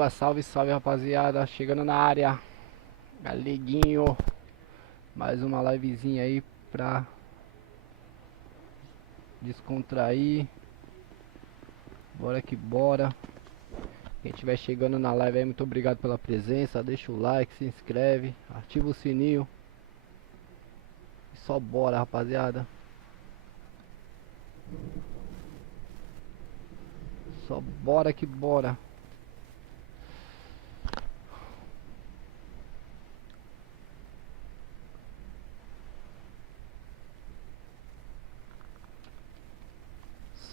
Oba, salve, salve rapaziada, chegando na área, Galeguinho, mais uma livezinha aí pra descontrair, bora que bora. Quem estiver chegando na live aí, muito obrigado pela presença, deixa o like, se inscreve, ativa o sininho, e só bora rapaziada, só bora que bora.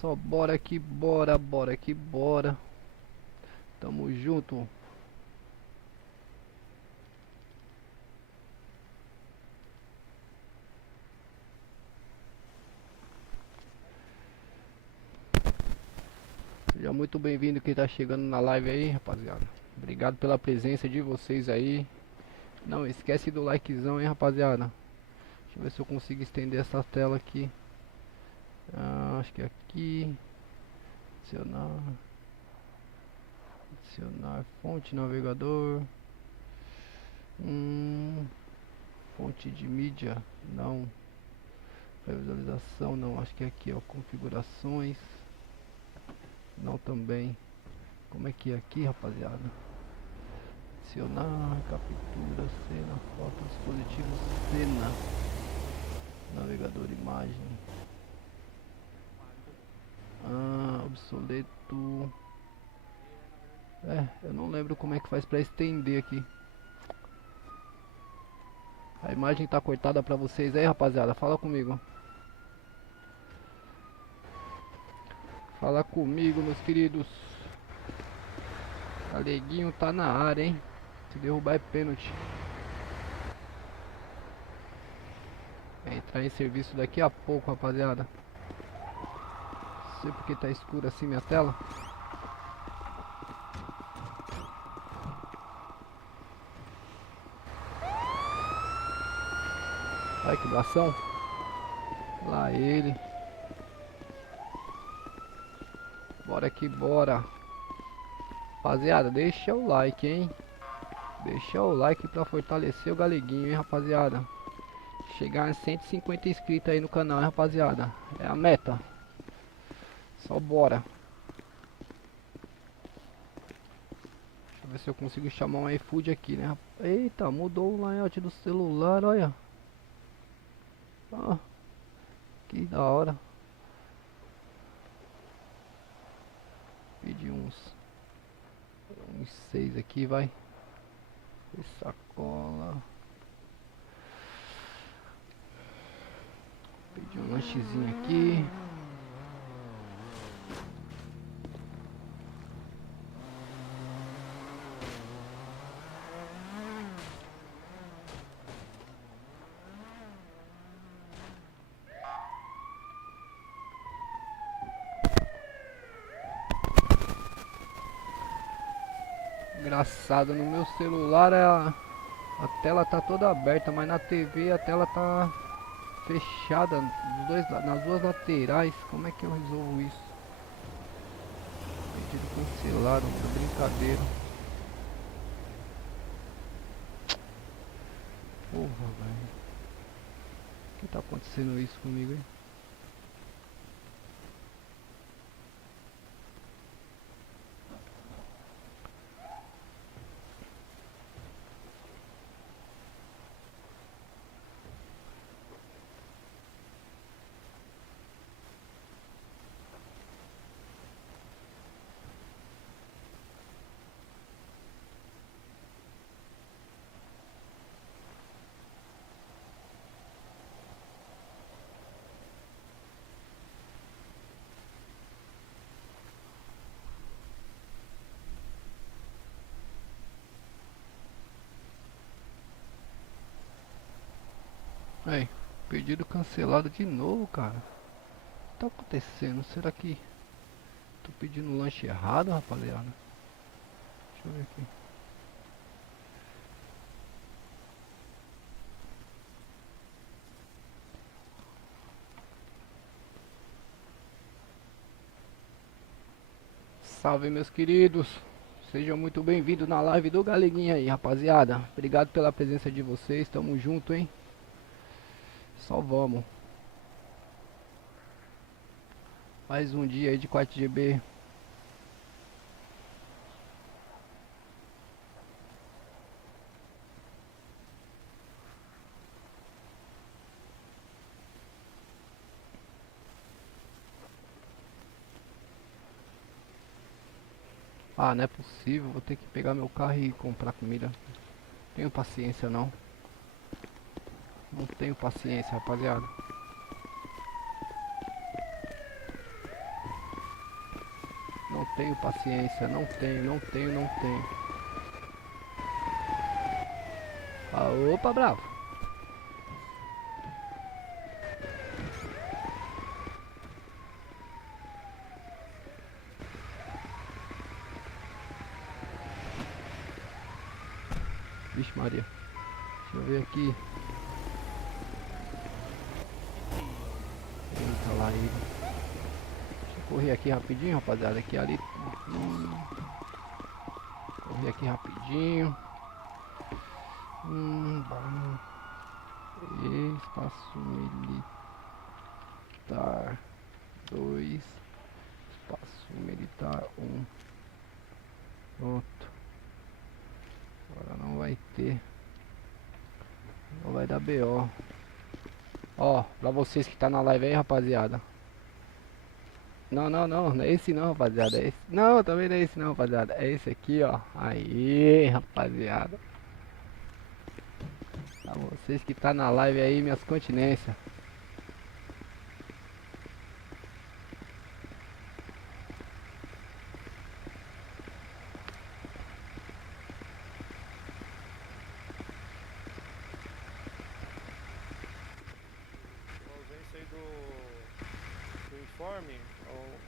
Só bora que bora, bora que bora. Tamo junto. Seja muito bem-vindo quem tá chegando na live aí, rapaziada. Obrigado pela presença de vocês aí. Não esquece do likezão, hein, rapaziada. Deixa eu ver se eu consigo estender essa tela aqui. Acho que aqui. Adicionar. Adicionar fonte, navegador. Fonte de mídia. Não. Visualização, não. Acho que é aqui, ó. Configurações. Não também. Como é que é aqui, rapaziada? Adicionar, captura, cena, foto, dispositivo, cena. Navegador, imagem. Obsoleto. Eu não lembro como é que faz pra estender aqui. A imagem tá cortada pra vocês aí, rapaziada. Fala comigo. Fala comigo, meus queridos. Galeguinho tá na área, hein? Se derrubar é pênalti. Vai entrar em serviço daqui a pouco, rapaziada. Não sei porque tá escuro assim minha tela. Ai, que bração. Lá ele. Bora que bora. Rapaziada, deixa o like, hein? Deixa o like pra fortalecer o Galeguinho, hein, rapaziada. Chegar a 150 inscritos aí no canal, hein, rapaziada. É a meta. Só bora. Deixa eu ver se eu consigo chamar um iFood aqui, né? Eita, mudou o layout do celular, olha. Ah, que da hora. Pedi uns 6 aqui, vai. E sacola. Pedi um lanchezinho aqui. Engraçado, no meu celular a tela tá toda aberta, mas na TV a tela tá fechada nas duas laterais. Como é que eu resolvo isso? Pedido cancelado, que brincadeira. Porra, velho. Por que tá acontecendo isso comigo, hein? Aí, pedido cancelado de novo, cara. O que tá acontecendo? Será que tô pedindo lanche errado, rapaziada? Deixa eu ver aqui. Salve, meus queridos. Sejam muito bem-vindos na live do Galeguinha aí, rapaziada. Obrigado pela presença de vocês, tamo junto, hein? Só vamos. Mais um dia aí de 4GB. Ah, não é possível, vou ter que pegar meu carro e comprar comida. Tenho paciência não. Não tenho paciência, rapaziada. Não tenho paciência, não tenho. Ah, opa, bravo. Vixe Maria. Deixa eu ver aqui. Eita lá ele. Deixa eu correr aqui rapidinho, rapaziada. Aqui ali. Correr aqui rapidinho. Bom. Espaço militar 2. Espaço militar 1. Pronto. Agora não vai ter. Não vai dar BO. Ó, pra vocês que tá na live aí, rapaziada. Não é esse não, rapaziada. É esse. Não, também não é esse não, rapaziada. É esse aqui, ó. Aí, rapaziada. Pra vocês que tá na live aí, minhas continências.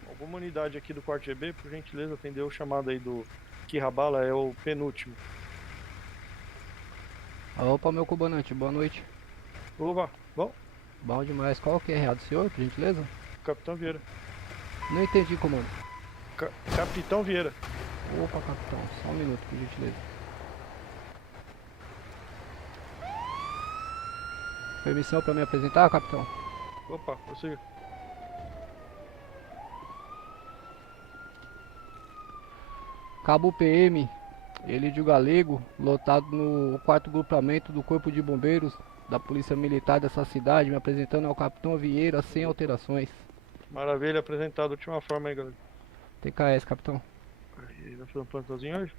Alguma unidade aqui do 4GB, por gentileza, atendeu o chamado aí do Quirrabala, é o penúltimo. Opa, meu comandante, boa noite. Opa, bom? Bom demais. Qual que é errado, senhor, por gentileza? Capitão Vieira. Não entendi, comando. Capitão Vieira. Opa, capitão, só um minuto, por gentileza. Permissão pra me apresentar, capitão? Opa, você. Cabo PM, Elidio Galego, lotado no 4º grupamento do Corpo de Bombeiros da Polícia Militar dessa cidade, me apresentando ao Capitão Vieira sem alterações. Maravilha, apresentado da última forma aí, galera. TKS, capitão. Aí, vai fazer um plantãozinho hoje?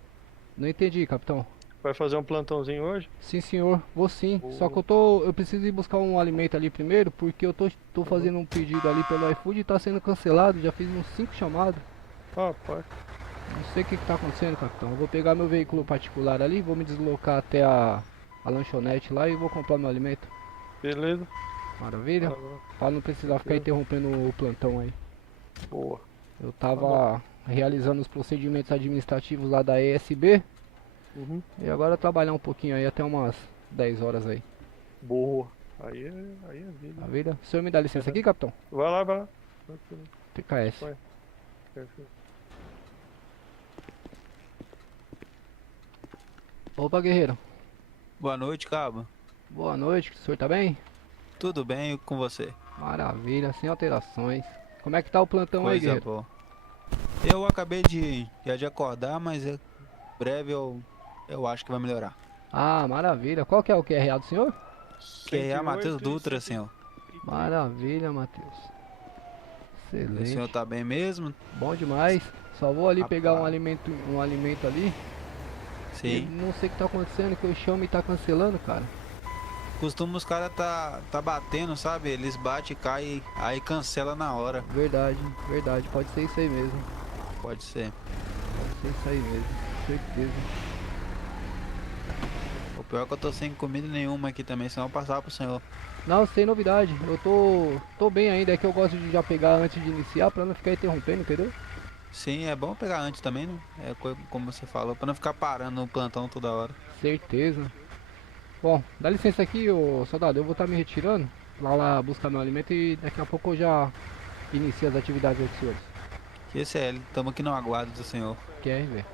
Não entendi, capitão. Vai fazer um plantãozinho hoje? Sim, senhor, vou sim. Boa. Só que eu preciso ir buscar um alimento ali primeiro, porque eu tô fazendo um pedido ali pelo iFood e tá sendo cancelado, já fiz uns 5 chamados. Rapaz. Não sei o que tá acontecendo, capitão. Eu vou pegar meu veículo particular ali, vou me deslocar até a lanchonete lá e vou comprar meu alimento. Beleza. Maravilha? Pra não precisar ficar interrompendo o plantão aí. Boa. Eu tava realizando os procedimentos administrativos lá da ESB. E agora trabalhar um pouquinho aí até umas 10 horas aí. Boa. Aí é vida. Maravilha? O senhor me dá licença aqui, capitão? Vai lá. TKS. Vai. Opa, guerreiro. Boa noite, cabo. Boa noite, o senhor tá bem? Tudo bem com você? Maravilha, sem alterações. Como é que tá o plantão aí, Coisa guerreiro? boa. Eu acabei de acordar, mas breve eu acho que vai melhorar. Ah, maravilha. Qual que é o QRA do senhor? Que é a Matheus Dutra, senhor. Maravilha, Matheus. O Excelente. senhor tá bem mesmo? Bom demais. Só vou ali pegar um Rapaz. alimento ali. Sim. Não sei o que tá acontecendo, que eu chamo e tá cancelando, cara. Costuma os caras tá batendo, sabe? Eles batem, caem, aí cancela na hora. Verdade. Pode ser isso aí mesmo. Pode ser. Pode ser isso aí mesmo. Certeza. O pior é que eu tô sem comida nenhuma aqui também, senão eu passar pro senhor. Não, sem novidade. Eu tô bem ainda. É que eu gosto de já pegar antes de iniciar pra não ficar interrompendo, entendeu? Sim, é bom pegar antes também, né? É como você falou, pra não ficar parando no plantão toda hora. Certeza. Bom, dá licença aqui, ô soldado. Eu vou estar me retirando. Lá buscar meu alimento e daqui a pouco eu já inicio as atividades dos senhores. QCL, estamos aqui no aguardo do senhor. Quer ver?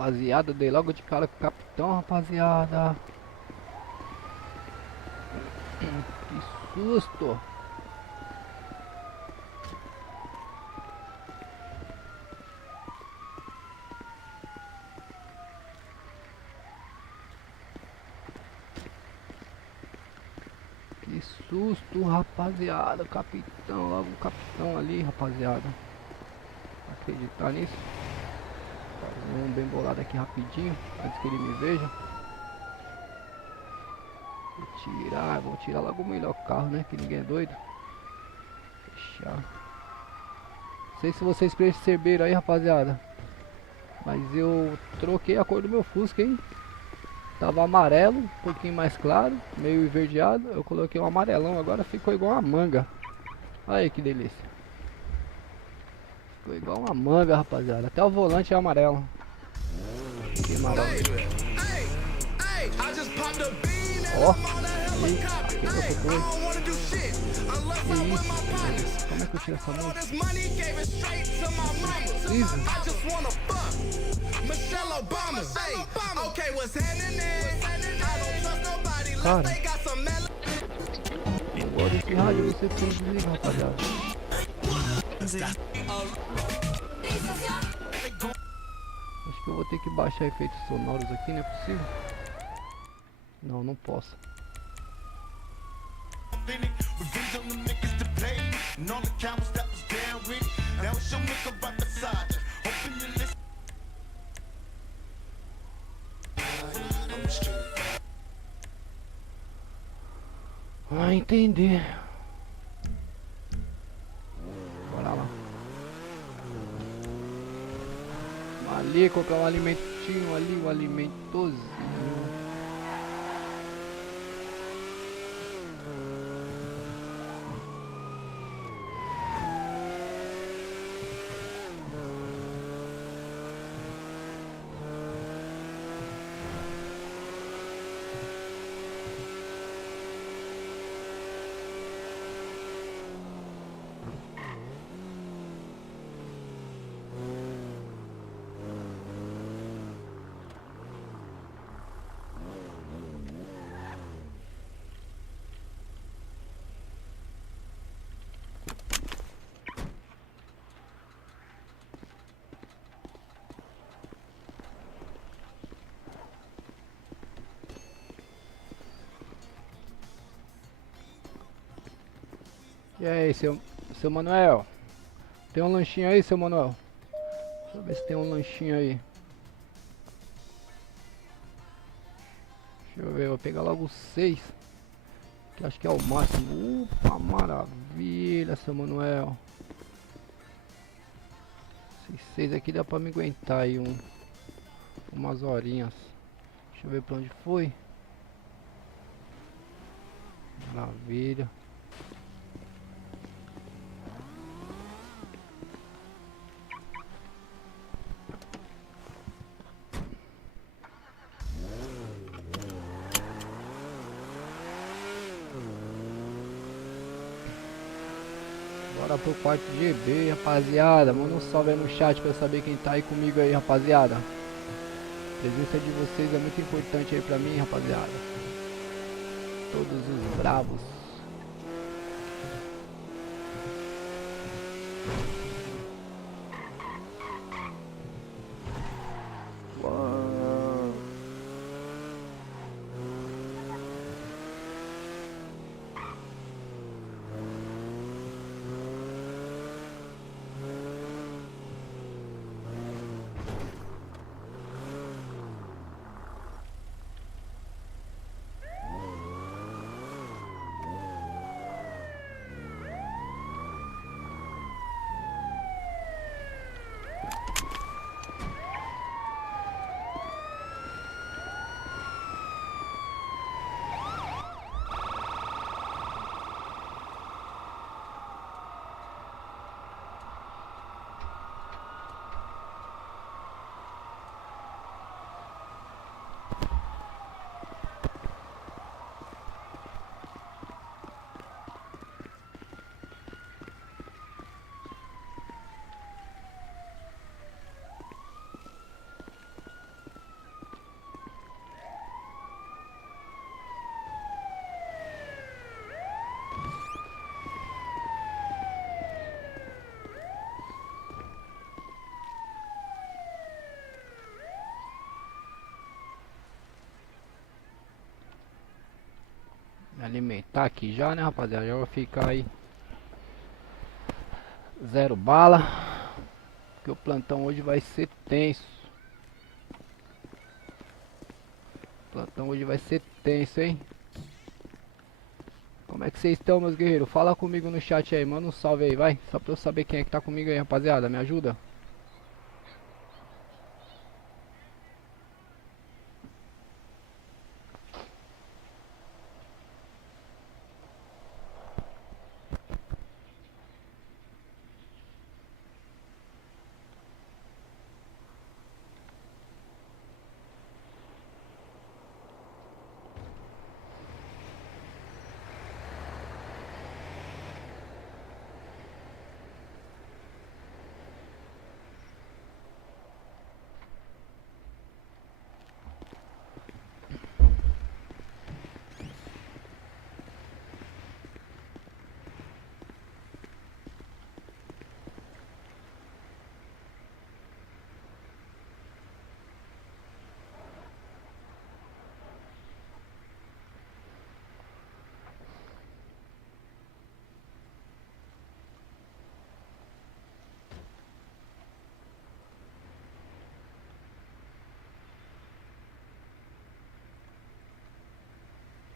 rapaziada. Dei logo de cara com o capitão, rapaziada. Que susto. Que susto, rapaziada. Capitão, logo o capitão ali, rapaziada. Acreditar nisso. Fazer um bem bolado aqui rapidinho, antes que ele me veja. Vou tirar logo o melhor carro, né? Que ninguém é doido. Fechar. Não sei se vocês perceberam aí, rapaziada, mas eu troquei a cor do meu Fusca, hein? Tava amarelo, um pouquinho mais claro, meio esverdeado. Eu coloquei um amarelão, agora ficou igual uma manga. Olha aí que delícia. Ficou igual uma manga, rapaziada. Até o volante é amarelo. Que maravilha. Ó, que louco foi. Que isso? Como é que eu tiro essa música? Isso. Cara, agora esse rádio você tem que desligar, rapaziada. Acho que eu vou ter que baixar efeitos sonoros aqui, não é possível? Não, não posso. Ah, entendi. Bora lá. Ali, comprar um alimentinho ali, um alimentozinho. E aí, seu Manuel? Tem um lanchinho aí, seu Manuel? Deixa eu ver se tem um lanchinho aí. Deixa eu ver, vou pegar logo 6. Que acho que é o máximo. Ufa, maravilha, seu Manuel. Esses 6 aqui dá pra me aguentar aí umas horinhas. Deixa eu ver pra onde foi. Maravilha. Bora pro quarto GB, rapaziada. Manda um salve aí no chat pra eu saber quem tá aí comigo aí, rapaziada. A presença de vocês é muito importante aí pra mim, rapaziada. Todos os bravos. Me alimentar aqui já, né, rapaziada? Já vou ficar aí 0 bala. Porque o plantão hoje vai ser tenso. O plantão hoje vai ser tenso, hein? Como é que vocês estão, meus guerreiros? Fala comigo no chat aí, manda um salve aí, vai. Só pra eu saber quem é que tá comigo aí, rapaziada. Me ajuda.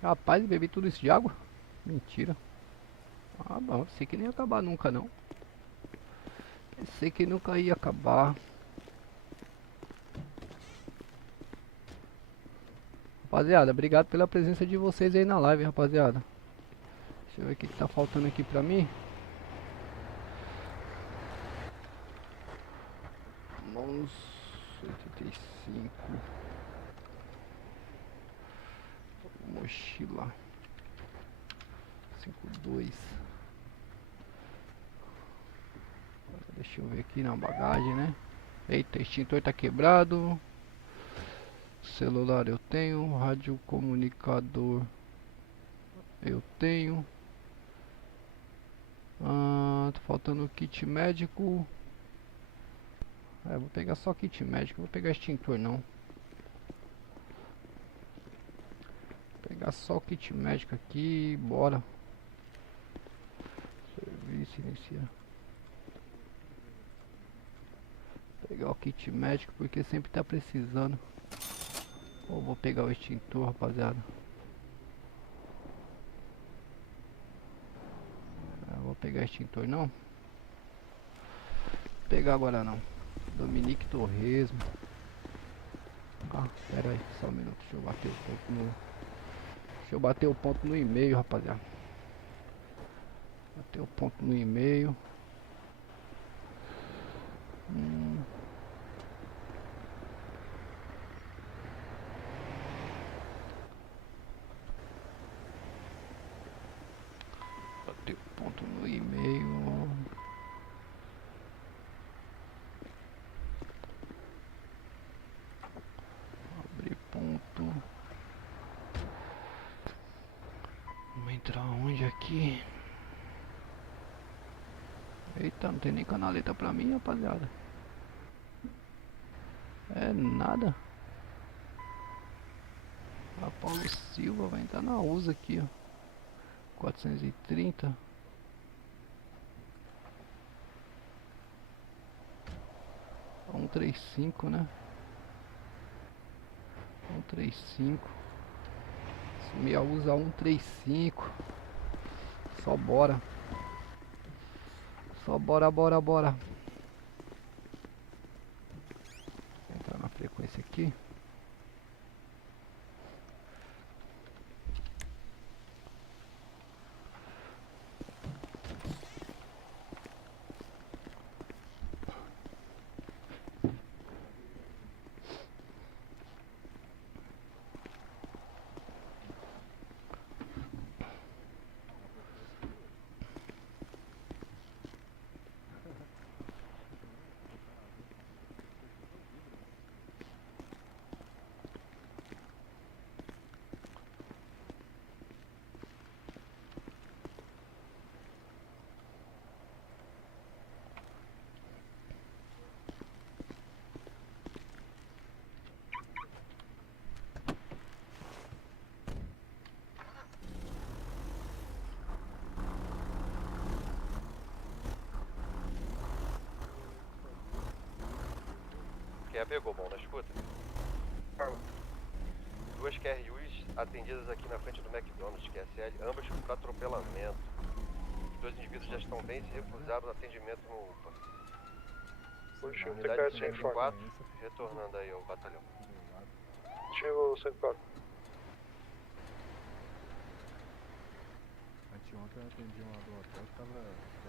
Rapaz, bebi tudo isso de água? Mentira. Ah, bom, pensei que nem ia acabar nunca, não. Pensei que nunca ia acabar. Rapaziada, obrigado pela presença de vocês aí na live, rapaziada. Deixa eu ver o que tá faltando aqui pra mim. Uns 85. Mochila 52. Deixa eu ver aqui na bagagem, né? Eita, extintor tá quebrado. Celular eu tenho. Rádio comunicador eu tenho. Tá faltando kit médico. Vou pegar só kit médico. Vou pegar extintor não. Vou pegar só o kit médico aqui. Bora. Serviço iniciar. Pegar o kit médico porque sempre tá precisando. Ou vou pegar o extintor, rapaziada. Vou pegar extintor não. Vou pegar agora não. Dominique Torresmo. Pera aí, só um minuto. Deixa eu bater o ponto no. Deixa eu bater o ponto no e-mail, rapaziada. Bater o ponto no e-mail. Bater o ponto no e-mail. Abrir ponto. Vamos entrar onde aqui? Eita, não tem nem canaleta pra mim, rapaziada. É nada. A Paulo Silva vai entrar na USA aqui, ó. 430. É 135, né? 135. Assumir a USA 135. Só bora. Só bora, bora, bora. Vou entrar na frequência aqui. pegou, bom, na escuta. Duas QRUs atendidas aqui na frente do McDonald's, QSL, ambas por atropelamento. Os dois indivíduos já estão bem e se recusaram o atendimento no UPA. Positivo, Unidade TKS 104. 104, retornando aí ao batalhão. Positivo, 104. Anteontem eu atendi uma do hotel que tava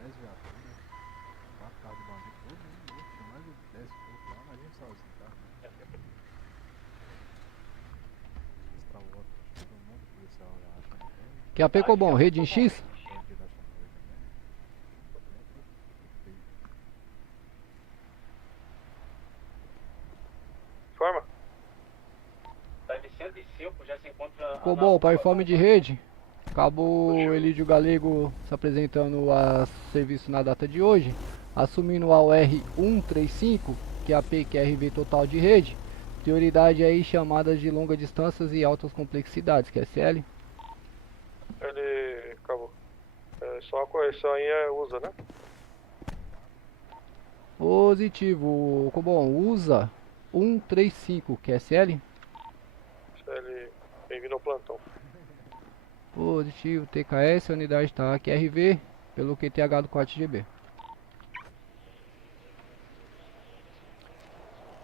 10 viaturas, 4 carros de bandido, todo mundo louco, tinha mais de 10 corpos lá, imagina sozinho, tá? Extra outro, todo mundo policial já acha que tem, Que AP Cobom, rede em X? bandido achando que também. Forma. Tá de 105, já se encontra... Cobom, para informe de rede. Cabo Elídio Galego se apresentando a serviço na data de hoje, assumindo a OR 135, que é a PQRV total de rede, prioridade aí chamadas de longas distâncias e altas complexidades, que é SL. Ele acabou. É, só a correção aí é usa, né? Positivo, Cobom, usa 135, que é SL. Ele bem-vindo ao plantão. Positivo, TKS, a unidade está aqui, RV, pelo QTH do 4GB.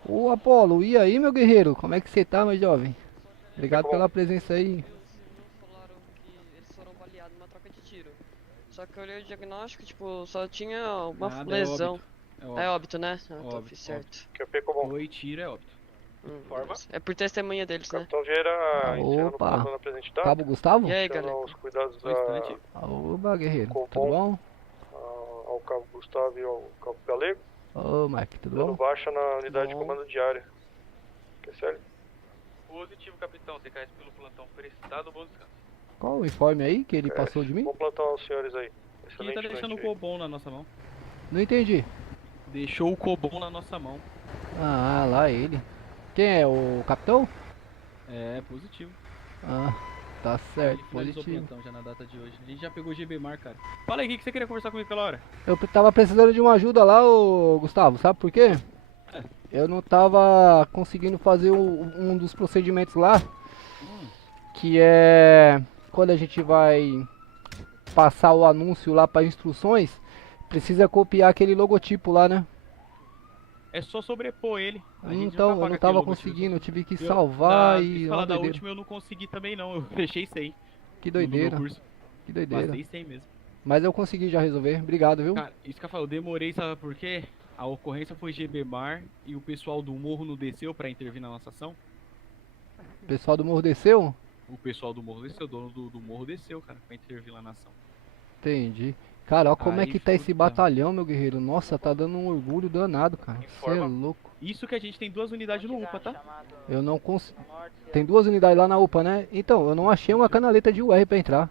Ô Apolo, e aí meu guerreiro, como é que você tá, meu jovem? Obrigado pela presença aí. Os civis falaram que eles foram baleados numa troca de tiro. Só que eu olhei o diagnóstico, tipo, só tinha uma Nada, lesão. É óbito. É óbito, né? Ah, tá, Óbito, fiz certo. Que é P comum. Foi tiro, é óbito. Forma. É por testemunha deles, né? Capitão Vieira, iniciando o Opa. plantão na presente data. Cabo Gustavo? E aí, Iniciando galera? os cuidados Só um instante. Oba, guerreiro, Cobom. tudo bom? ao Cabo Gustavo e ao Cabo Galego. Ô, Mike, tudo Dando bom? baixa na unidade de Bom. comando diária. Que sério? Positivo, capitão. TKS pelo plantão prestado, bom descanso. Qual o informe aí que ele passou de mim? Bom plantão aos senhores aí. Quem Excelente tá deixando o noite aí. Cobom na nossa mão? Não entendi. Deixou o Cobom na nossa mão. Ah, lá ele. Quem é, o capitão? É, positivo. Ah, tá Ele certo, finalizou o positivo. plantão já na data de hoje. A gente já pegou o GB Mar, cara. Fala aí, o que você queria conversar comigo aquela hora? Eu tava precisando de uma ajuda lá, ô Gustavo, sabe por quê? Eu não tava conseguindo fazer um dos procedimentos lá, que é quando a gente vai passar o anúncio lá para instruções, precisa copiar aquele logotipo lá, né? É só sobrepor ele. A gente Então, nunca eu apaga não aquele tava logotipo. conseguindo, eu tive que Eu- salvar da- e... Se ó, falar da doideira. última eu não consegui também não. Eu fechei 100 Que no meu doideira, curso. que doideira. Passei 100 mesmo. Mas eu consegui já resolver, obrigado, viu? Cara, isso que eu falo, eu demorei, sabe por quê? A ocorrência foi GB Mar e o pessoal do morro não desceu pra intervir na nossa ação. O pessoal do morro desceu? O pessoal do morro desceu, o dono do morro desceu, cara, pra intervir lá na ação. Entendi. Cara, ó como é Aí que tá esse ficou- batalhão, meu guerreiro. Nossa, tá dando um orgulho danado, cara. Você é Informa. louco. Isso que a gente tem 2 unidades no UPA, tá? Eu não consigo. Tem 2 unidades lá na UPA, né? Então, eu não achei uma canaleta de UR pra entrar.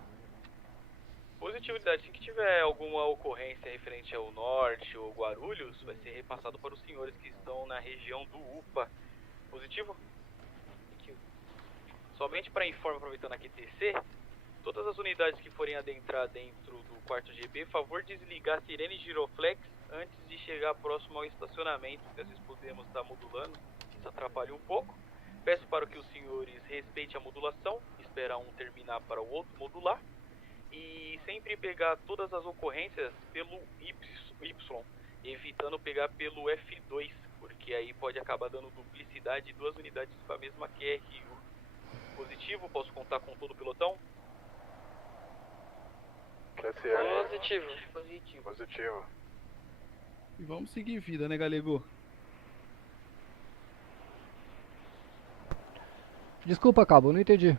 Positivo, unidade. Assim que tiver alguma ocorrência referente ao norte ou Guarulhos, vai ser repassado para os senhores que estão na região do UPA. Positivo? Somente para informar, aproveitando a QTC, todas as unidades que forem adentrar dentro do quarto GB, favor desligar a sirene giroflex antes de chegar próximo ao estacionamento, que às vezes podemos estar modulando, isso atrapalha um pouco. Peço para que os senhores respeitem a modulação, esperar um terminar para o outro modular. E sempre pegar todas as ocorrências pelo Y, evitando pegar pelo F2, porque aí pode acabar dando duplicidade de 2 unidades com a mesma QRU. Positivo, posso contar com todo o pelotão? Positivo. Positivo. E vamos seguir vida, né, Galego? Desculpa, Cabo, eu não entendi.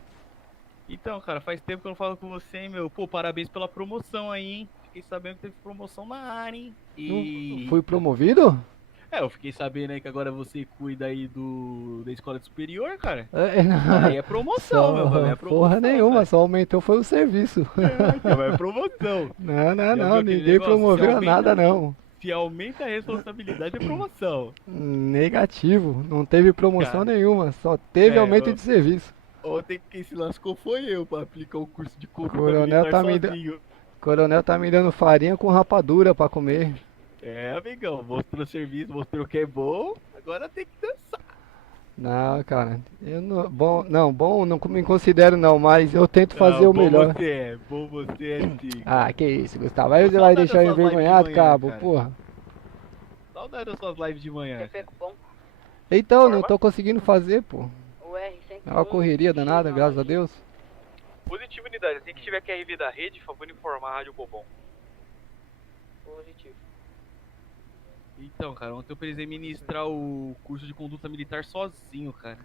Então, cara, faz tempo que eu não falo com você, hein, meu. Pô, parabéns pela promoção aí, hein. Fiquei sabendo que teve promoção na área, hein. E... Fui promovido? É, eu fiquei sabendo aí que agora você cuida aí da escola superior, cara. É, não. Aí é promoção, meu, vai, é promoção. Porra nenhuma, cara. só aumentou foi o serviço. Então, vai, é promoção. Não, não, Já não, viu aquele ninguém negócio? promoveu Se aumenta- nada não. Se aumenta a responsabilidade, é promoção. Negativo, não teve promoção Cara. nenhuma, só teve É, aumento ó. de serviço. Ontem quem se lascou foi eu pra aplicar o curso de compra Coronel militar tá me sozinho. Coronel tá me dando farinha com rapadura pra comer. É, amigão, mostrou serviço, mostrou que é bom. Agora tem que dançar. Não, cara, eu não. Bom não me considero não, mas eu tento fazer o melhor. Bom você é sim. Ah, que isso, Gustavo. Aí Tô você vai saudade deixar eu das suas lives de envergonhado, manhã, cabo, cara. porra. Saudade das suas lives de manhã. Então, não tô conseguindo fazer, pô. O R101. É uma correria danada, graças a Deus. Positivo, unidade. Assim que tiver QRV da rede, favor informar a Rádio Bobão. Positivo. Então, cara, ontem eu precisei ministrar o curso de conduta militar sozinho, cara.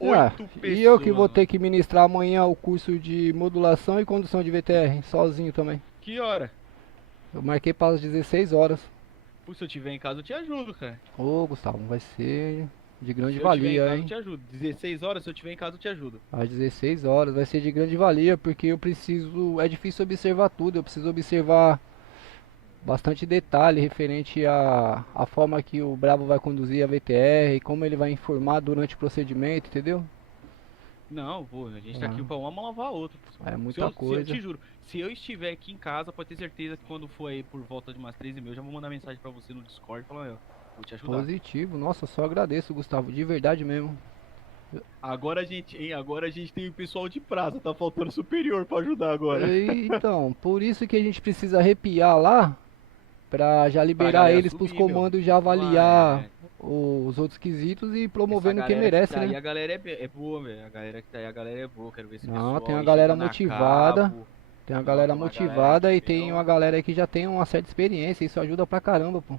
Ah, 8 e eu que vou pessoas, ter que ministrar amanhã o curso de modulação e condução de VTR, sozinho também. Que hora? Eu marquei para as 16 horas. Pô, se eu tiver em casa eu te ajudo, cara. Ô, Gustavo, vai ser de grande Se eu tiver em valia, casa eu hein? te ajudo. 16 horas, se eu tiver em casa eu te ajudo. Às 16 horas vai ser de grande valia, porque eu preciso. É difícil observar tudo, eu preciso observar bastante detalhe referente à forma que o Bravo vai conduzir a VTR, como ele vai informar durante o procedimento, entendeu? Não, pô, a gente tá Ah. aqui pra uma lavar a outra. Pessoal. É muita Se eu coisa. te juro, se eu estiver aqui em casa, pode ter certeza que quando for aí por volta de umas 13h30, eu já vou mandar mensagem pra você no Discord falando, ó, vou te ajudar. Positivo, nossa, só agradeço, Gustavo, de verdade mesmo. Agora a gente tem o pessoal de praça, tá faltando superior pra ajudar agora. Então, por isso que a gente precisa arrepiar lá, pra já liberar galera eles pros subir, meu. comandos já avaliar Ué, os outros quesitos e essa promovendo quem galera merece, que tá aí, né? a galera é boa, velho. A galera que tá aí, a galera é boa. Quero ver esse Não, pessoal tem uma aí galera chegando a motivada. cabo. Tem uma Não, galera tem uma motivada galera e que tem não. uma galera aí que já tem uma certa experiência, isso ajuda pra caramba, pô.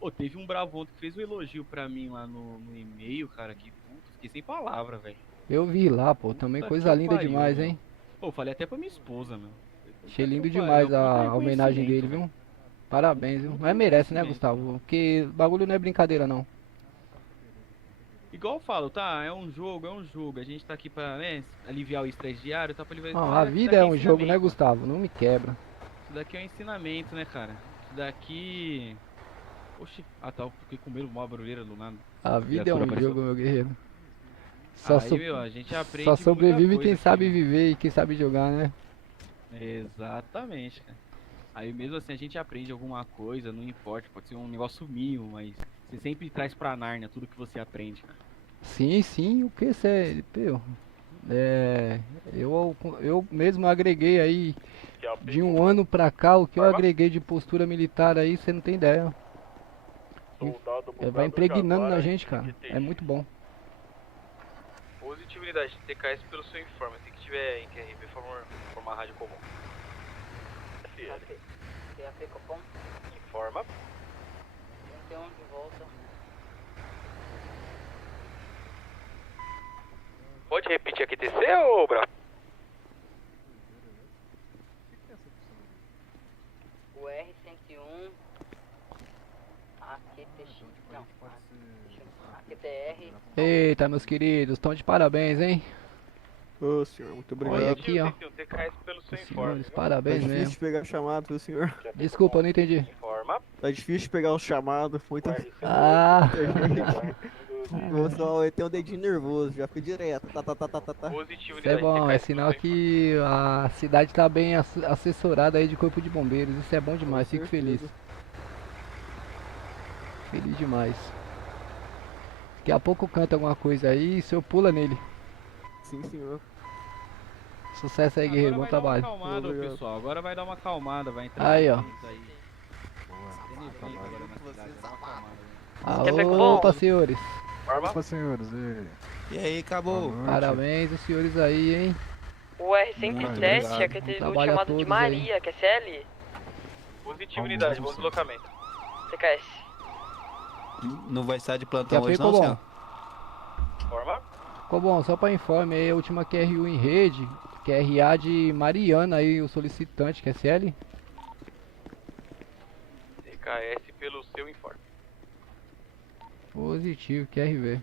Pô, teve um bravo ontem que fez um elogio pra mim lá no e-mail, cara, que puta, fiquei sem palavra, velho. Eu vi lá, pô, também Puta coisa que linda pariu, demais, meu. hein? Pô, falei até pra minha esposa, meu. Achei lindo Puta que demais pariu, puta a homenagem dele, reconhecimento, viu? Parabéns, viu? Mas merece, né, Gustavo? Porque bagulho não é brincadeira, não. Igual eu falo, tá? É um jogo. A gente tá aqui pra, né, aliviar o estresse diário, tá pra aliviar Não, isso a daqui vida é um jogo, né, ensinamento. Gustavo? Não me quebra. Isso daqui é um ensinamento, né, cara? Isso daqui. Oxi, ah tá, eu fiquei com medo de uma barulheira do nada. A vida é Criatura um apareceu. jogo, meu guerreiro. Só, Aí, meu, a gente aprende só muita sobrevive coisa quem aqui, sabe né? viver e quem sabe jogar, né? Exatamente, cara. Aí mesmo assim a gente aprende alguma coisa, não importa, pode ser um negócio mínimo, mas você sempre traz pra Nárnia tudo que você aprende, cara. Sim, sim, o que você. Eu mesmo agreguei aí de um ano pra cá o que eu agreguei de postura militar aí, você não tem ideia. Vai impregnando na gente, cara. É muito bom. Positividade, TKS pelo seu informe. Assim que tiver em QRV, por favor, informar a Rádio Comum. TAP Copom, Informa. 31 de volta. Pode repetir aqui TC ou Bravo? O R101, AQTX, não, AQTR, Eita, meus queridos, estão de parabéns, hein? Ô senhor, muito Olha obrigado. aqui, ó. TKS pelo seu informe. Senhores, Tá parabéns difícil mesmo. de pegar o chamado, viu senhor? Desculpa, eu não entendi. Informa. Tá difícil de pegar o chamado, muita Ah, gente. Só tem um dedinho nervoso, já fui direto. Tá. isso Positividade. é bom, é TKS sinal pelo seu que a cidade tá bem assessorada aí de corpo de bombeiros. Isso é bom demais, Com fico certeza. feliz. Feliz demais. Daqui a pouco canta alguma coisa aí e o senhor pula nele. Sim senhor. Sucesso aí, guerreiro, bom Agora vai trabalho. dar uma acalmada, Obrigado. pessoal. Agora vai dar uma acalmada, vai entrar. Aí, ó. Aí. Tem evento agora na cidade, vai dar uma acalmada. Quer ver Opa, como? senhores. Opa, senhores, E aí, acabou? Parabéns os senhores aí, hein? O R107 é aquele Trabalho a chamado de todos Maria, que é CL, Positividade, bom deslocamento. TKS. Não vai estar de Já plantão hoje ficou não, bom. senhor? Informa. Ficou bom, só pra informe aí, a última QRU em rede, QRA de Mariana aí, o solicitante, que é CL. TKS pelo seu informe. Positivo, QRV.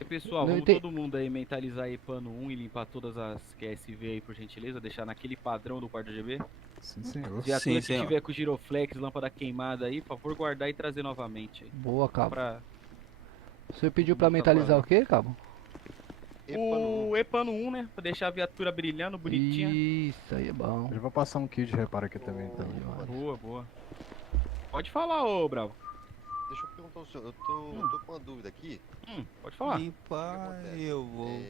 E pessoal, Não vamos entendi. todo mundo aí mentalizar aí pano 1 e limpar todas as QSV aí, por gentileza, deixar naquele padrão do quarto GB. Sim, senhor. Viatura Sim, que senhor. tiver com giroflex, lâmpada queimada aí, por favor, guardar e trazer novamente aí. Boa, cabo. Pra... O senhor pediu pra mentalizar o quê, cabo? O EPANO 1, né? Pra deixar a viatura brilhando, bonitinha. Isso aí é bom. Eu vou passar um kit de reparo aqui também, então. Boa, boa. Pode falar, ô Bravo. Deixa eu perguntar Então, senhor, eu tô com uma dúvida aqui. Pode falar. E pá, acontece? eu vou.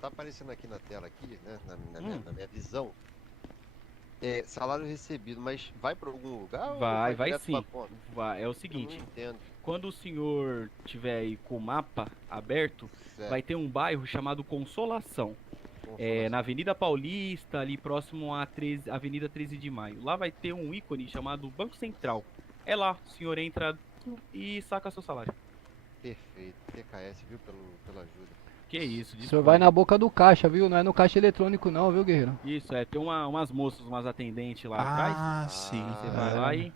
Tá aparecendo aqui na tela, aqui, né? Na minha visão. Salário recebido, mas vai para algum lugar? ou Vai direto sim. pra conta? Vai, é o Eu não seguinte, entendo. quando o senhor tiver aí com o mapa aberto, Certo. vai ter um bairro chamado Consolação. Consolação. Na Avenida Paulista, ali próximo à Avenida 13 de Maio. Lá vai ter um ícone chamado Banco Central. É lá, o senhor entra e saca seu salário. Perfeito. TKS, viu, pela ajuda. Que isso, O senhor desculpa. vai na boca do caixa, viu? Não é no caixa eletrônico não, viu, guerreiro? Isso, tem umas moças, umas atendentes lá atrás. Ah, sim. Você vai lá e...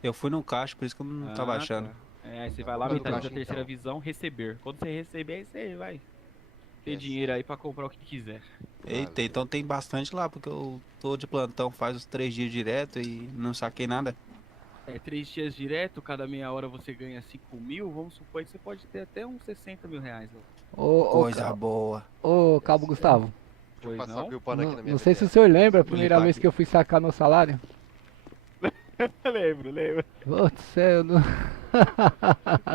Eu fui no caixa, por isso que eu não tava achando. Tá. Aí você vai lá, Boca do metade da caixa, terceira então. visão, receber. Quando você receber, aí você vai ter Yes. dinheiro aí pra comprar o que quiser. Eita, então tem bastante lá, porque eu tô de plantão faz uns 3 dias direto e não saquei nada. 3 dias direto, cada meia hora você ganha 5 mil, vamos supor que você pode ter até uns 60 mil reais lá. Coisa boa. Ô, Cabo Gustavo, Pois Passar não? o pano aqui na minha não sei se o BBS. senhor lembra a Vou primeira limpar vez aqui. que eu fui sacar meu salário? lembro. Putz, céu, não...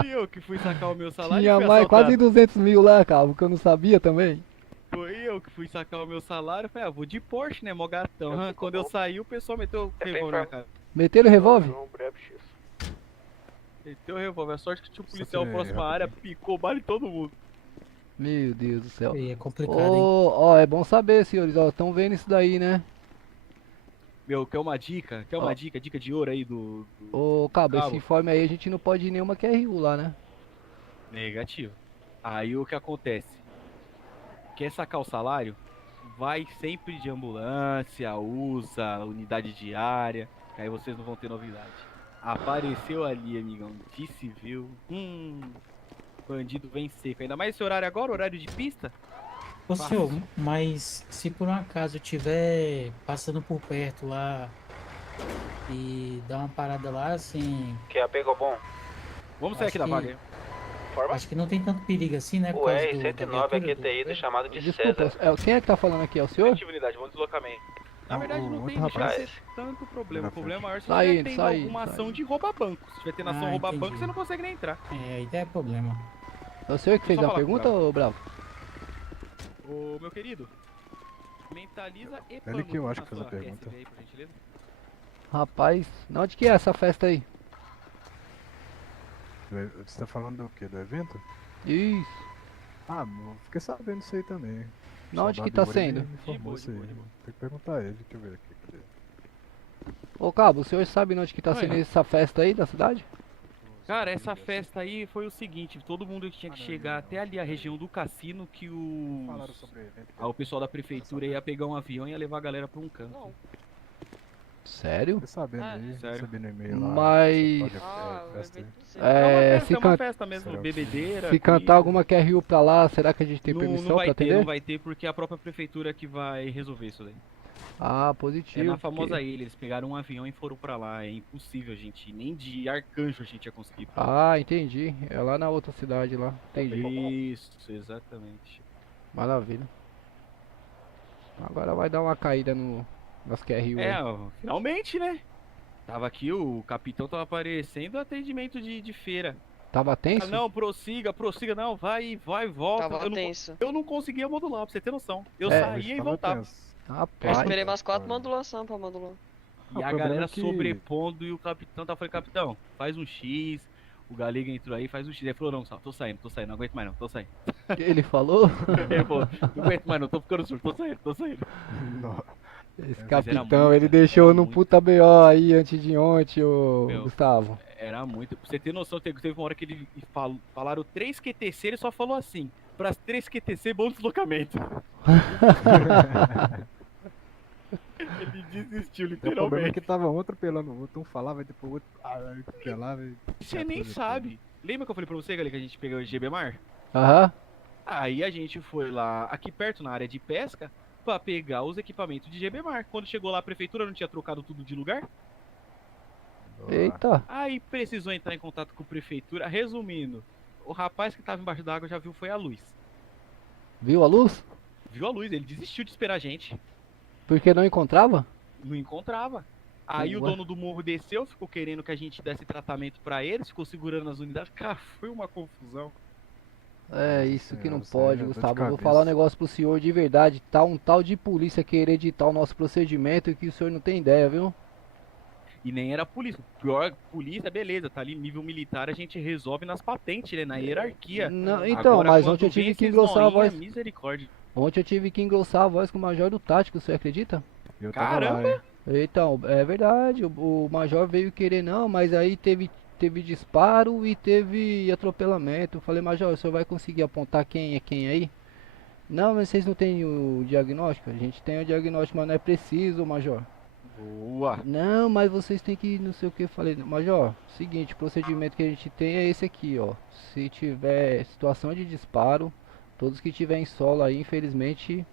E eu que fui sacar o meu salário tinha e fui mais quase assaltado. 200 mil lá, Cabo, que eu não sabia também. Foi eu que fui sacar o meu salário, eu falei, vou de Porsche, né, mó gatão. Quando eu saí, o pessoal meteu o revólver na cara. Meteram o revólver? Meteu o revólver, a sorte que tinha um policial que próximo à área, picou bala em todo mundo. Meu Deus do céu. É complicado, hein? Ó, é bom saber, senhores, ó, estão vendo isso daí, né? Meu, quer uma dica? Quer uma dica de ouro aí do... Ô, Cabo, esse Cabo. informe aí a gente não pode ir nenhuma QRU lá, né? Negativo. Aí o que acontece? Quer sacar o salário? Vai sempre de ambulância, usa unidade diária, que aí vocês não vão ter novidade. Apareceu ali, amigão, de civil. Bandido vem seco. Ainda mais esse horário agora, horário de pista. Ô senhor, mas se por um acaso eu estiver passando por perto lá e dar uma parada lá, assim, Que pegou bom. Vamos sair Acho aqui da que- vaga aí. acho que não tem tanto perigo assim, né? por O causa da R-109 aqui viatura, TI do chamado de Desculpa, César. quem é que tá falando aqui? É o senhor? Ativa unidade, bom deslocamento. Na verdade não o tem outro deixa de rapaz. ser tanto problema. O problema maior é se Sai tiver indo, tendo sai alguma indo, ação sai de roubar banco. Se tiver tendo ação Ah, roubar entendi. banco, você não consegue nem entrar. aí é problema. É o senhor que fez Só a falar com o pergunta, ô Bravo? Ô, meu querido, mentaliza e Ele que eu acho que na fez a sua pergunta. PSV aí, por gentileza. Rapaz, onde que é essa festa aí? Você tá falando do quê? Do evento? Isso. Ah, eu fiquei sabendo isso aí também. Onde que Soldado tá Yuri sendo? me informou De isso aí. boa, de boa. Tem que perguntar a ele, deixa eu ver aqui. Cadê? Ô Cabo, o senhor sabe onde que tá Oi. sendo essa festa aí da cidade? Cara, essa festa aí foi o seguinte, todo mundo tinha que chegar até ali a região do cassino que Falaram sobre o evento. o pessoal da prefeitura ia pegar um avião e ia levar a galera pra um canto. Sério? Fiquei sabendo aí, sério. recebi no e-mail lá. Mas- essa Ah, o festa aí. evento sim. É, se, é uma can- festa mesmo, Será? bebedeira. se cantar comida. alguma QRU pra lá, será que a gente tem não, permissão não vai pra ter, atender? não vai ter, porque é a própria prefeitura que vai resolver isso daí. Ah, É positivo. na famosa porque- ilha, eles pegaram um avião e foram pra lá. É impossível, gente. Nem de Arcanjo a gente ia conseguir. Ah, entendi. É lá na outra cidade lá. Entendi. Isso, exatamente. Maravilha. Agora vai dar uma caída nas QRU. aí. Ó, finalmente, né? Tava aqui, o capitão tava aparecendo atendimento de feira. Tava Ah, tenso? não, prossiga, não, vai, volta. Tava Eu não, tenso. eu não conseguia modular, pra você ter noção. Eu É, saía e Tava voltava. tenso. Eu Rapaz. esperei mais 4 modulação pra modular. E O a problema galera é que- sobrepondo e o capitão tava falando, capitão, faz um X. O Galega entrou aí, faz um X. Ele falou, não, Sal, tô saindo, não aguento mais não, tô saindo. Ele falou? Ele falou, não aguento mais não, tô ficando surdo, tô saindo. Não. Esse Mas era capitão, muito, ele deixou era no muito. puta BO aí antes de ontem, ô Meu. Gustavo. Era muito. Pra você ter noção, teve uma hora que ele falaram 3 QTC, ele só falou assim, pras 3 QTC, bom deslocamento. Ele desistiu, O problema é literalmente. que tava um atropelando o outro, um falava e depois o outro atropelava e... Você nem sabe. Lembra que eu falei pra você, galera, que a gente pegou o GBMar? Aham. Aí a gente foi lá, aqui perto, na área de pesca, pra pegar os equipamentos de GBMar. Quando chegou lá, a prefeitura não tinha trocado tudo de lugar. Eita. Aí precisou entrar em contato com a prefeitura. Resumindo, o rapaz que tava embaixo d'água já viu foi a luz. Viu a luz? Viu a luz, ele desistiu de esperar a gente. Porque não encontrava? Não encontrava. Aí o Ué. dono do morro desceu, ficou querendo que a gente desse tratamento pra eles, ficou segurando as unidades. Cara, foi uma confusão. É isso que não Senhora, isso aí é pode, dor de Gustavo. Eu vou cabeça. falar um negócio pro senhor de verdade. Tá um tal de polícia querer editar o nosso procedimento que o senhor não tem ideia, viu? E nem era polícia. Pior, polícia, beleza, tá ali nível militar, a gente resolve nas patentes, né? Na hierarquia. Não, então, Agora, mas quando ontem eu tive vem que esses engrossar a noinha, voz. misericórdia. Ontem eu tive que engrossar a voz com o major do tático, você acredita? Eu tava lá, Caramba! hein? Então, é verdade, o major veio querer não, mas aí teve disparo e teve atropelamento. Eu falei, major, o senhor vai conseguir apontar quem é quem aí? Não, mas vocês não têm o diagnóstico? A gente tem o diagnóstico, mas não é preciso, major. Boa! Não, mas vocês têm que não sei o que. Eu falei, major, seguinte, o procedimento que a gente tem é esse aqui, ó. Se tiver situação de disparo, todos que tiverem solo aí, infelizmente,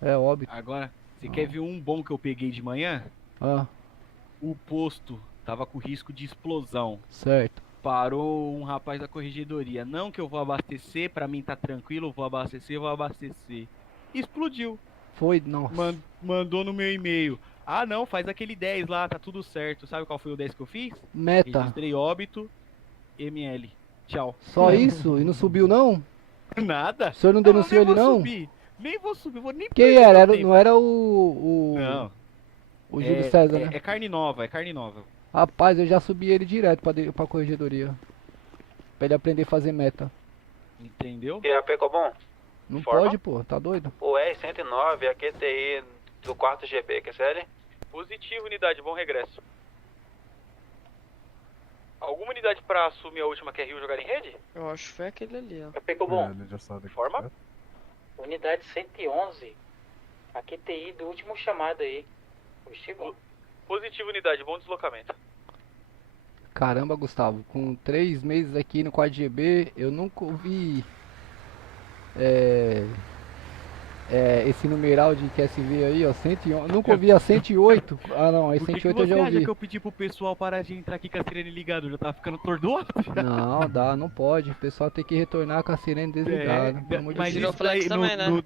é óbito. Agora, você quer ver um bom que eu peguei de manhã? Ah, O posto tava com risco de explosão. certo. Parou um rapaz da corregedoria. Não que eu vou abastecer, pra mim tá tranquilo, eu vou abastecer. Explodiu. Foi, nossa. Mandou no meu e-mail. Ah, não, faz aquele 10 lá, tá tudo certo. Sabe qual foi o 10 que eu fiz? Meta. Registrei óbito, ML. Tchau. Só isso? E não subiu não? Nada. O senhor não denunciou nem ele vou não? subir. Nem vou subir, vou nem Quem perder era? meu Era- tempo. Não era o Não. o Júlio César, né? É carne nova, é carne nova. Rapaz, eu já subi ele direto pra corregedoria. Pra ele aprender a fazer meta. Entendeu? E a Pecobon? Não Forma? pode, pô, tá doido? O R-109, a QTI do 4º GB, QSL? Positivo, unidade, bom regresso. Alguma unidade pra assumir a última QRU jogar em rede? Eu acho que foi aquele ali, ó. Pegou bom. Ele já saiu daqui, Forma? certo? Unidade 111. A QTI do último chamado aí. Positivo? Positivo, unidade, bom deslocamento. Caramba, Gustavo, com 3 meses aqui no 4GB, eu nunca ouvi esse numeral de QSV aí, ó, 111, nunca ouvi a 108. Ah não, aí Por que 108 eu já você acha ouvi. que eu pedi pro pessoal parar de entrar aqui com a sirene ligada? Eu já tava ficando tordoado. Não, não pode. O pessoal tem que retornar com a sirene desligada. Pelo amor de Mas Deus. isso daí também, né? não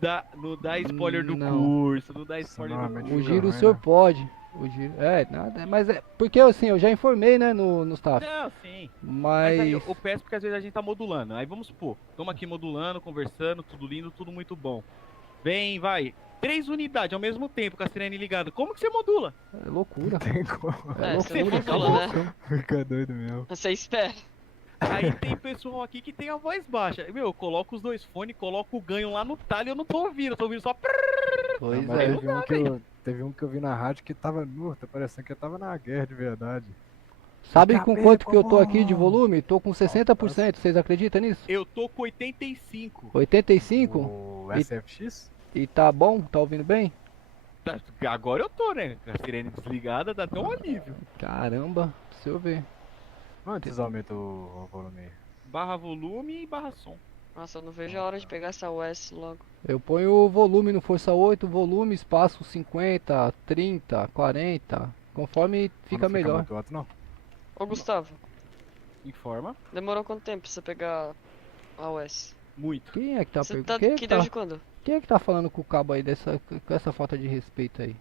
dá spoiler do Não. curso, não dá spoiler do normalmente curso. O giro o Não, senhor né? pode. O giro, nada, mas é porque assim, eu já informei, né, no staff. Não, sim. Mas aí eu peço porque às vezes a gente tá modulando. Aí vamos supor, estamos aqui modulando, conversando, tudo lindo, tudo muito bom. Vem, vai. 3 unidades ao mesmo tempo com a sirene ligada. Como que você modula? é loucura. Tem como. É Você loucura. falou, né? Fica doido mesmo. Você espera. Aí tem pessoal aqui que tem a voz baixa. Meu, eu coloco os 2 fones, coloco o ganho lá no talho e eu não tô ouvindo, eu tô ouvindo só. Pois Mas é. teve um que eu vi na rádio que tava nu, tá parecendo que tava na guerra de verdade. Sabe Fica com bem, quanto que eu tô aqui de como? volume? Tô com 60%, vocês acreditam nisso? Eu tô com 85. 85? O E- SFX? E tá bom? Tá ouvindo bem? Tá, agora eu tô, né? Com a sirene desligada dá até um alívio. Caramba, deixa eu ver. Quantos aumenta o volume aí? Barra volume e barra som. Nossa, eu não vejo a hora de pegar essa US logo. Eu ponho o volume no Força 8, volume, espaço 50, 30, 40, conforme fica Não melhor. muito alto, não? Ô Gustavo, Informa. demorou quanto tempo pra você pegar a US? Muito. Quem é que tá Você perguntando? tá Quem, é aqui que tá... desde quando? Quem é que tá falando com o cabo aí com essa falta de respeito aí?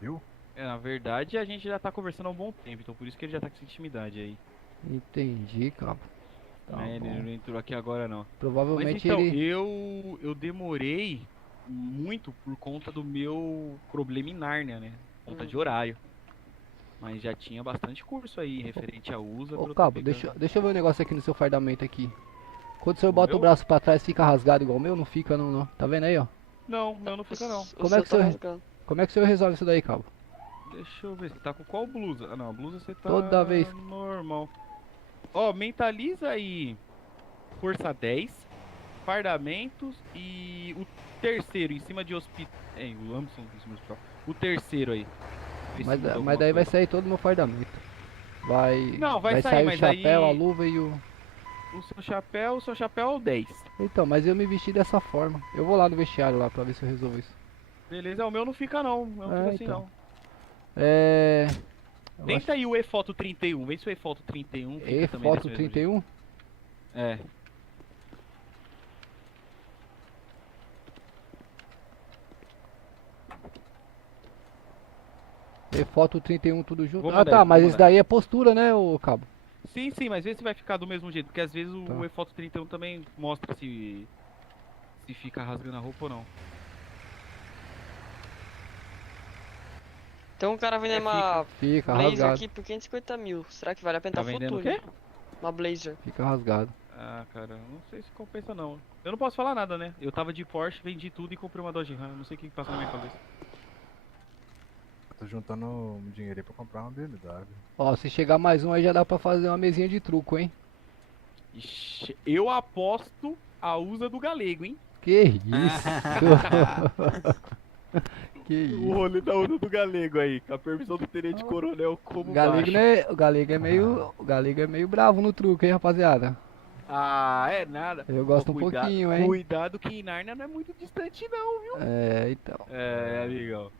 Viu? É, na verdade a gente já tá conversando há um bom tempo, então por isso que ele já tá com essa intimidade aí. Entendi, cabo. Tá Ele bom. não entrou aqui agora não. Mas Provavelmente então, ele. eu demorei muito por conta do meu problema em Nárnia, né? Por conta de horário. Mas já tinha bastante curso aí referente a USA. pra Ô eu tá cabo, pegando. deixa eu ver um negócio aqui no seu fardamento aqui. Quando o senhor O bota o meu? braço pra trás fica rasgado igual o meu? Não fica não. Tá vendo aí, ó? Não, meu não fica não. Como é que o senhor, como é que o senhor resolve isso daí, cabo? Deixa eu ver, você tá com qual blusa? Ah não, a blusa você tá Toda vez. normal. Ó, mentaliza aí força 10, fardamentos e o terceiro em cima de hospital. O Amson em cima do hospital. O terceiro aí. Precisa de alguma Mas daí vai coisa. sair todo o meu fardamento. Vai. Não, vai sair, sair o mas chapéu, aí- a luva e o. O seu chapéu é o 10. Então, mas eu me vesti dessa forma. Eu vou lá no vestiário lá pra ver se eu resolvo isso. Beleza, o meu não fica não. O meu não fica assim então. não. É. eu Tenta aí o E-Foto 31, vê se o E-Foto 31 fica E também foto desse mesmo 31? jeito. É. E foto 31 tudo junto. Vou Ah mandar tá, aí, mas vou esse mandar. daí é postura, né, ô cabo? Sim, sim, mas vê se vai ficar do mesmo jeito, porque às vezes Tá. o E-Foto 31 também mostra se fica rasgando a roupa ou não. Tem um cara vendendo uma Fica Blazer rasgado. aqui por 550 mil. Será que vale a pena Tá tá vendendo o futuro? quê? Uma Blazer. Fica rasgado. Ah, cara, não sei se compensa não. Eu não posso falar nada, né? Eu tava de Porsche, vendi tudo e comprei uma Dodge Ram. Não sei o que passou na minha cabeça. Tô juntando um dinheiro aí pra comprar uma BMW. Ó, se chegar mais um aí já dá pra fazer uma mesinha de truco, hein? Ixi, eu aposto a usa do galego, hein? Que isso? Que O isso? rolê da usa do galego aí, com a permissão do tenente coronel como O galego, baixo. né? O galego é meio bravo no truco, hein, rapaziada? Ah, é nada. Eu gosto Pô, um pouquinho, hein? Cuidado que em Nárnia não é muito distante não, viu? É, então. É, amigão.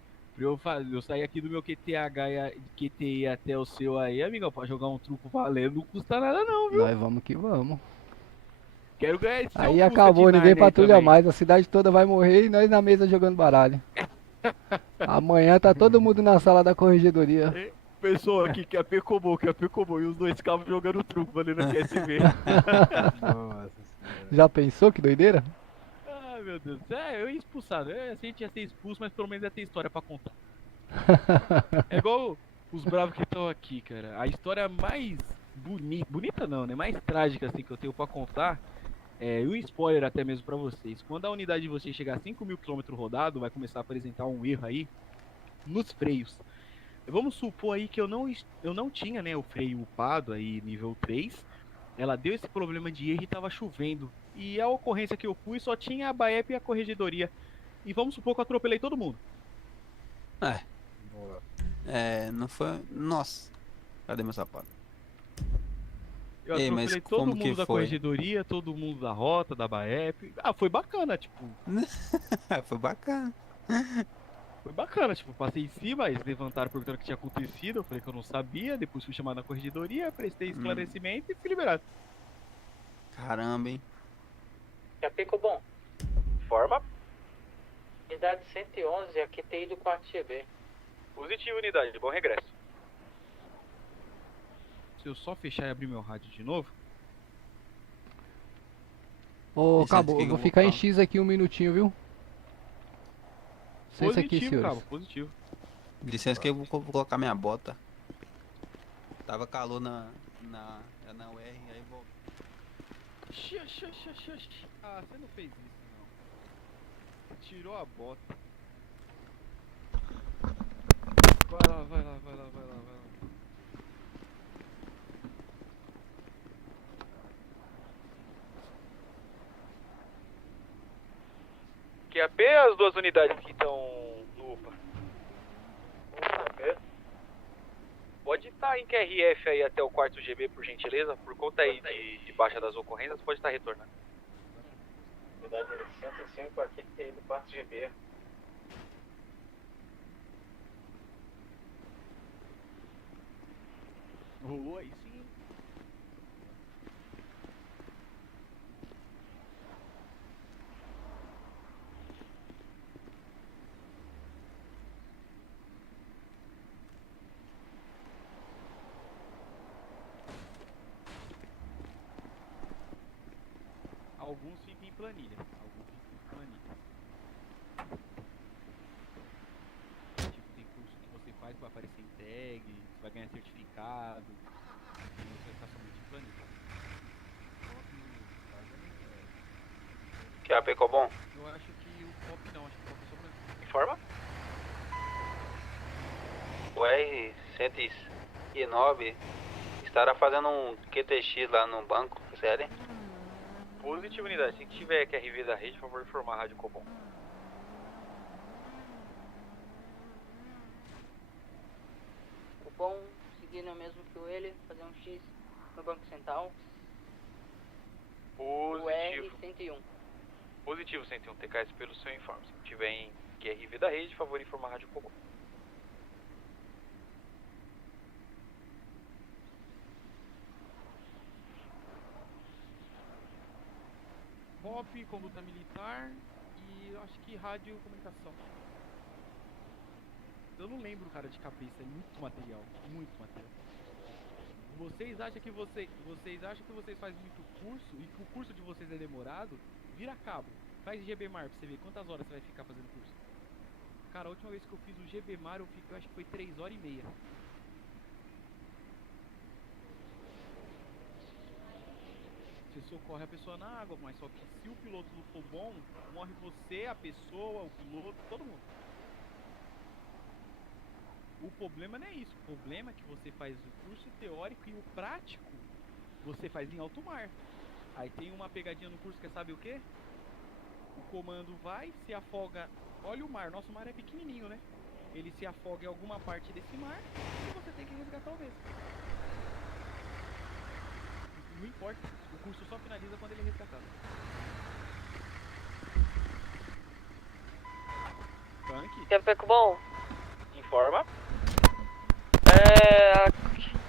Pra eu sair aqui do meu QTI até o seu aí, amigão, pra jogar um truco valendo não custa nada não, viu? Nós vamos que vamos. Quero ganhar esse seu Aí Fusca acabou, de ninguém Nárnia aí patrulha também. mais. A cidade toda vai morrer e nós na mesa jogando baralho. Amanhã tá todo mundo na sala da corregedoria. Pessoal aqui que é Pecobol, e os dois cabos jogando truco, valendo a QSV. Nossa senhora. Já pensou que doideira? Ah, meu Deus. É, eu ia expulsado. A gente ia ser expulso, mas pelo menos ia ter história pra contar. É igual os bravos que estão aqui, cara. A história mais bonita não, né? Mais trágica assim que eu tenho pra contar é um spoiler até mesmo pra vocês. Quando a unidade de vocês chegar a 5.000 km rodado, vai começar a apresentar um erro aí nos freios. Vamos supor aí que eu não tinha, né, o freio upado aí nível 3. Ela deu esse problema de erro e tava chovendo. E a ocorrência que eu fui só tinha a BAEP e a corregedoria. E vamos supor que eu atropelei todo mundo. Não foi. Nossa, cadê meu sapato? Eu Ei, mas atropelei todo como que mundo da foi? corregedoria, todo mundo da rota, da BAEP. Ah, foi bacana, tipo. Foi bacana. Foi bacana, tipo, passei em cima, eles levantaram perguntando o que tinha acontecido, eu falei que eu não sabia, depois fui chamado na corregedoria, prestei esclarecimento e fui liberado. Caramba, hein? Já ficou bom. Forma. Unidade 111, aqui TI do 4GB. Positivo, unidade. Bom regresso. Se eu só fechar e abrir meu rádio de novo... Ô, Licença, Cabo, que eu vou eu ficar em falar. X aqui um minutinho, viu? Licença aqui, Positivo, senhores. Cabo, positivo. Licença que eu vou colocar minha bota. Tava calor na UR, aí vou. Ah, você não fez isso, não. Tirou a bota. Vai lá. QAP as duas unidades que estão no UPA? Pode estar em QRF aí até o quarto GB, por gentileza. Por conta aí de baixa das ocorrências, pode estar retornando. Unidade 105, aqui TI do 4GB. Aí sim. Alguns ficam em planilha. Tipo, tem curso que você faz pra aparecer em tag, você vai ganhar certificado. E você vai ficar somente em planilha. Que a ficou bom? Eu acho que o pop não, acho que o pop é só pra... Informa. O R-109 estará fazendo um QTX lá no banco, sério? Positivo, unidade. Se tiver QRV da rede, por favor, informar a Rádio Cobom. O bom, seguindo o mesmo que o ele, fazer um X no Banco Central. O Positivo. R101. Positivo, 101. TKS pelo seu informe. Se tiver em QRV da rede, por favor, informar a Rádio Cobom. Pop, conduta militar e eu acho que rádio e comunicação. Eu não lembro, cara, de cabeça. É muito material. Muito material. Vocês acham que vocês fazem muito curso e que o curso de vocês é demorado? Vira cabo. Faz GBMAR pra você ver quantas horas você vai ficar fazendo curso. Cara, a última vez que eu fiz o GBMAR, eu acho que foi 3 horas e meia. Você socorre a pessoa na água, mas só que se o piloto não for bom, morre você, a pessoa, o piloto, todo mundo. O problema não é isso, o problema é que você faz o curso teórico e o prático você faz em alto mar. Aí tem uma pegadinha no curso que é, sabe o que? O comando vai, se afoga, olha o mar, nosso mar é pequenininho, né? Ele se afoga em alguma parte desse mar e você tem que resgatar o mesmo. Não importa, o curso só finaliza quando ele é resgatado. Tanque. Quer ver com bom? Informa.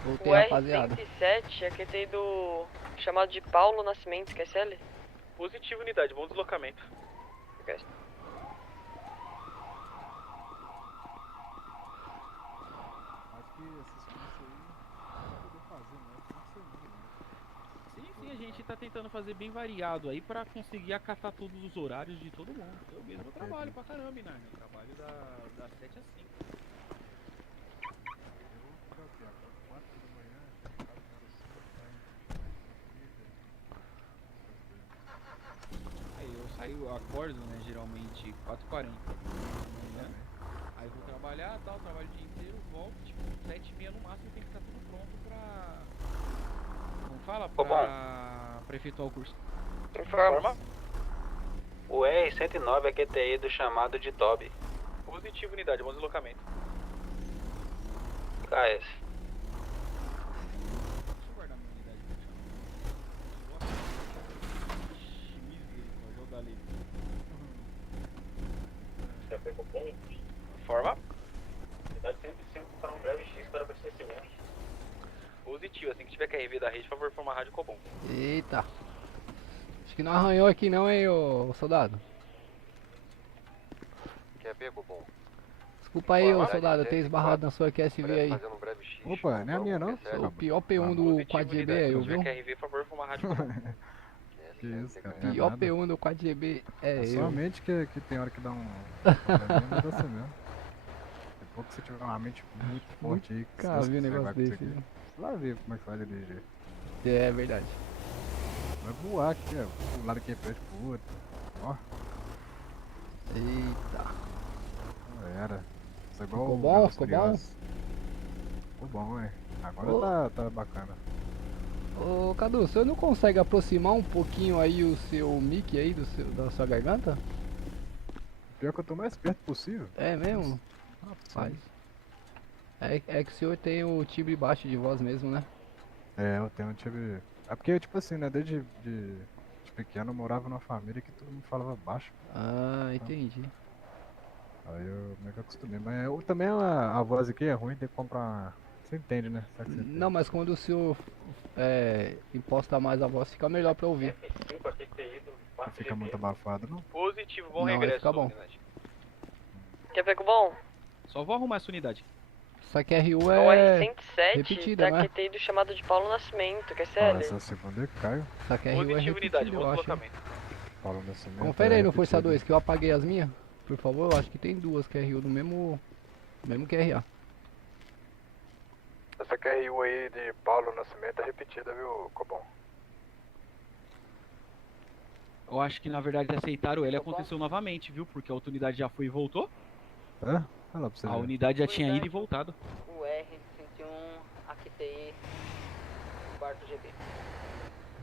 Voltei, O rapaziada. R-107 é aquele do chamado de Paulo Nascimento, que é CL? Positivo, unidade, bom deslocamento. Acho que esses cursos aí não vai poder fazer, né? Tem que ser muito, né? Sim, a gente tá tentando fazer bem variado aí pra conseguir acatar todos os horários de todo mundo. Eu mesmo trabalho pra caramba, né? Eu trabalho das 7 às 5. Aí eu saio, acordo, né, geralmente 4h40 da manhã. Aí vou trabalhar, tal, trabalho o dia inteiro, volto, tipo, 7h30 no máximo tem que estar tudo pronto pra... Como fala? Pra efetuar o curso. Informa. O R-109 é QTI do chamado de Toby. Positivo, unidade, bom deslocamento. KS. Deixa eu guardar minha unidade pra jogar ali. Informa. Unidade 105 para um breve X para abastecimento. Positivo, assim que tiver KRV da rede, por favor, formar a rádio Cobom. Eita. Acho que não arranhou aqui não, hein, ô soldado. Quer ver, Cobom? Desculpa aí, ô soldado, eu tenho esbarrado na sua QSV aí. Fazendo um breve X. Opa, não é a minha não? Sou o pior P1 do 4GB é eu, viu? KRV, por favor, formar a rádio Cobom. Que isso, cara. Pior P1 do 4GB é eu. Somente que tem hora que dá um probleminha, mas é assim mesmo. Depois que você tiver uma mente muito forte aí, que Nunca vi um negócio vai desse, conseguir. viu? Você vai ver como é que faz ele dirigir. É verdade. Vai voar aqui, ó. Um lado aqui é perto pro outro. Ó. Eita. Era. Isso é igual Ficou o bom? Velozes Ficou e bom? Furiosos. Ficou bom, é. Agora tá bacana. Ô Cadu, o senhor não consegue aproximar um pouquinho aí o seu mic aí da sua garganta? Pior que eu tô mais perto possível. É mesmo? Rapaz. É que o senhor tem o timbre baixo de voz mesmo, né? É, eu tenho um timbre... É porque, tipo assim, né, desde de pequeno eu morava numa família que todo mundo falava baixo. Ah, entendi. Aí eu meio que acostumei. Mas também a voz aqui é ruim, tem que comprar... Você entende, né? Sabe que você Não, mas quando o senhor imposta mais a voz, fica melhor pra ouvir. não fica muito abafado, não? Positivo, bom Não, aí regresso. fica bom. Unidade. Quer ver com bom? Só vou arrumar essa unidade. Só que RU O é R-107 repetida, da né? QTI do chamado de Paulo Nascimento, que é Fala CL. essa segunda é Caio. Só que RU é Positivo, unidade, repetida, bom eu acho. deslocamento. Paulo Nascimento. Confere aí no repetido. Força 2 que eu apaguei as minhas. Por favor, eu acho que tem duas QRU do mesmo QRA. Essa QRU aí de Paulo Nascimento é repetida, viu, Cobom? Eu acho que na verdade aceitaram ele aconteceu novamente, viu? Porque a outra unidade já foi e voltou. Hã? Fala pra você A ver. unidade já tinha ido e voltado. O R-101, a QTI, quarto GB.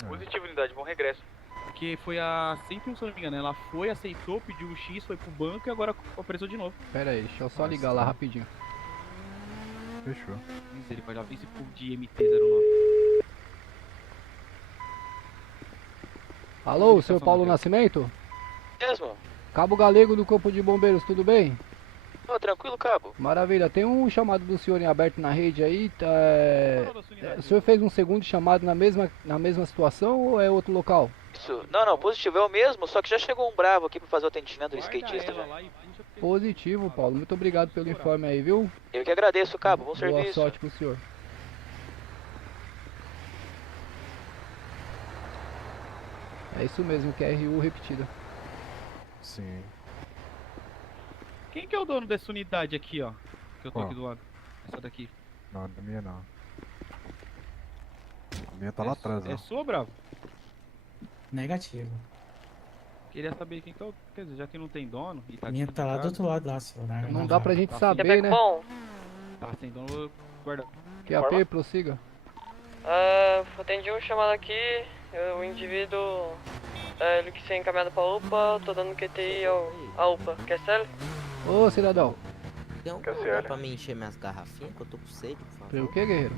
Positivo, unidade, bom regresso. Porque foi a 101, se eu não me engano. Ela foi, aceitou, pediu o X, foi pro banco e agora apareceu de novo. Pera aí, deixa eu só ligar lá rapidinho. Fechou. Misericórdia, vê esse povo de MT-09. Alô, senhor Paulo Nascimento? Mesmo? Cabo Galego do Corpo de Bombeiros, tudo bem? Ô, tranquilo, cabo. Maravilha, tem um chamado do senhor em aberto na rede aí. O senhor fez um segundo chamado na mesma situação ou é outro local? Isso. Não, positivo, é o mesmo, só que já chegou um bravo aqui pra fazer o atendimento do skatista já. Lá e puxa Positivo, Paulo. Muito obrigado pelo informe aí, viu? Eu que agradeço, cabo. Bom Boa serviço. sorte pro senhor. É isso mesmo, que é RU repetida. Sim. Quem que é o dono dessa unidade aqui, ó? Que eu tô Qual? aqui do lado. Essa daqui. Não, da minha não. A minha tá lá atrás, ó. É sua, Bravo? Negativo. Queria saber quem que é o... Quer dizer, já que não tem dono e tá A minha aqui tá lá do casa, outro lado lá, senhor. Não dá pra gente Tá saber, sem- né? Tá sem dono, eu vou guardar. QAP, prossiga. Atendi um chamado aqui, o indivíduo, ele quis ser encaminhado pra UPA, tô dando QTI à UPA. Quer ser? Ô, cidadão. Tem algum lugar pra mim encher minhas garrafinhas? Que eu tô com sede, por favor. Pelo que, guerreiro?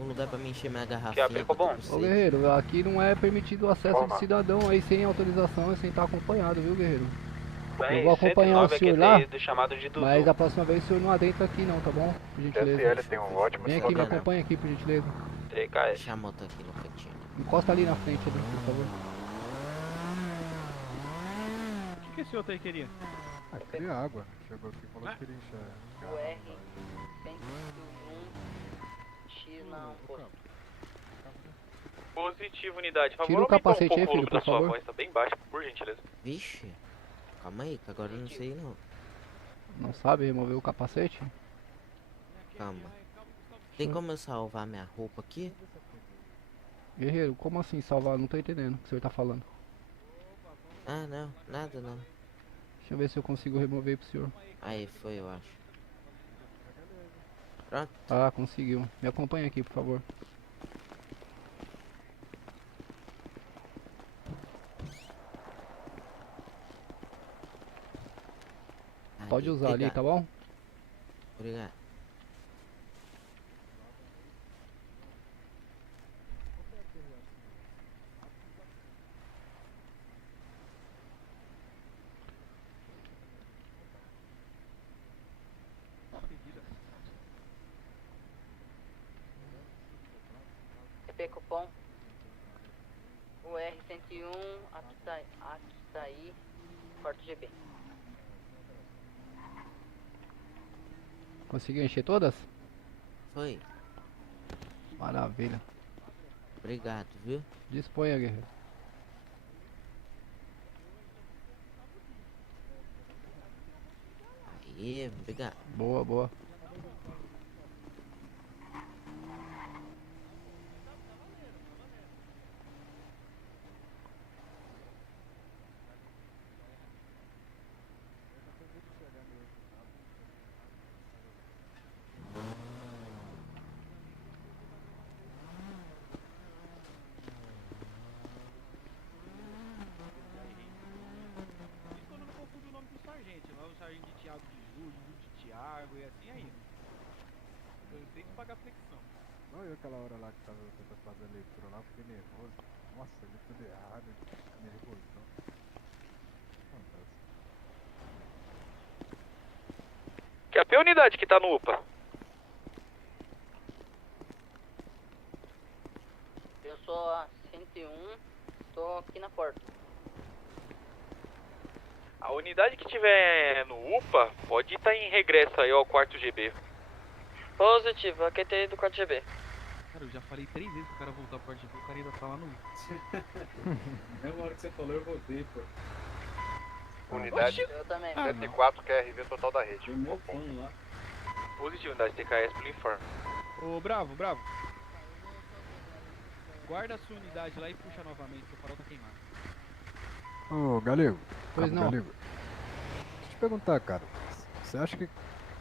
Um lugar pra mim encher minha garrafinha. Que eu tô com Ô, sede. guerreiro, aqui não é permitido o acesso de cidadão aí sem autorização e sem estar acompanhado, viu, guerreiro? Eu vou acompanhar o senhor lá, mas a próxima vez o senhor não adentra aqui não, tá bom? Por gentileza. SL tem um ótimo Vem aqui, me acompanha aqui, por gentileza. Deixa a moto aqui no cantinho. Encosta ali na frente, ali, por favor. O que esse outro aí queria? Ah, queria água. Chegou aqui e falou que queria encher. O R 101 X na posto. Positivo, unidade. Favor, Tira o aumentar capacete um aí, pouco o filho, volume da por sua favor. voz, tá bem baixo, por gentileza. Vixe. Calma aí, que agora eu não sei não. Não sabe remover o capacete? Calma. Tem como eu salvar minha roupa aqui? Guerreiro, como assim salvar? Não tô entendendo o que o senhor tá falando. Ah, não. Nada não. Deixa eu ver se eu consigo remover pro senhor. Aí, foi, eu acho. Pronto. Ah, conseguiu. Me acompanha aqui, por favor. Pode usar ali, tá bom? Obrigado. EP cupom. O R 101 aqui tá aí. Corte GB. Conseguiu encher todas? Foi. Maravilha. Obrigado, viu? Disponha, guerreiro. Aí, obrigado. Boa, boa. Isso quando eu não confundo o nome do sargento. Não é o sargento de Thiago de Júlio, de Thiago e assim aí. Eu tenho que pagar flexão. Não, eu aquela hora lá que tava tentando fazer a leitura lá, fiquei nervoso. Nossa, eu li tudo errado. Nervosão. Fantástico. Que é a pior unidade que tá no UPA. Eu sou a 101, tô aqui na porta. A unidade que tiver no UPA pode estar em regresso aí ao quarto GB. Positivo, a QTI do 4GB. Cara, eu já falei 3 vezes pro cara voltar pro quarto GB, o cara ainda tá lá no UPA. Na hora que você falou, eu voltei, pô. Unidade Eu também. 104 QRV total da rede. Tem um mó fone lá. Positivo, unidade TKS pelo informe. Ô, Bravo, Bravo. Guarda a sua unidade lá e puxa novamente, que o farol tá queimado. Ô, Galego. Pois Cabo não. Galego. Deixa eu te perguntar, cara. Você acha que...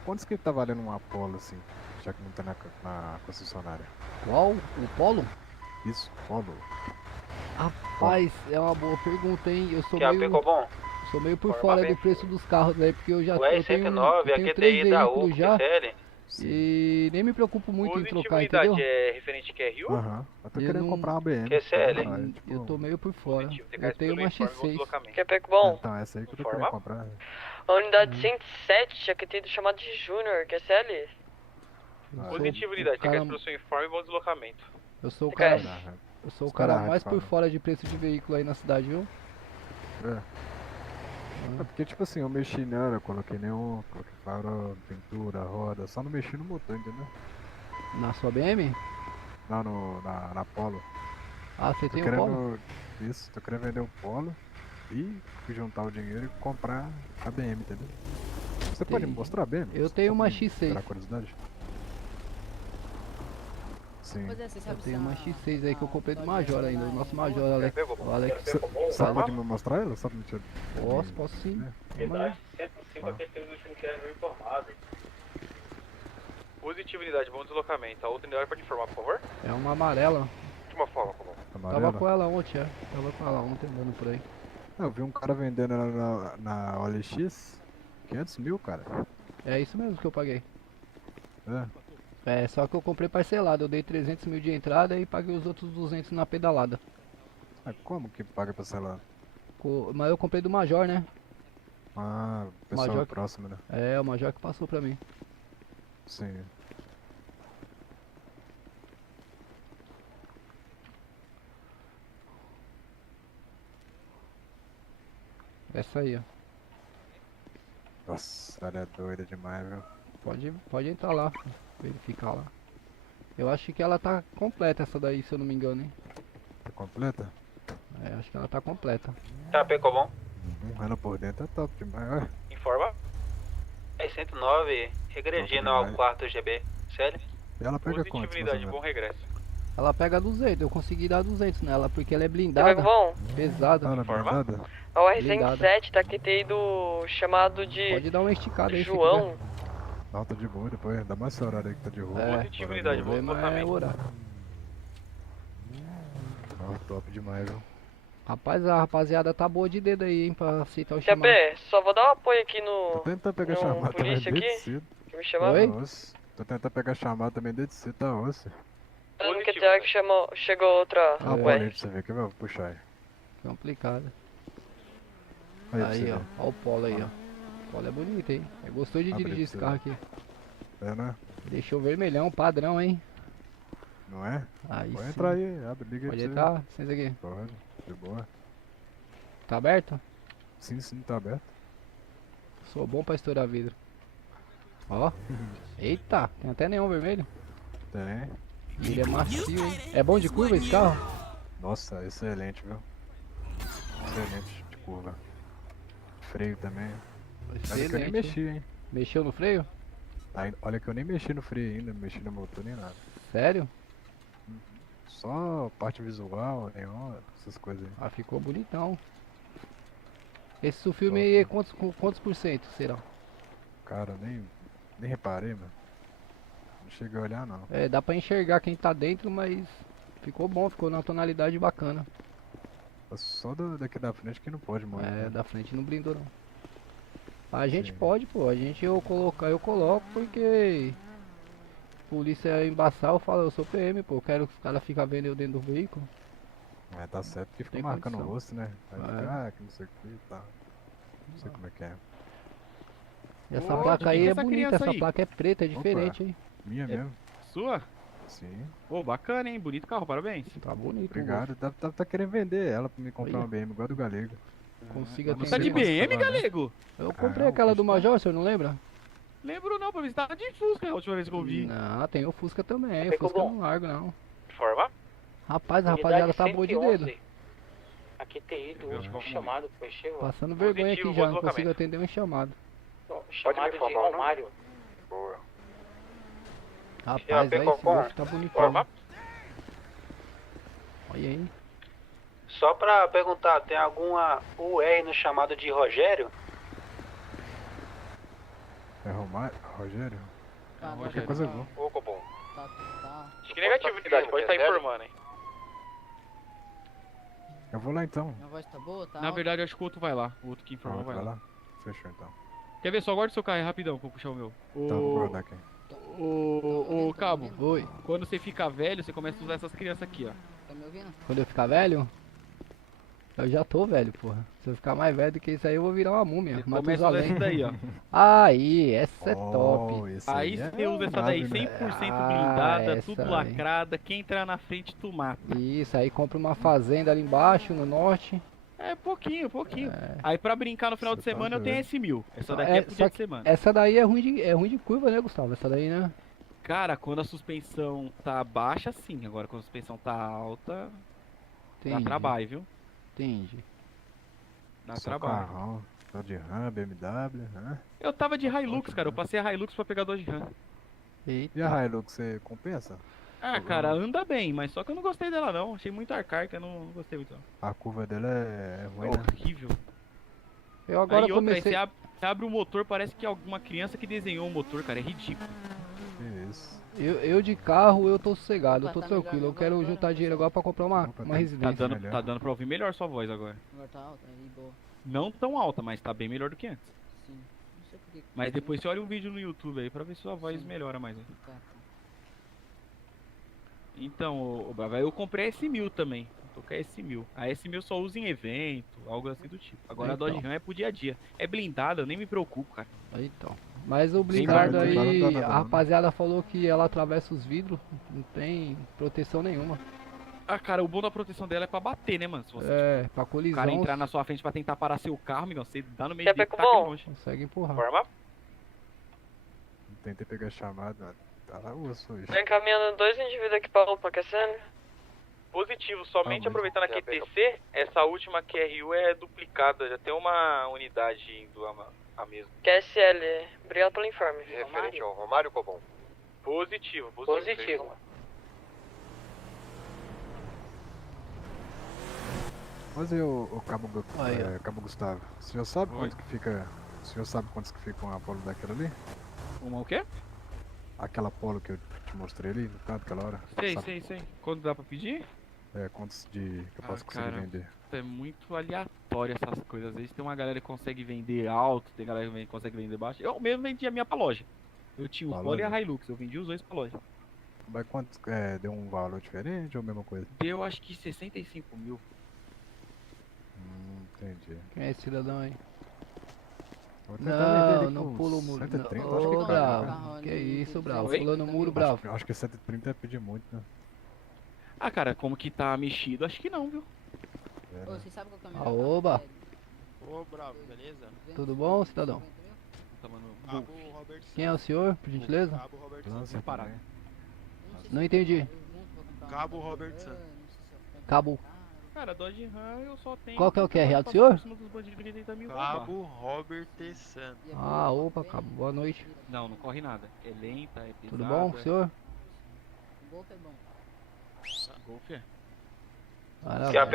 Quantos que tá valendo um Apollo, assim? Já que não tá na concessionária. Qual? O Polo? Isso, Polo. Rapaz, é uma boa pergunta, hein? Eu sou Que meio... ficou bom? Sou meio por Forma fora bem. do preço dos carros, né? Porque eu já O eu tenho, R109, eu a tenho QTI 3 da veículos UP, já. CL. E nem me preocupo muito em Positivo, trocar, unidade entendeu? é referente QRU? Aham. Eu tô Eu querendo não- comprar uma BM. QCL. Aí, tipo, Eu tô meio por fora. Positivo, Eu TKS tenho pelo uma informe, bom X6. deslocamento. Que é bom. Então, essa aí que eu tô Forma? querendo comprar. A unidade 107, a QTI do chamado de Júnior, que é CL. Eu sou Positivo, o unidade cara- TKS pelo seu informe, bom deslocamento. Eu sou o TKS. cara, eu sou o Os cara caras mais falam. por fora de preço de veículo aí na cidade, viu? É. É porque, tipo assim, eu mexi nela, eu coloquei neon, coloquei farol, pintura, roda, só não mexi no motor, entendeu? Na sua BM? Não, na Polo. Ah, você Tô tem o querendo, Polo? Isso, tô querendo vender o Polo e juntar o dinheiro e comprar a BM, entendeu? Você pode me mostrar a BM? Eu tenho uma Só pra X6. tirar curiosidade? Sim. Eu tenho uma X6 aí que eu comprei do Major ainda, o nosso Major, Alex. O Alex. Você pode me mostrar ela? Só pra me tirar. Posso sim. Unidade 105 aqui teve o último que era informado. Positivo, unidade, bom deslocamento. A outra unidade pode informar, por favor? É uma amarela. De uma forma, por favor. Tava com ela ontem, é. Tava com ela ontem andando por aí. Eu vi um cara vendendo ela na OLX, 500 mil, cara. É isso mesmo que eu paguei. É. É, só que eu comprei parcelado, eu dei 300 mil de entrada e paguei os outros 200 na pedalada. Ah, como que paga parcelado? Mas eu comprei do Major, né? Ah, o pessoal Major... próximo, né? É, o Major que passou pra mim. Sim. Essa aí, ó. Nossa, ela é doida demais, viu? Pode entrar lá, verificar lá. Eu acho que ela tá completa essa daí, se eu não me engano, hein? Tá completa? É, acho que ela tá completa. Tá, Pecobon. Ela por dentro é top demais, olha. Informa. É 109, regredindo ao quarto GB. Sério? E ela pega quanto? Unidade, bom regresso. Ela pega 200, eu consegui dar 200 nela, porque ela é blindada. Pecobon. Pesada. Ela é blindada? A UR-107 tá aqui tem do chamado de Pode dar uma esticada aí, João. Não, tá de boa depois, ainda mais esse horário aí que tá de rua. Positivo, unidade, bom deslocamento. Ó, top demais, viu? Rapaz, a rapaziada tá boa de dedo aí, hein, pra aceitar o chamado. TP, só vou dar um apoio aqui no. Tô tentando pegar chamada também polícia desde aqui, cedo. que me chamaram. Oi? Nossa, tô tentando pegar chamada também desde cedo, tá osso. No QTA que chegou outra Ah, UR. pode pra você ver que eu vou puxar aí. Complicado. Aí, pra Aí, você ó. ver. Ó o Polo aí, ó. O Polo é bonito, hein? Eu gostou de Abre dirigir pra esse você carro ver. aqui. É, né? Deixou vermelhão, padrão, hein? Não é? Aí Pode sim. entrar aí, abre, liga aí Pode pra você entrar? ver. Senta aqui. Pode, de boa. Tá aberto? Sim, tá aberto. Sou bom pra estourar vidro. Ó. Eita, tem até neon vermelho. Tem. E ele é macio, hein? É bom de curva esse carro? Nossa, excelente, viu? Excelente de curva. Freio também. Mas é que eu nem Excelente, mexi, hein? Mexeu no freio? Olha que eu nem mexi no freio ainda, não mexi no motor nem nada. Sério? Só parte visual, neon, essas coisas aí. Ah, ficou bonitão. Esse filme aí é quantos por cento será? Cara, nem reparei, mano. Não cheguei a olhar não. É, dá pra enxergar quem tá dentro, mas ficou bom, ficou na tonalidade bacana. Só daqui da frente que não pode, mano. É, da frente não blindou não. A gente pode, pô, eu coloco porque polícia embaçar, eu falo, eu sou PM, pô, eu quero que os caras fiquem vendo eu dentro do veículo. É, tá certo, porque fica Tem marcando o condição. rosto, né? Aí É. fica, que não sei o que e tal. Não sei como é que é. E essa Ô, placa quem aí que é é essa bonita, criança essa aí? placa é preta, é Opa. diferente, hein? Minha mesmo? Sua? Sim. Pô, bacana, hein? Bonito carro, parabéns. Tá bonito. Obrigado. Tá querendo vender ela pra me comprar Olha. uma BM igual a do Galego. Consiga Mas não Tá sei de quanto BM, tá lá, né? galego? Eu comprei aquela do Major, o senhor não lembra? Lembro não, pra mim você tava de Fusca a última vez que eu vi. Não, tem o Fusca também, o Ficou Fusca eu bom. não largo não. Informa. Rapaz, a rapaziada tá boa de dedo. Aqui TI do último chamado que foi chegou. Passando vergonha aqui já, não consigo atender um chamado. Chamado de informar, não? Romário. Boa. Rapaz, E aí a esse Pecopom? Golf tá bonitão. Informa. Olha aí. Só pra perguntar, tem alguma UR no chamado de Rogério? É Rogério? Tá, Qualquer coisa eu vou. Ô, Copom. tá. Acho que negativo, unidade, pode estar informando, hein? Eu vou lá então. Minha voz tá boa, tá? Na verdade, eu acho que o outro vai lá. O outro que informou Pronto, vai lá. Fechou então. Quer ver? Só guarda o seu carro aí rapidão pra eu puxar o meu. Então, vou guardar aqui. Ô, Cabo. Oi. Quando você fica velho, você começa a usar essas crianças aqui, ó. Tá me ouvindo? Quando eu ficar velho? Eu já tô velho, porra. Se eu ficar mais velho do que isso aí, eu vou virar uma múmia. Começa a usar Matusalém. essa daí, ó. Aí, essa é top. Aí você usa essa daí 100% blindada, essa tudo aí. lacrada. Quem entrar na frente, tu mata. Isso, aí compra uma fazenda ali embaixo, no norte. É pouquinho. Aí pra brincar no final de semana eu tenho S1000. Essa daqui é pro só dia de que semana. essa daí é ruim de curva, né, Gustavo? Essa daí, né? Cara, quando a suspensão tá baixa, sim. Agora quando a suspensão tá alta, dá Entendi. trabalho, viu? Entendi. Dá Só trabalho. carrão, Dodge Ram, BMW, né? Eu tava de Hilux, cara. Eu passei a Hilux pra pegar Dodge Ram. E a Hilux, você compensa? Ah, cara, anda bem, mas só que eu não gostei dela não. Achei muito arcaica, não gostei muito não. A curva dela é ruim, né? Horrível. Eu agora Aí outra, aí comecei... você abre o motor, parece que é alguma criança que desenhou o motor, cara. É ridículo. Que isso. Eu de carro, eu tô sossegado, eu tô tranquilo. Eu quero juntar dinheiro agora pra comprar uma residência. Tá dando pra ouvir melhor sua voz agora. Agora tá alta, aí boa. Não tão alta, mas tá bem melhor do que antes. Sim. Não sei por que. Mas depois você olha um vídeo no YouTube aí pra ver se sua voz melhora mais. Aí. Tá. Então, ô Brava, eu comprei a S1000 também. Tô com a S1000. A S1000 só usa em evento, algo assim do tipo. Agora Então. a Dodge Ram é pro dia a dia. É blindada, eu nem me preocupo, cara. Então. Mas o blindado Sem aí, não dá nada, a rapaziada falou que ela atravessa os vidros, não tem proteção nenhuma. Ah, cara, o bom da proteção dela é pra bater, né, mano? Se você, É, pra o colisão. cara entrar na sua frente pra tentar parar seu carro, amigão, você dá no meio Quer dele, pegar tá aqui bom? longe. Consegue empurrar. Forma? Tentei pegar a chamada, tá lá osso hoje. Tô encaminhando 2 indivíduos aqui pra UPA, quer ser? Positivo, somente mas- aproveitando a QTC, essa última QRU é duplicada, já tem uma unidade indo a mesma. QSL, obrigado pelo informe. Referente ao Romário Cobon. Positivo. Positivo. Mas e o Cabo, Aí, ó. Cabo Gustavo, o senhor sabe Oi. quanto que fica... O senhor sabe quantos que fica uma polo daquela ali? Uma o quê? Aquela polo que eu te mostrei ali, no canto, aquela hora? Sabe Sei. Quando dá pra pedir? quantos de que eu Ah, posso conseguir cara. vender? É muito aleatório essas coisas. Às vezes tem uma galera que consegue vender alto, tem galera que consegue vender baixo. Eu mesmo vendi a minha pra loja. Eu tinha o Pra Polo e a loja? Hilux, eu vendi os dois pra loja. Mas quantos, deu um valor diferente ou a mesma coisa? Deu acho que 65 mil. Entendi. Quem é esse cidadão aí? Vou tentar vender Não, ele não por pula o muro. 130, Não. acho que Ô, tá, Bravo. né? Que isso, Bravo? Oi? Pulando o muro, Bravo. Acho que 130 é pedir muito, né? Ah, cara, como que tá mexido, acho que não, viu? Ô, você sabe qual que é o Ah, melhor carro, oba. velho? Ô, bravo, beleza? Tudo bom, cidadão? Cabo Robert Quem é o senhor, por gentileza? Cabo Robert Lança Santos. também. Não entendi. Cabo Robert Santos. Cabo. Cara, Dodge Ram eu só tenho... Qual que é o QR do senhor? Cabo Robert Santos. Ah, opa, Cabo. Boa noite. Não, não corre nada. É lenta, é pesada. Tudo bom, senhor? O Golf é bom. Golf é? Maravilha.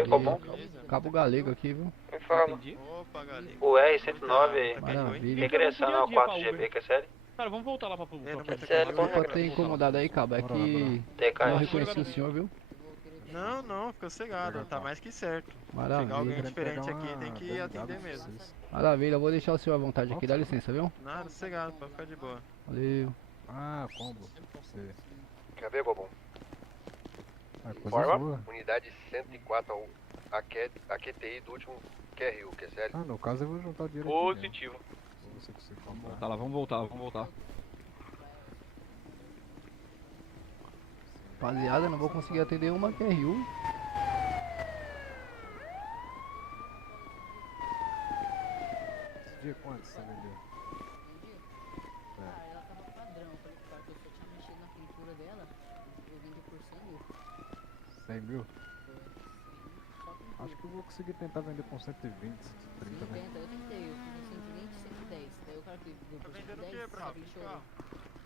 Cabo Galego aqui, viu? Informa. Opa, galera. O R109 Maravilha. regressando ao 4GB, quer sério? Cara, vamos voltar lá pra Desculpa ter incomodado aí, Cabo. É que não reconheci o senhor, viu? Não, fica sossegado, tá mais que certo. Maravilha. Chegar alguém diferente aqui tem que atender mesmo. Maravilha, eu vou deixar o senhor à vontade aqui, dá licença, viu? Nada, sossegado, pode ficar de boa. Valeu. Ah, combo. Você. Quer ver, Cobon? Ah, coisa Forma? boa. Unidade 104, a QTI do último QRU, que é sério? Ah, no caso eu vou juntar o dinheiro aqui mesmo. Positivo. Pra você conseguir comprar. Voltar lá, vamos voltar. Rapaziada, não vou conseguir atender uma QRU. Esse dia quanto você vendeu? Entendi? Cara, ela tava padrão. Eu falei pro cara que eu só tinha mexido na pintura dela. Eu vendi por 100 mil. 100 mil? Só pintura. Acho que eu vou conseguir tentar vender por 120, 130, né? 130, eu tentei. Eu fiz 120 e 110. Daí o cara que deu por 110, sabe, ele chorou.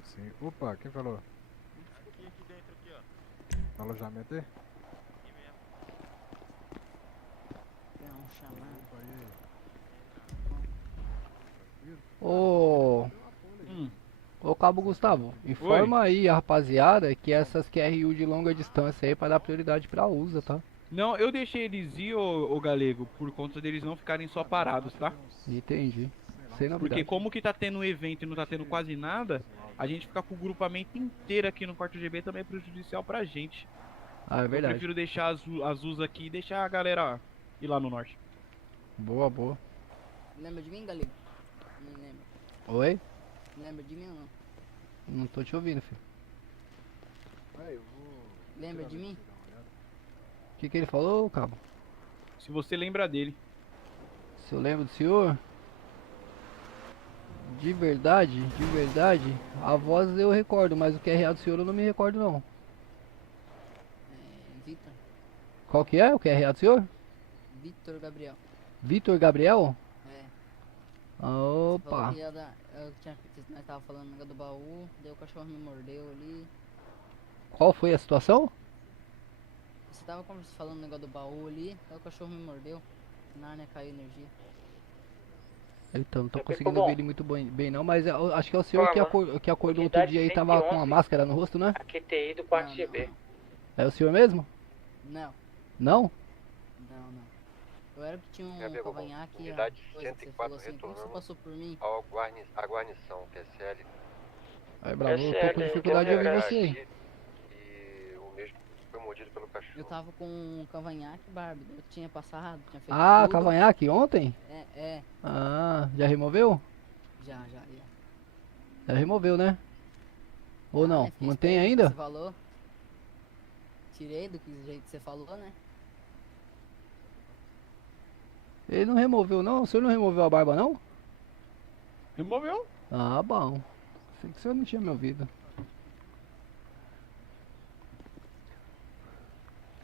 Sim. Opa, quem falou? Aqui dentro, aqui, ó. No alojamento aí? Não, chamado. Ô Cabo Gustavo, informa aí a rapaziada que essas QRU de longa distância aí pra dar prioridade pra USA, tá? Não, eu deixei eles ir, ô Galego, por conta deles não ficarem só parados, tá? Entendi. Sem novidade. Porque como que tá tendo um evento e não tá tendo quase nada, a gente ficar com o grupamento inteiro aqui no quarto GB também é prejudicial pra gente. Ah, é Eu verdade. prefiro deixar as US aqui e deixar a galera ir lá no norte. Boa, boa. Lembra de mim, Galego? Não lembra. Oi? Lembra de mim ou não? Não tô te ouvindo, filho. Lembra de mim? O que ele falou, Cabo? Se você lembra dele. Se eu lembro do senhor? De verdade, a voz eu recordo, mas o QRA do senhor eu não me recordo não. Vitor. Qual que é o QRA do senhor? Vitor Gabriel. Vitor Gabriel? É. Opa. Você falou que ia dar, nós tava falando no negócio do baú, daí o cachorro me mordeu ali. Qual foi a situação? Você tava falando no negócio do baú ali, daí o cachorro me mordeu. Na né, caiu energia. Então, não tô Eu conseguindo fico bom. ver ele muito bem não, mas eu acho que é o senhor que acordou outro Unidade dia e tava com 111. a máscara no rosto, né? A QTI do quarto GB. É o senhor mesmo? Não, Não? não. Eu era que tinha um Já pegou, cavanhaque e a unidade coisa que você 104 falou assim, como você retornando passou por mim? a guarnição, QSL. Aí, Bravo, eu tô com dificuldade de ouvir você aí. E o mesmo foi mordido pelo cachorro. Eu tava com um cavanhaque, Barbie, eu tinha passado, tinha feito Ah, tudo. cavanhaque ontem? É. Ah, já removeu? Já. Já removeu, né? Ou não? fiz Mantém bem o que ainda? Você falou. Tirei do jeito que você falou, né? Ele não removeu não? O senhor não removeu a barba não? Removeu? Ah, bom. Sei que o senhor não tinha me ouvido.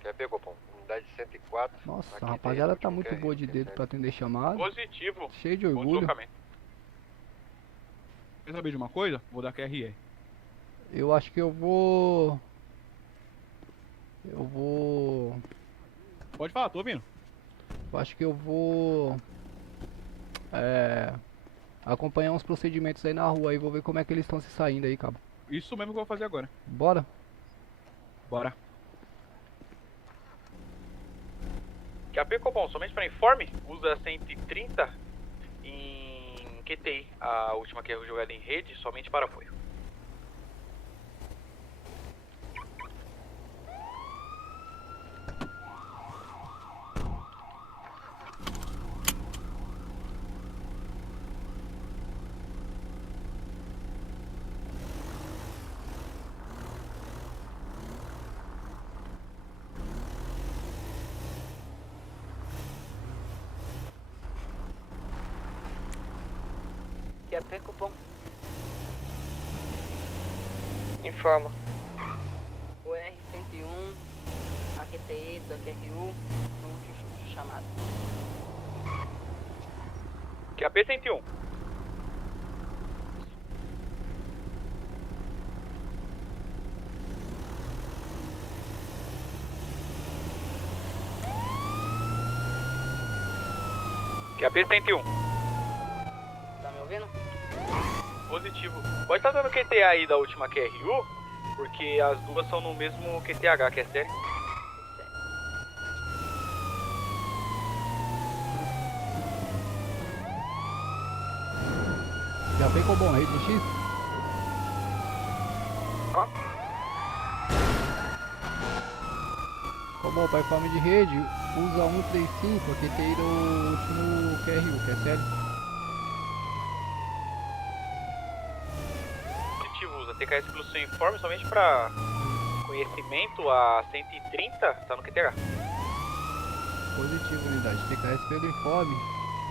Já pegou, bom. Unidade 104. Nossa, aqui a rapaziada tem tá o último muito boa de dedo pra atender chamada. Positivo. Cheio de Bom orgulho. deslocamento. Quer saber de uma coisa? Vou dar QRE. Eu acho que eu vou... Pode falar, tô ouvindo. Eu acho que eu vou... acompanhar uns procedimentos aí na rua aí. Vou ver como é que eles estão se saindo aí, cabo. Isso mesmo que eu vou fazer agora. Bora? Bora. QAP Copom, somente para informe, usa 130 em QTI, a última que é jogada em rede, somente para apoio. QAP Cupom. Informa. O R101, a QTI da QRU, no último chamado. QAP 101. QAP 101. Tá me ouvindo? Positivo. Pode estar dando QTA aí da última QRU, porque as duas são no mesmo QTH, que é sério. Já vem com o bom rei do X? Como para informe de rede, usa 135, aqui tem o último QRU, que é sério. Positivo, usa TKS pelo seu informe somente para conhecimento a 130, tá no QTH. Positivo, unidade. TKS pelo informe.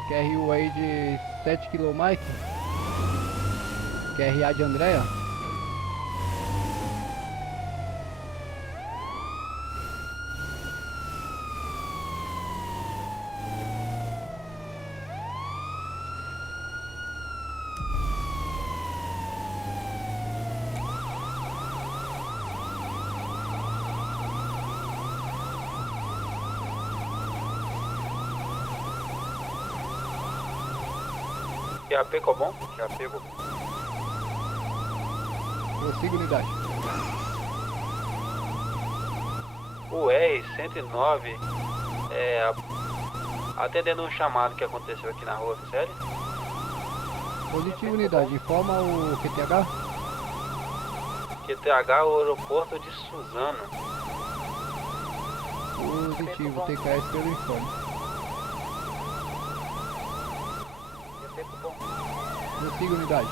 QRU aí de 7 km Mike. QRA de Andréia. QAP Cobom? Já pegou. Prossiga, unidade. O R109 atendendo um chamado que aconteceu aqui na rua, sério? Positivo, unidade. Informa o QTH. QTH, o aeroporto de Suzano. Positivo, TKS pelo informe. Prossiga, unidade.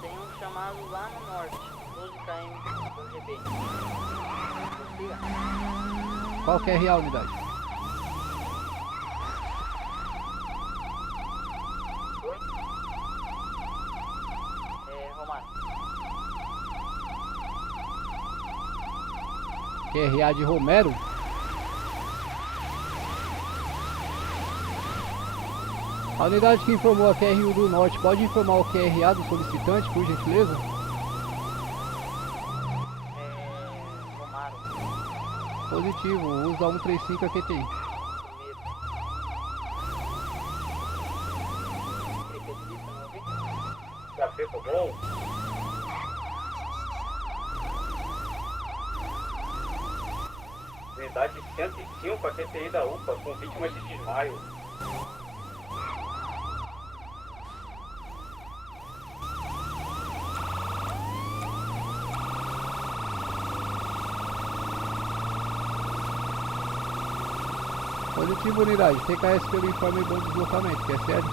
Tem um chamado lá no norte, 12 km do GB. Prossiga. Qual QRA, unidade? QRA de Romero. A unidade que informou a QRU do Norte pode informar o QRA do solicitante, por gentileza? Positivo, usa 135 AQTI. Café tá bom? Unidade 105 AQTI da UPA com vítima de desmaio. Positivo, unidade. TKS pelo informe e bom deslocamento, que é sério?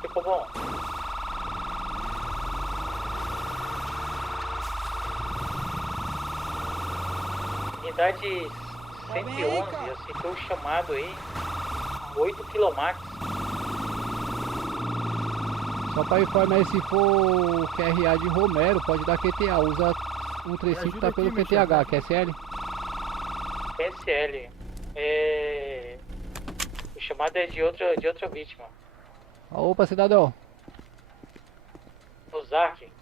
Ficou bom. Unidade 111, aceitou o chamado aí. 8 km. Só para informar aí, se for o QRA de Romero, pode dar QTA. Usa 135 tá pelo QTH, QSL? PSL. O chamado é de outra vítima. Opa, cidadão. Ozark.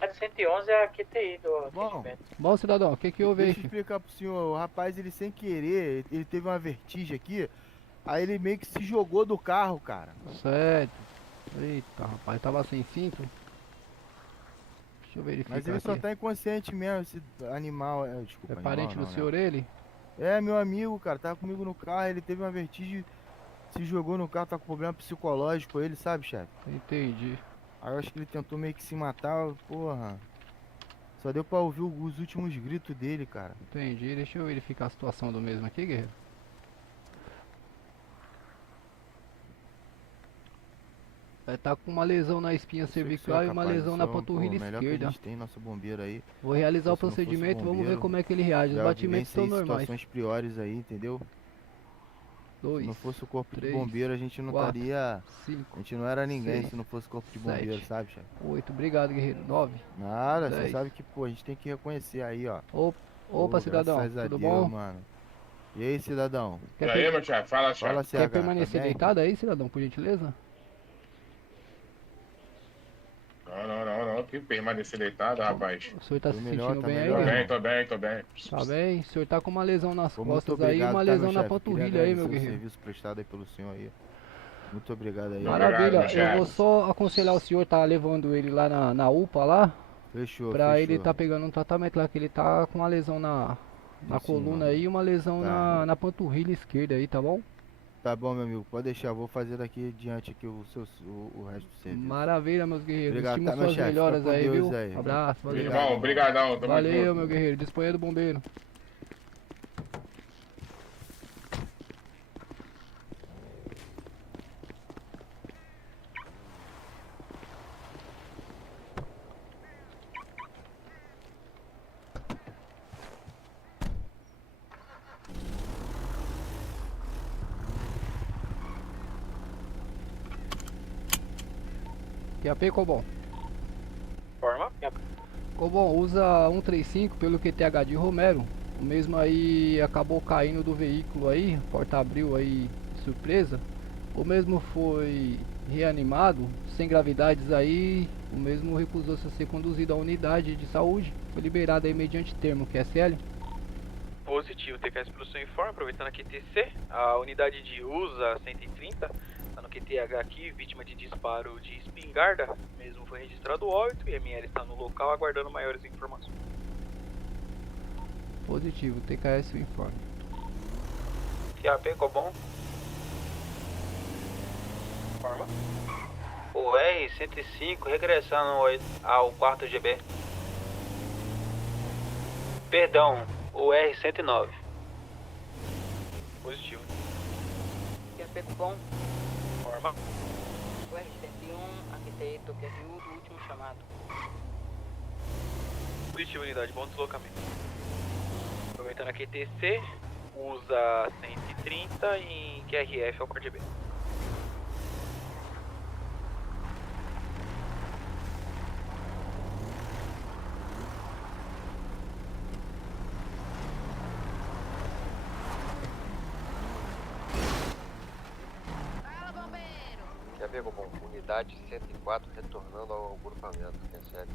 A 111 é a QTI do atendimento. Bom, cidadão, o que houve aí? Deixa eu explicar pro senhor. O rapaz, ele sem querer, ele teve uma vertigem aqui. Aí ele meio que se jogou do carro, cara. Certo. Eita, rapaz, tava sem cinto. Deixa eu verificar. Mas ele aqui. só tá inconsciente mesmo, esse animal. Desculpa, É parente animal, do senhor ele? É, meu amigo, cara, tava comigo no carro, ele teve uma vertigem, se jogou no carro, tá com problema psicológico ele, sabe, chefe? Entendi. Aí eu acho que ele tentou meio que se matar, porra. Só deu pra ouvir os últimos gritos dele, cara. Entendi, deixa eu verificar a situação do mesmo aqui, guerreiro. Ele tá com uma lesão na espinha cervical e uma lesão na panturrilha melhor que a esquerda. gente tem nosso bombeiro aí. Vou realizar o Se não fosse procedimento, vamos ver bombeiro, como é que ele reage. Os já batimentos são vivenciei normais. situações piores aí, entendeu? Se não fosse o corpo de bombeiro, a gente não 4, estaria. 5, A gente não era ninguém 6, se não fosse o corpo de bombeiro, 7, sabe, chefe? 8, obrigado, guerreiro. 9. Nada, você 10. sabe que, pô, a gente tem que reconhecer aí, ó. Opa, cidadão, graças a tudo Deus, bom? mano. E aí, cidadão? Quer per- meu chefe? Fala, Quer CH, permanecer tá bem? deitado aí, cidadão, por gentileza? Não, que permanecer deitado, rapaz. O senhor tá se sentindo bem Tô aí? bem, tô bem, tô bem. Tá bem? O senhor tá com uma lesão nas Pô, muito costas aí e obrigado, uma tá, lesão meu na chefe? panturrilha Queria aí, meu agradecer o guerreiro. serviço prestado aí pelo senhor aí. Muito obrigado aí. Maravilha, eu vou só aconselhar o senhor tá levando ele lá na UPA lá. Fechou, Pra fechou. ele tá pegando um tratamento lá, que ele tá com uma lesão na Sim, coluna mano. aí e uma lesão Tá. na panturrilha esquerda aí, tá bom? Tá bom, meu amigo, pode deixar, vou fazer daqui diante aqui o resto do serviço. Maravilha, meus guerreiros. Obrigado, Estimo tá, meu suas chefe, melhoras fica com aí, Deus viu? aí. Abraço, valeu. Irmão, obrigadão, tamo Valeu, junto. meu guerreiro. Disponha do bombeiro. QAP, Cobom. Forma? Cobom, usa 135 pelo QTH de Romero. O mesmo aí acabou caindo do veículo aí, a porta abriu aí de surpresa. O mesmo foi reanimado, sem gravidades aí. O mesmo recusou-se a ser conduzido à unidade de saúde. Foi liberado aí mediante termo, QSL. Positivo, TKS pelo seu informe, aproveitando a QTC, a unidade de USA 130, tá no QTH aqui, vítima de disparo de espingarda, mesmo foi registrado o óbito e a ML está no local aguardando maiores informações. Positivo, TKS o informe. QAP, Cobom. Forma? O R-105 regressando ao quarto GB. Perdão, o R-109. Positivo. QRP cupom. Forma. O R-101, aqui TI do QRU do último chamado. Positivo, unidade, bom deslocamento. Aproveitando a QTC, usa 130 em QRF ao quarto GB. Quer ver, Bobão? Unidade 104 retornando ao agrupamento, que é sério.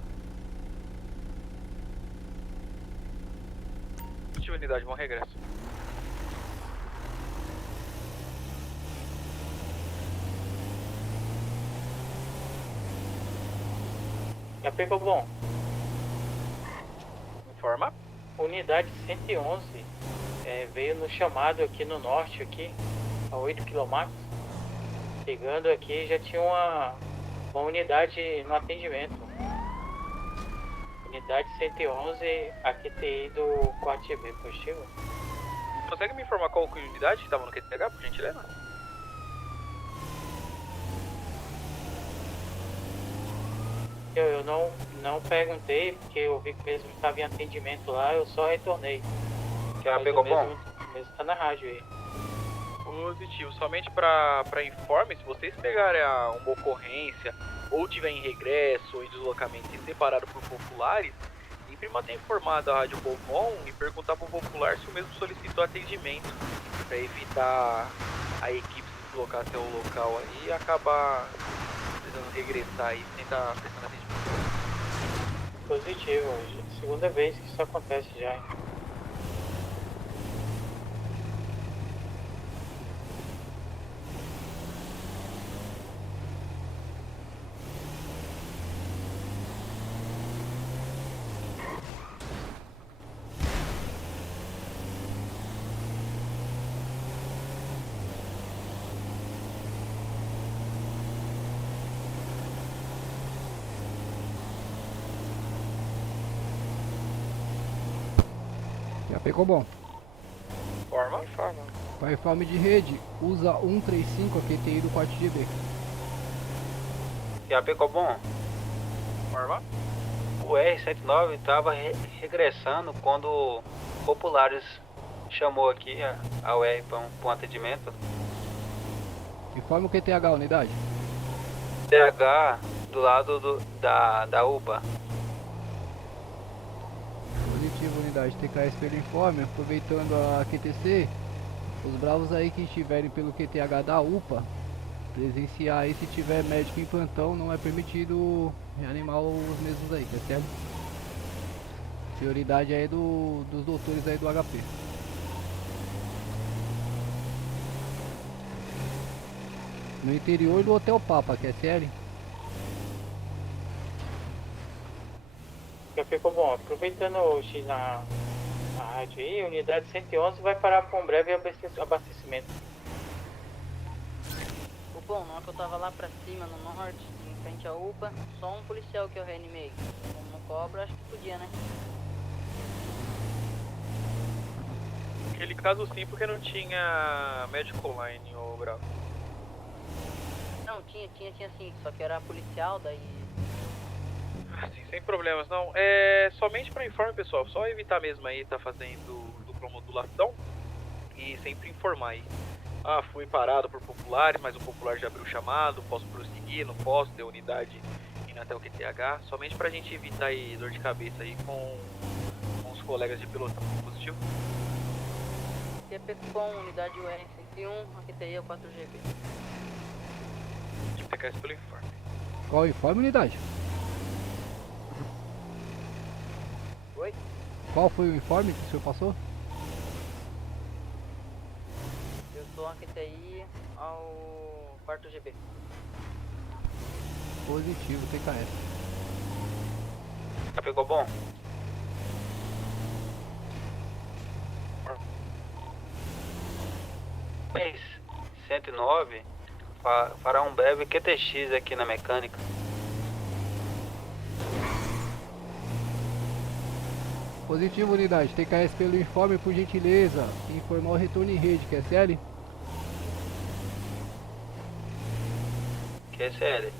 Positivo, unidade, bom regresso. Já pegou bom. Informa. Unidade 111 veio no chamado aqui no norte, aqui, a 8 km. Chegando aqui já tinha uma unidade no atendimento. Unidade 111, a QTI do 4GB, positivo. Consegue me informar qual unidade que estava no QTH, por gentileza? Eu não perguntei, porque eu vi que mesmo estava em atendimento lá, eu só retornei. Já pegou bom? Mesmo tá na rádio aí. Positivo, somente para informe, se vocês pegarem uma ocorrência ou tiver em regresso ou em deslocamento e separado por populares, sempre manter informado a Rádio Bobon e perguntar para o popular se o mesmo solicitou atendimento, para evitar a equipe se deslocar até o local aí e acabar precisando regressar e tentar prestar atendimento. Positivo, segunda vez que isso acontece já. Já pegou bom. Forma. Para informe de rede, usa 135 a QTI do 4GB. Já pegou bom? Forma. O R-109 estava regressando quando Populares chamou aqui a UR para um atendimento. Informe o QTH, unidade. TH do lado da UPA. Positivo, unidade. TKS pelo informe, aproveitando a QTC, os bravos aí que estiverem pelo QTH da UPA, presenciar aí, se tiver médico em plantão, não é permitido reanimar os mesmos aí, tá certo? Prioridade aí dos doutores aí do HP. No interior do Hotel Papa, que é sério? Já ficou bom. Aproveitando o X na rádio aí, unidade 111 vai parar com um breve abastecimento. Bom, na hora que eu tava lá pra cima, no norte, em frente à UPA, só um policial que eu reanimei. Como não cobra, acho que podia, né? Aquele caso sim, porque não tinha médico online, ô Bravo. Não, tinha sim, só que era policial, daí... Sim, sem problemas, não. Somente para informe, pessoal, só evitar mesmo aí, tá fazendo dupla modulação e sempre informar aí. Ah, fui parado por populares, mas o popular já abriu o chamado, posso prosseguir, não posso, ter unidade indo até o QTH, somente pra gente evitar aí dor de cabeça aí com os colegas de pelotão. Positivo? TP com unidade UR-101, aqui TI é o 4GB. Tipo, TKS pelo informe. Qual o informe, unidade? Oi? Qual foi o informe que o senhor passou? Eu sou aqui TI ao 4GB. Positivo, TKS. Já pegou bom? Mas 109 Fará um breve QTX aqui na mecânica. Positivo, unidade. TKS pelo informe, por gentileza. Informar o retorno em rede, QSL? QSL.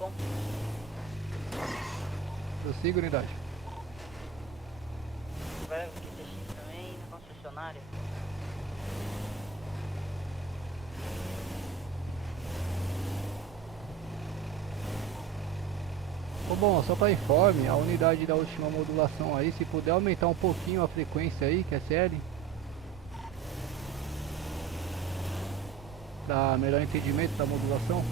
Bom, Prossiga, unidade. vai o QTX também na concessionária. Ô, bom, só para informe, a unidade da última modulação aí, se puder aumentar um pouquinho a frequência aí, QSL. Para melhor entendimento da modulação.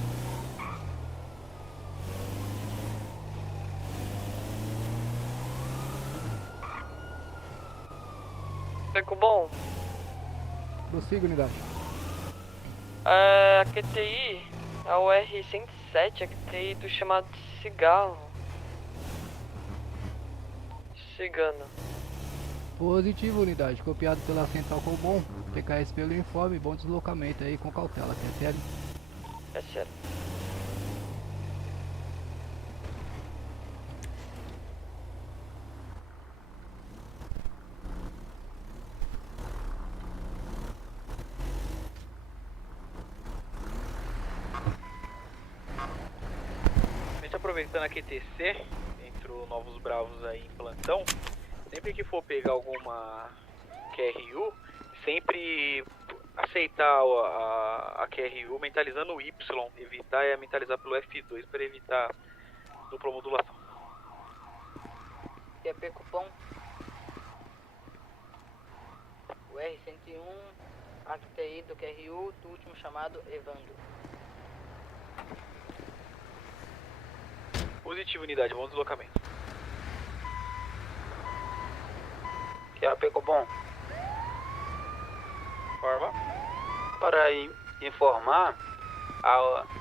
Fico bom. Prossiga, unidade. A QTI, a UR-107, a QTI do chamado cigarro. Cigano. Positivo, unidade. Copiado pela Central Cobom. TKS pelo informe. Bom deslocamento aí com cautela, QSL. É sério. A gente aproveitando a QTC, entrou novos bravos aí em plantão. Sempre que for pegar alguma QRU, sempre aceitar a QRU mentalizando o Y, evitar mentalizar pelo F2 para evitar dupla modulação. QP cupom. O R101, a QTI do QRU, do último chamado Evandro. Positivo, unidade, bom deslocamento. QAP Cobom. Forma. Para informar,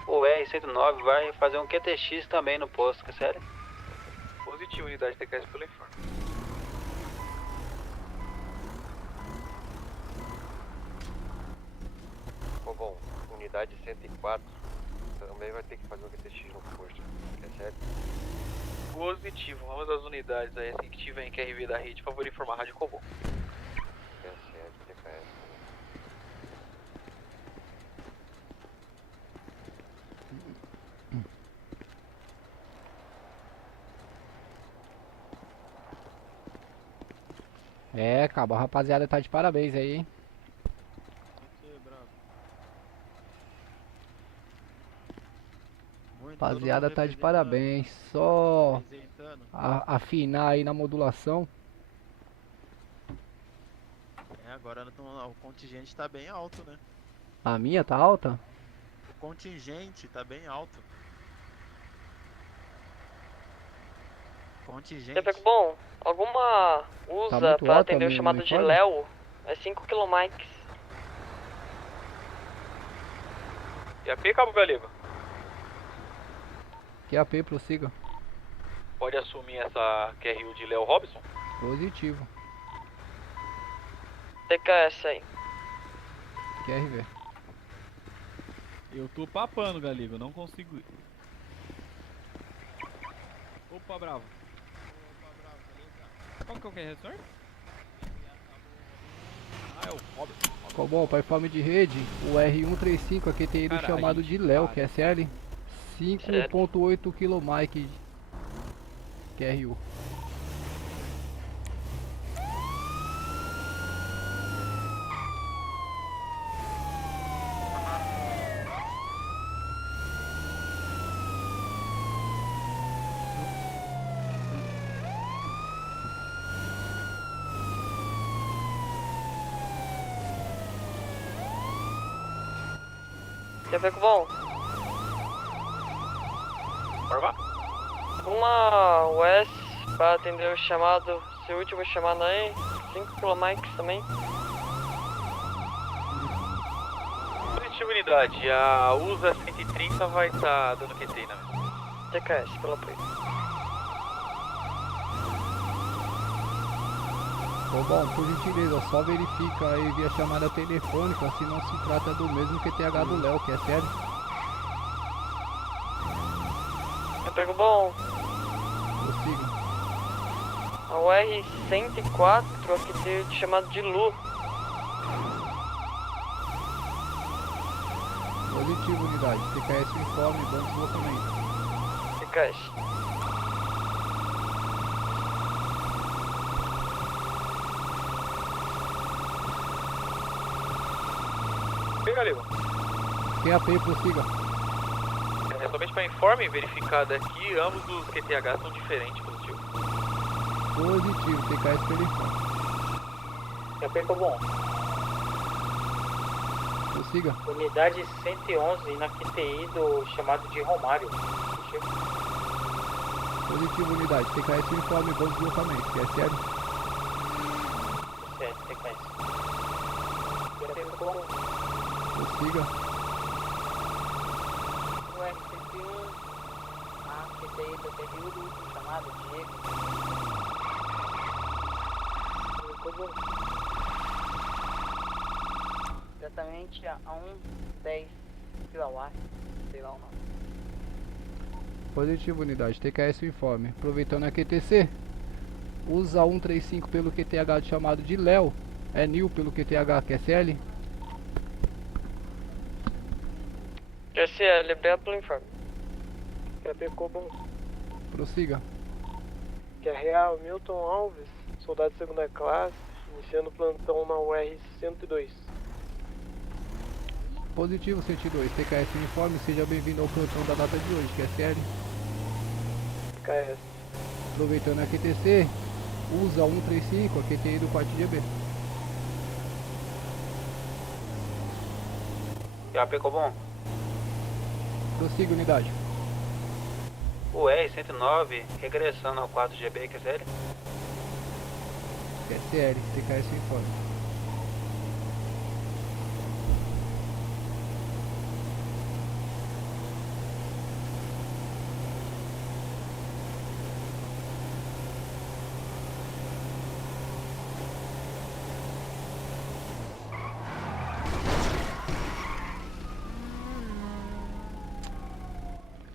o R109 vai fazer um QTX também no posto, que é sério? Positivo, unidade TKS pelo informe. Bom, unidade 104 também vai ter que fazer um QTX no posto. É sério? Positivo, ambas as unidades aí, assim que tiver em QRV da rede, favor informar a Rádio Cobom. É sério, TKS. É, cabo, a rapaziada tá de parabéns aí, hein? Rapaziada tá de parabéns. Só afinar aí na modulação. É, agora o contingente tá bem alto, né? A minha tá alta? O contingente tá bem alto. Contingente. Fico bom. Alguma usa muito para alto atender a o minha chamado de uniforme? Léo? É 5 km. E a P, Cabo Galego? QAP, prossiga. Pode assumir essa QRU de Léo Robson? Positivo. TKS aí. QRV. Eu tô papando, Galego, não consigo ir. Opa, bravo. Qual que é o QRV? Ah, é o Robson. Cobom, para informe de rede, o R135 aqui tem ido Cara, chamado a gente de Léo, para. QSL. 5.8 km QRU. Já fico bom. Forma. Uma US para atender o chamado, seu último chamado aí. 5 km também. Positivo, unidade. A USA 130 vai estar dando QT, né? TKS, pelo apoio. Ô, bom, por gentileza, só verifica aí via chamada telefônica se não se trata do mesmo QTH do Léo, que é sério. Eu pego bom. Prossiga. A UR-104, aqui tem chamado de Lu. Positivo, unidade. TKS informe, bom deslocamento. TKS. Galego. QAP, prossiga. É somente para informe verificado aqui, ambos os QTH são diferentes, positivo. Positivo, TKS pelo informe. QAP bom. Prossiga. Unidade 111 na QTI do chamado de Romário. Positivo, unidade. TKS informe, bom deslocamento, que é sério. Certo, TKS. Prossiga. O R101, a QTI do período, último chamado, Diego. Exatamente a 110 kW, sei lá o nome. Positivo, unidade. TKS informe. Aproveitando a QTC, usa 135 pelo QTH chamado de Léo. É Nil pelo QTH, que é CL. SL, obrigado pelo informe. QAP bom. Prossiga. Que é real, Milton Alves, soldado de segunda classe, iniciando plantão na UR-102. Positivo, 102. TKS informe, seja bem-vindo ao plantão da data de hoje, que é sério. TKS. Aproveitando a QTC, usa 135, a QTI do quarto GB. Já pegou bom? Prossiga, unidade. O R109 regressando ao 4GB, que é sério? Que é CL, TKS informe.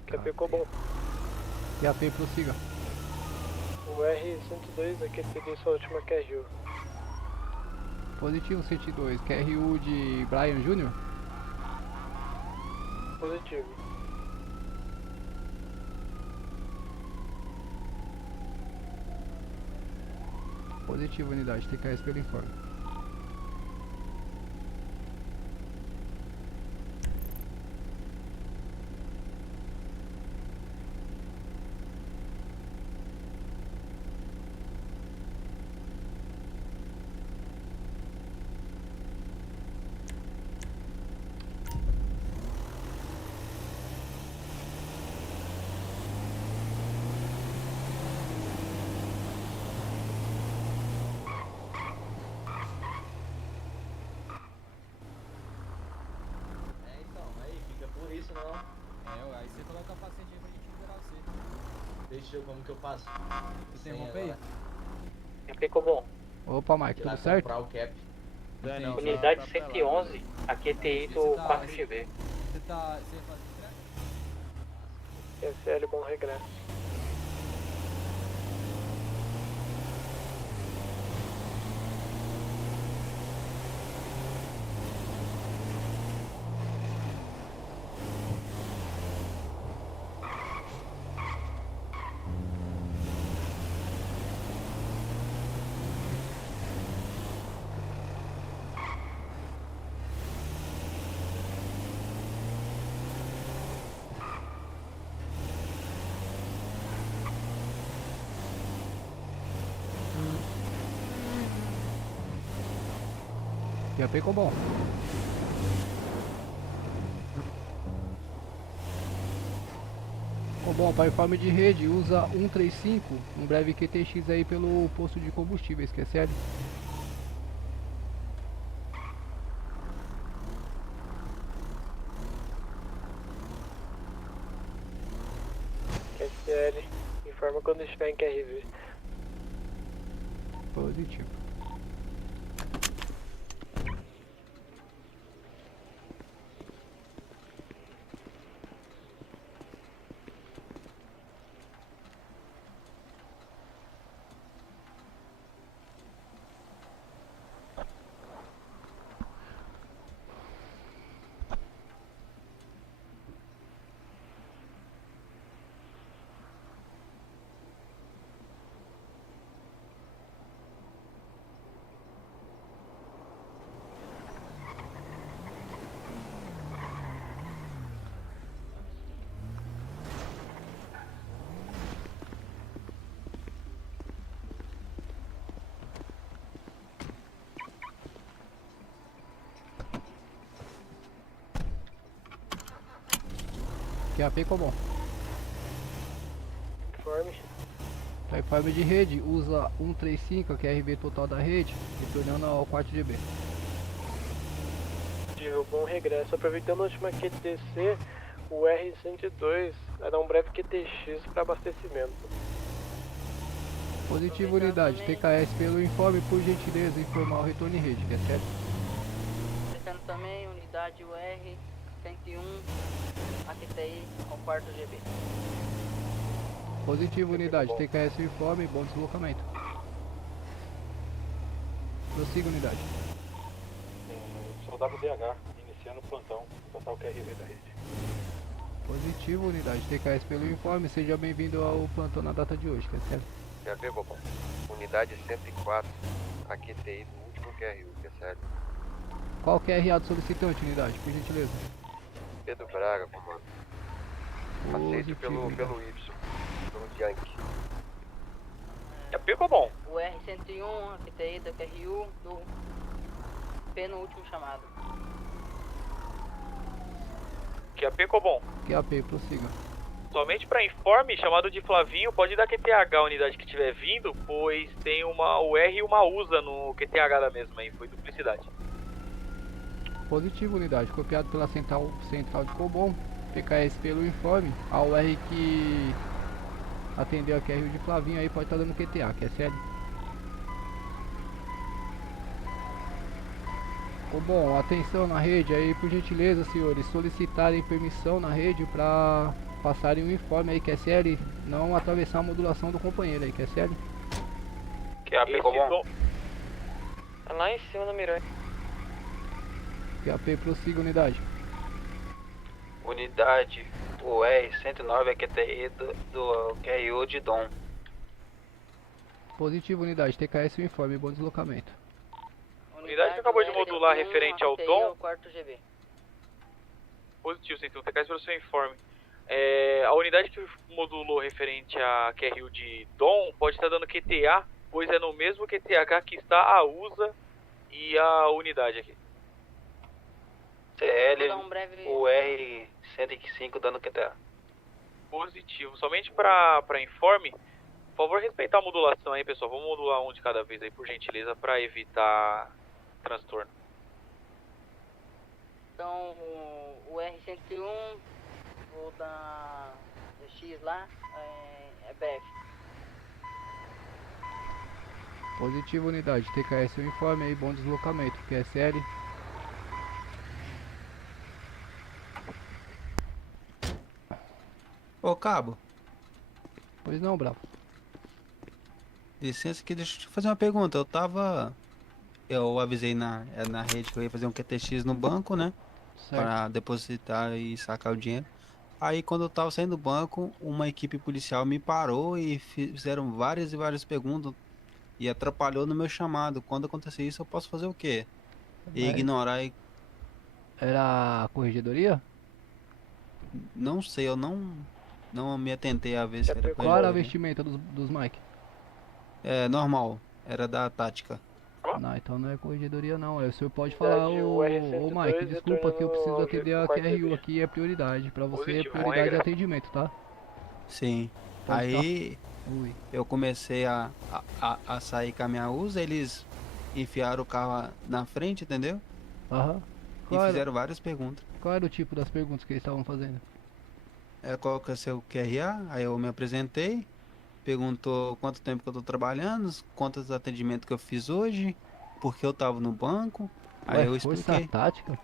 QAP bom. QAP, prossiga. O R-102, aqui tem sua última QRU. Positivo, 102. QRU de Brian Jr. Positivo. Positivo, unidade. TKS pelo informe. Isso não. É, aí você coloca a paciente aí pra gente liberar você. Deixa eu, como que eu faço? Você tem roupa aí? Ficou bom. Opa, Mike, tudo certo? Comprar o cap. Unidade 111, a QTI do 4GB. Você tá... Você vai fazer SL, bom regresso. Já pegou bom. Bom, para informe de rede, usa 135, um breve QTX aí pelo posto de combustíveis, que é sério. SL, informa quando estiver em QRV. Positivo. QAP comum. Informe. Tá informe de rede, usa 135, que é a RB total da rede, retornando ao quarto GB. Bom regresso. Aproveitando a última QTC, o R102 vai dar um breve QTX para abastecimento. Positivo, unidade. TKS pelo informe, por gentileza, informar o retorno em rede, que é certo? Aproveitando também, unidade UR101, AQTI ao quarto GB. Positivo, unidade. TKS informe, bom deslocamento. Prossiga, unidade. Soldado DH, iniciando o plantão, total QRV da rede. Positivo, unidade. TKS pelo informe, seja bem-vindo ao plantão na data de hoje, que é certo? QAP, Bobão. Unidade 104, AQTI do último QRU, que é sério. Qual QRA do solicitante, unidade, por gentileza? Pedro Braga, comando. Aceito pelo Y, pelo Yankee. QAP, Bobão. O R101, AQTI da QRU do penúltimo chamado. QAP, Cobom. QAP, prossiga. Somente para informe, chamado de Flavinho, pode dar QTH a unidade que estiver vindo, pois tem uma UR e uma USA no QTH da mesma aí, foi duplicidade. Positivo, unidade. Copiado pela central de Cobom. PKS pelo informe. A UR que atendeu a QRU de Flavinho aí pode estar dando QTA, que é sério. Bom, atenção na rede aí, por gentileza, senhores, solicitarem permissão na rede para passarem um informe aí, que é sério, não atravessar a modulação do companheiro aí, que é sério. QAP comum. Tá lá em cima do Mirante. QAP, prossiga, unidade. Unidade UR109 é QTI do QRU de Dom. Positivo, unidade, TKS o informe, bom deslocamento. Unidade que acabou de modular referente ao Dom. Quarto GB. Positivo, então, TKS pelo seu informe. A unidade que modulou referente a QRU de Dom pode estar dando QTA, pois é no mesmo QTH que está a USA e a unidade aqui. CL, UR105 dando QTA. Positivo, somente para informe, por favor respeitar a modulação aí, pessoal. Vamos modular um de cada vez aí, por gentileza, para evitar transtorno. Então, o R101, vou dar X lá, é BF. Positivo, unidade, TKS o informe aí, bom deslocamento, QSL. Ô, Cabo. Pois não, Bravo. Licença aqui, deixa eu te fazer uma pergunta. Eu avisei na rede que eu ia fazer um QTX no banco, né? Certo. Para depositar e sacar o dinheiro. Aí quando eu tava saindo do banco, uma equipe policial me parou e fizeram várias e várias perguntas e atrapalhou no meu chamado. Quando acontecer isso, eu posso fazer o quê? E ignorar e... Era a corregedoria? Não sei, eu não me atentei a ver se era Qual era a vestimenta dos Mike? É normal, era da tática. Não, então não é corregedoria não. O senhor pode falar, ô Mike, desculpa que eu preciso atender a QRU aqui, é prioridade. Pra você é prioridade de atendimento, tá? Sim. Aí eu comecei a sair com a minha USA, eles enfiaram o carro na frente, entendeu? Aham. E fizeram várias perguntas. Qual era o tipo das perguntas que eles estavam fazendo? Qual que é o seu QRA? Aí eu me apresentei. Perguntou quanto tempo que eu tô trabalhando, quantos atendimentos que eu fiz hoje, porque eu tava no banco. Aí eu expliquei. Força tática?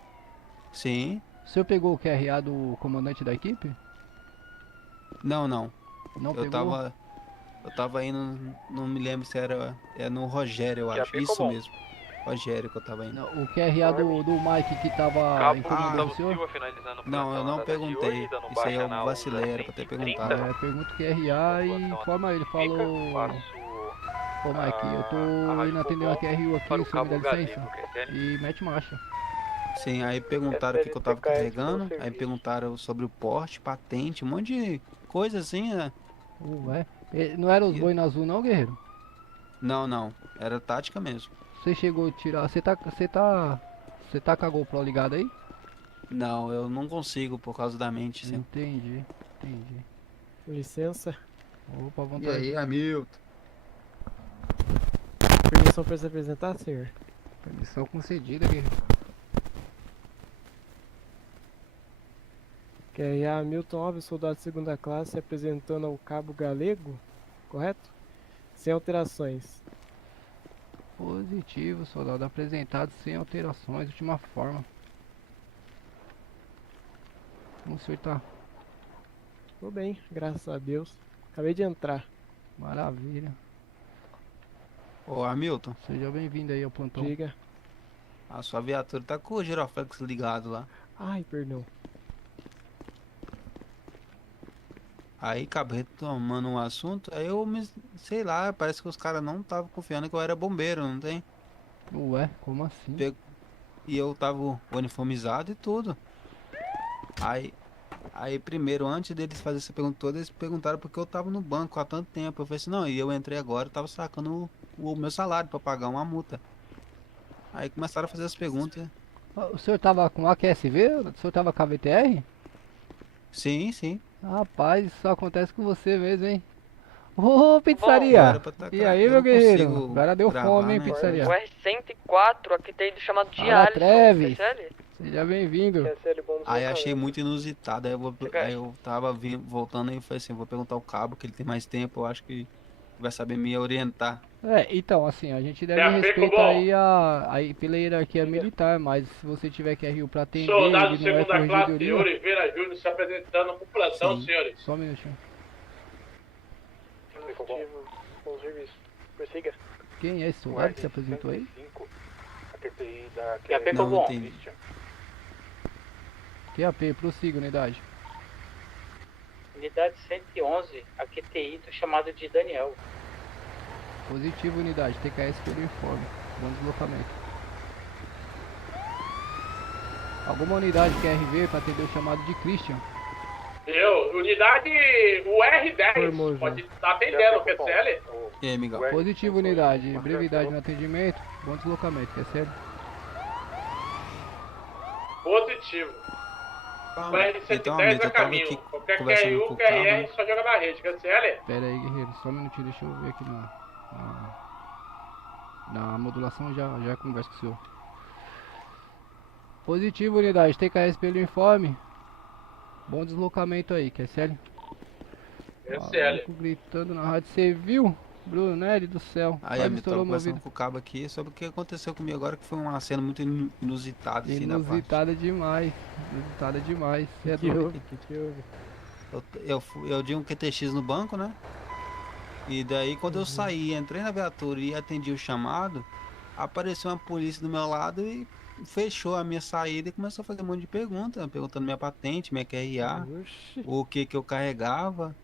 Sim. O senhor pegou o QRA do comandante da equipe? Não. Não eu pegou? Eu tava indo, não me lembro se era no Rogério, eu acho. Isso mesmo. Rogério que eu tava indo. Não, o QRA do Mike que tava incomodando o senhor? Não, eu não perguntei. Isso aí eu vacilei, era pra ter perguntado. Pergunta o QRA e informa ele. Falou... Ô Mike, eu tô indo atender uma QRU aqui, o senhor me dá licença? E mete marcha. Sim, aí perguntaram o que eu tava carregando. Aí perguntaram sobre o porte, patente, um monte de coisa assim, né? Não era os boinas azul não, guerreiro? Não. Era tática mesmo. Você chegou a tirar... Você tá com a GoPro ligada aí? Não, eu não consigo por causa da mente, sim. Entendi. Com licença. Opa, E vontade. aí, Hamilton? Permissão para se apresentar, senhor? Permissão concedida, guerreiro. QRA Hamilton Alves, soldado de segunda classe, apresentando ao cabo Galego, correto? Sem alterações. Positivo, soldado apresentado sem alterações, última forma. Como o senhor tá? Tô bem, graças a Deus. Acabei de entrar. Maravilha. Ô, Hamilton. Seja bem-vindo aí ao plantão. Diga. A sua viatura tá com o giroflex ligado lá. Ai, perdão. Aí acabei tomando um assunto, aí eu me. Sei lá, parece que os caras não estavam confiando que eu era bombeiro, não tem? Ué, como assim? E eu tava uniformizado e tudo. Aí primeiro, antes deles fazerem essa pergunta toda, eles perguntaram por que eu tava no banco há tanto tempo. Eu falei assim, não, e eu entrei agora, eu tava sacando o meu salário pra pagar uma multa. Aí começaram a fazer as perguntas. O senhor tava com AQSV? O senhor tava com a VTR? Sim, sim. Rapaz, isso só acontece com você mesmo, hein? Ô, pizzaria! Era pra tá E claro, aí, eu meu não guerreiro? consigo Agora deu gravar, fome, hein, né? pizzaria? O R-104, aqui tem do chamado de Fala, Alisson, Treves. percebe? Seja bem-vindo. Aí achei muito inusitado, aí eu tava voltando e falei assim, vou perguntar ao cabo, que ele tem mais tempo, eu acho que vai saber me orientar. Então, assim, a gente deve É, fica respeitar bom. aí pela hierarquia militar, mas se você tiver QRU pra atender, Soldado ele não é segunda classe, corregedoria. Oliveira Júnior se apresentando com plantão, Sim. senhores. Só um minutinho. Positivo, bom serviço. Prossiga. Quem é esse soldado que se apresentou aí? A QTI da QAP Não, bom. entendi. QAP, prossiga, unidade. Unidade 111, a QTI do chamado de Daniel. Positivo, unidade, TKS pelo informe. Bom deslocamento. Alguma unidade QRV para atender o chamado de Christian? Unidade, o R10, pode estar atendendo o QCL? E aí, amigão? Positivo, unidade, brevidade no atendimento, bom deslocamento, QCL. Positivo. O R110 Então, é eu tava caminho. aqui Qualquer conversando com QRU, o cabo, QRR né? só joga na rede, QCL? Pera aí, guerreiro, só um minutinho, deixa eu ver aqui na modulação, já converso com o senhor. Positivo, unidade, TKS pelo informe. Bom deslocamento aí, QSL. QSL. Gritando na rádio, você viu? Brunelli do céu. Aí, quase amigo, estourou tava meu conversando ouvido. com o cabo aqui sobre o que aconteceu comigo agora, que foi uma cena muito inusitada, assim, da parte. Inusitada demais. Inusitada demais. Cê é Que doido. houve? Que houve? Eu dei um QTX no banco, né? E daí quando eu saí, entrei na viatura e atendi o chamado, apareceu uma polícia do meu lado e fechou a minha saída e começou a fazer um monte de perguntas, perguntando minha patente, minha QRA, o que eu carregava.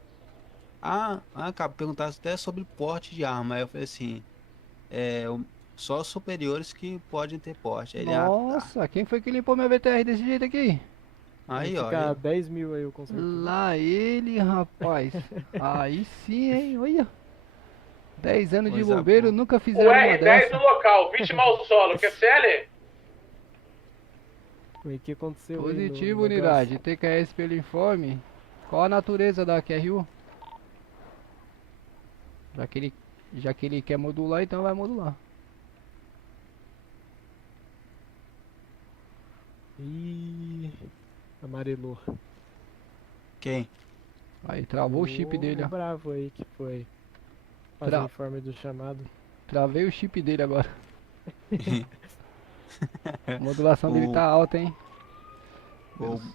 Acabou perguntando até sobre porte de arma. Aí eu falei assim, só os superiores que podem ter porte. Aí ele, Nossa, quem foi que limpou minha VTR desse jeito aqui? Aí, ó. Fica 10 mil aí o conserto. Lá ele, rapaz. Aí sim, hein? Olha. 10 anos de Coisa bombeiro, boa. nunca O fizeram uma R10 dessa. no local, vítima ao solo, QCL? O que aconteceu? aí Positivo, no unidade. TKS pelo informe. Qual a natureza da QRU? Já que ele quer modular, então vai modular. Ih, amarelou. Quem? Aí, travou o chip dele, ó. Bravo aí que foi. Fazer Tra- o informe do chamado. Travei o chip dele agora. A modulação dele tá alta, hein?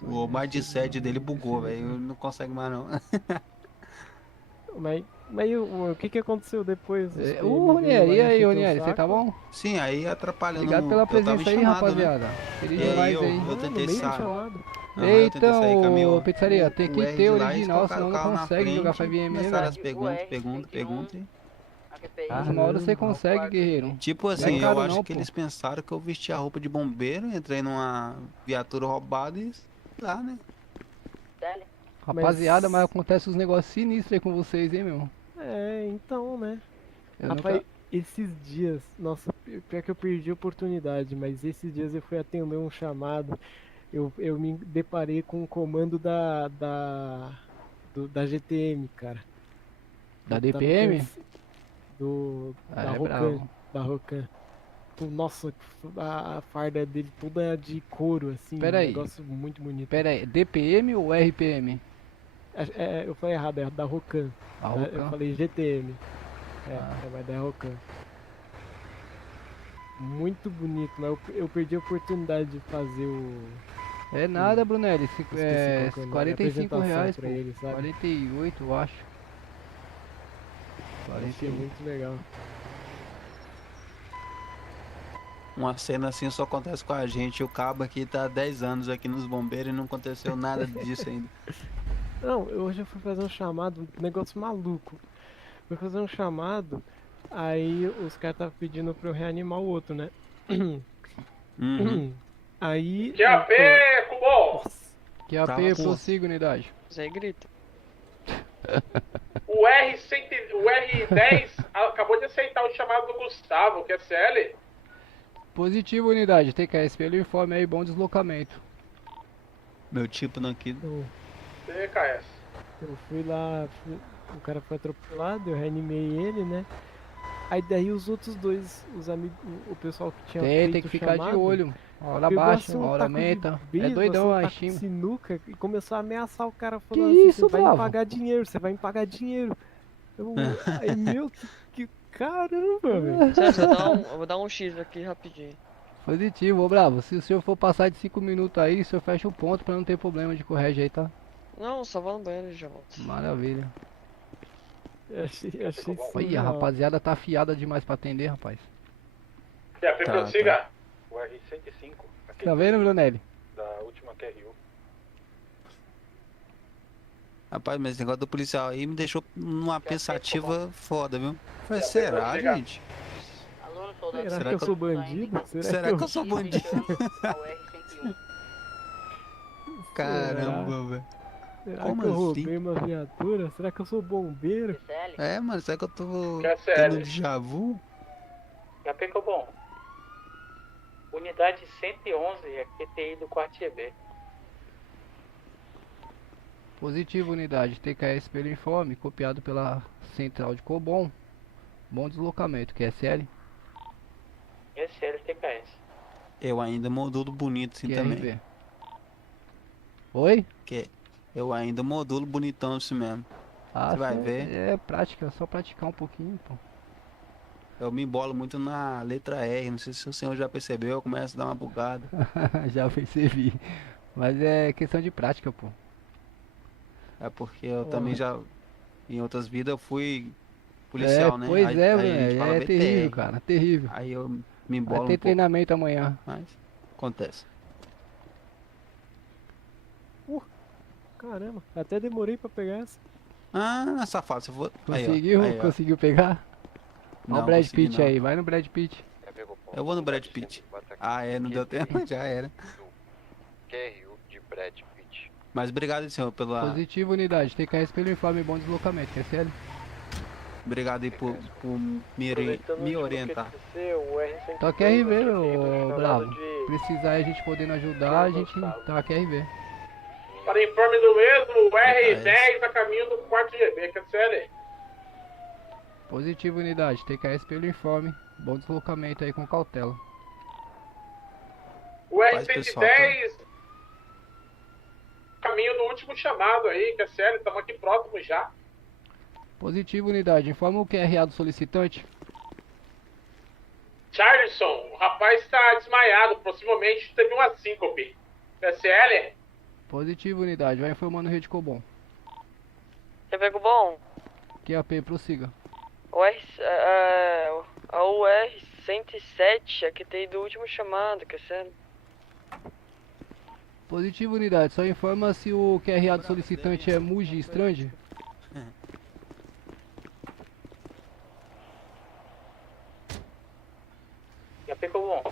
O mais de sede dele bugou, velho. Não consegue mais não. Mas o que aconteceu depois? Ô, Ronieri, e aí, Ronieri, você tá bom? Sim, aí atrapalhando. Obrigado pela eu tava em presença aí, chamado, rapaziada. Né? Feliz E aí demais eu, aí. eu tentei sair. Então, pizzaria, tem que ter original, senão não consegue jogar 5M, né, Começaram as velho? perguntas. Uma hora você consegue, guerreiro. Tipo Não é assim, caro eu acho não, que pô. eles pensaram que eu vesti a roupa de bombeiro, entrei numa viatura roubada e lá, né? Rapaziada, mas acontece uns negócios sinistros aí com vocês, hein, meu? Então, né? Eu Rapaz, nunca- esses dias, nossa, pior que eu perdi a oportunidade, mas esses dias eu fui atender um chamado. eu me deparei com o comando da GTM, cara. Da Eu tava DPM? da É Rocan. bravo. Da Rocan. Nossa, a farda dele toda de couro, assim, Pera um aí. negócio muito bonito. Pera aí, DPM ou RPM? Eu falei errado, é da Rocan. A Eu Rocan? falei GTM. Mas da Rocan. Muito bonito, mas eu perdi a oportunidade de fazer o... É nada, Brunelli. Esqueci É qual que é o nome, R$45 apresentação pra pô. ele, sabe? 48, eu acho. Eu achei muito legal. Uma cena assim só acontece com a gente. O cabo aqui tá há 10 anos aqui nos bombeiros e não aconteceu nada disso ainda. Não, hoje eu fui fazer um chamado, um negócio maluco. Fui fazer um chamado, aí os caras estavam pedindo pra eu reanimar o outro, né? Uhum. Aí... QAP, Cubom! QAP, prossiga, unidade. Zé grita. O R10 acabou de aceitar o chamado do Gustavo, que é CL. Positivo, unidade. TKS pelo informe aí, bom deslocamento. Meu tipo não aqui. TKS. Eu fui lá, o cara foi atropelado, eu reanimei ele, né? Aí daí os outros dois, os amigos, o pessoal que tinha feito Tem que o ficar chamado, de olho. Uma hora pegou baixa, assim um uma hora taco de aumenta. É beisebol, doidão assim, um a taco de estima. sinuca e começou a ameaçar o cara, falando Que assim, isso, você vai me Flávio? pagar dinheiro, você vai me pagar dinheiro. Aí, meu, que caramba, velho. Certo, eu vou dar um X aqui rapidinho. Positivo, ô Bravo. Se o senhor for passar de 5 minutos aí, o senhor fecha o ponto pra não ter problema de correge aí, tá? Não, só vou no banheiro e já volto. Maravilha. Achei Olha, a rapaziada tá afiada demais pra atender, rapaz. QAP, Tá, prossiga. O R105. Tá vendo, Brunelli? Da última QRU. Rapaz, mas esse negócio do policial aí me deixou numa pensativa foda, viu? Falei, será, gente? Será que eu sou bandido? Será que eu sou bandido? Caramba, velho. Será Como que eu assim? roubei uma viatura? Será que eu sou bombeiro? É, mano, será que eu tô QSL. tendo um déjà vu? QAP Cobom. Unidade 111, é QTI do quarto GB. Positivo, unidade. TKS pelo informe, copiado pela central de Cobom. Bom deslocamento, QSL. SL TKS. Eu ainda modulo bonito assim também. QRV. Oi? Que eu ainda modulo bonitão assim mesmo. Ah, Você vai cê- ver. É prática, só praticar um pouquinho, pô. Eu me embolo muito na letra R. Não sei se o senhor já percebeu, eu começo a dar uma bugada. Já percebi. Mas é questão de prática, pô. É porque eu Porra. também já, em outras vidas, eu fui policial, né? Pois Aí- é, aí a gente velho. fala É VTR. terrível, cara. Terrível. Aí eu me embolo Vai ter um pouco, treinamento amanhã. mas acontece. Caramba, até demorei pra pegar essa. Ah, safado, você for... Aí, ó. Conseguiu? Aí, ó. Conseguiu pegar? Olha Não, o Brad consegui Pitt não. aí. Vai no Brad Pitt. Eu vou no Brad Pitt. Ah, é, não deu tempo, já era. QRU de Brad Pitt. Mas obrigado, senhor, pela... Positivo, unidade. TKS pelo informe, bom deslocamento. QSL. Obrigado aí por me orientar. Tá QRV, ô Bravo. Precisar e a gente podendo ajudar, a gente tá QRV. Para informe do mesmo, o R10 a caminho do quarto GB, QSL. Positivo, unidade. TKS pelo informe. Bom deslocamento aí com cautela. O Paz, pessoal, R110 caminho do último chamado aí, QSL, estamos aqui próximo já. Positivo, unidade. Informa o QRA do solicitante. Charleston, o rapaz está desmaiado, possivelmente teve uma síncope. QSL? Positivo, unidade. Vai informando Rede Cobom. Você pegou bom? QAP, prossiga. A UR-107, a que tem do último chamado, que é sério. Positivo, unidade. Só informa se o QRA do solicitante é Muji Strange. QAP Cobom.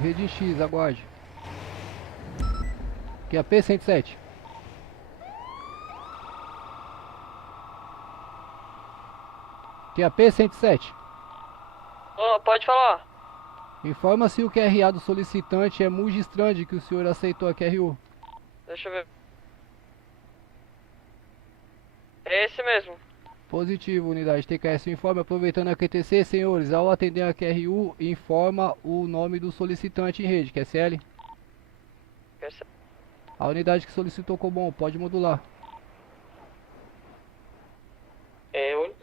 Rede X, aguarde. QAP 107. QAP 107. Pode falar. Informa se o QRA do solicitante é Mugistrand, que o senhor aceitou a QRU. Deixa eu ver. É esse mesmo. Positivo, unidade TKS informa, aproveitando a QTC, senhores, ao atender a QRU, informa o nome do solicitante em rede, QSL. A unidade que solicitou Cobom, pode modular.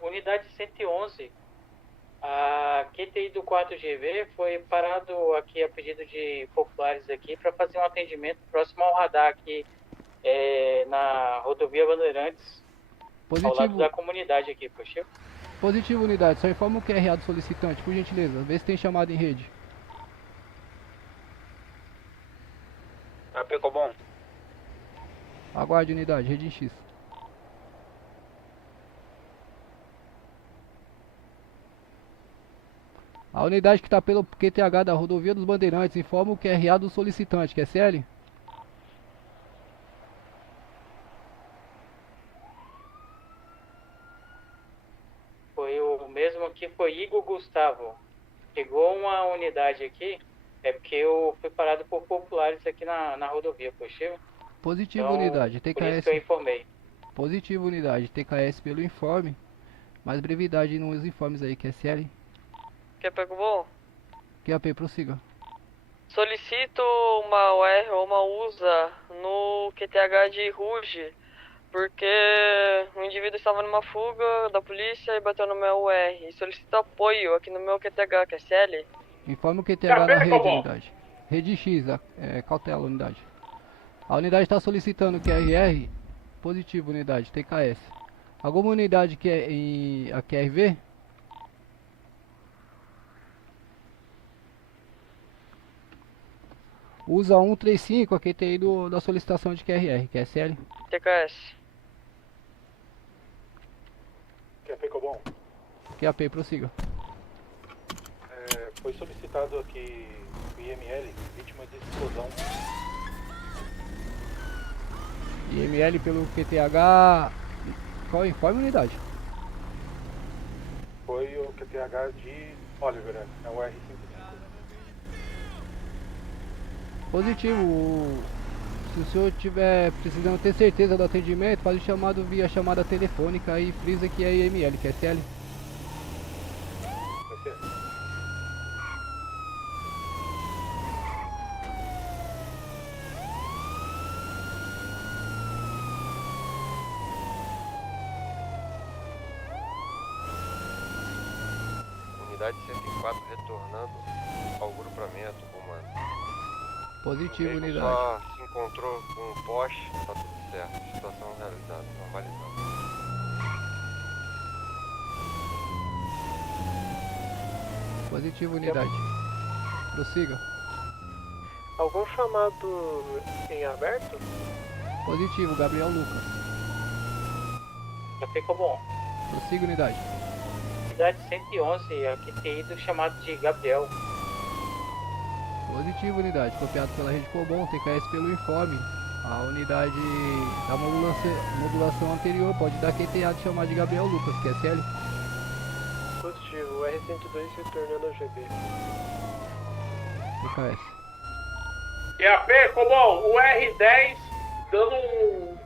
Unidade 111. A QTI do 4GV foi parado aqui a pedido de populares aqui para fazer um atendimento próximo ao radar aqui na rodovia Bandeirantes, ao lado da comunidade aqui, possível? Positivo, unidade, só informa o QRA do solicitante, por gentileza, vê se tem chamada em rede. Pegou bom. Aguarde, unidade, rede em X. A unidade que está pelo QTH da rodovia dos Bandeirantes informa o QRA do solicitante, QSL? Foi o mesmo aqui, foi Igor Gustavo. Chegou uma unidade aqui, porque eu fui parado por populares aqui na rodovia, possível? Positivo, Então, unidade, por isso TKS. que eu informei. Positivo, unidade, TKS pelo informe. Mais brevidade nos informes aí, QSL. Quer pegar bom? QAP, prossiga. Solicito uma UR ou uma USA no QTH de Ruge, porque o indivíduo estava numa fuga da polícia e bateu no meu UR. E solicito apoio aqui no meu QTH, QSL. Informa o QTH na rede, unidade. Rede X, cautela, unidade. A unidade está solicitando QRR. Positivo, unidade, TKS. Alguma unidade que é em a QRV? Usa 135, a QTI da solicitação de QRR, QSL. TKS. QAP Cobom. QAP, prossiga. Foi solicitado aqui o IML, vítima de explosão. IML pelo QTH. Qual é o informe, unidade? Foi o QTH de Oliver, é o R55. Positivo. Se o senhor tiver precisando ter certeza do atendimento, faz o chamado via chamada telefônica e frisa que é IML, QSL. Unidade 104 retornando ao grupamento, comando. Positivo, Mesmo unidade. Só se encontrou com um poste, tá tudo certo. Situação realizada, normalizada. Positivo, unidade. Prossiga. Algum chamado em aberto? Positivo, Gabriel Lucas. Já ficou bom. Prossiga, unidade. Unidade 111, aqui tem ido chamado de Gabriel. Positivo, unidade. Copiado pela rede Cobom, TKS pelo informe. A unidade da modulação anterior pode dar QTA de chamar de Gabriel Lucas, QSL. Positivo, R102 retornando ao GB. TKS. QAP, Cobom, o R10 dando um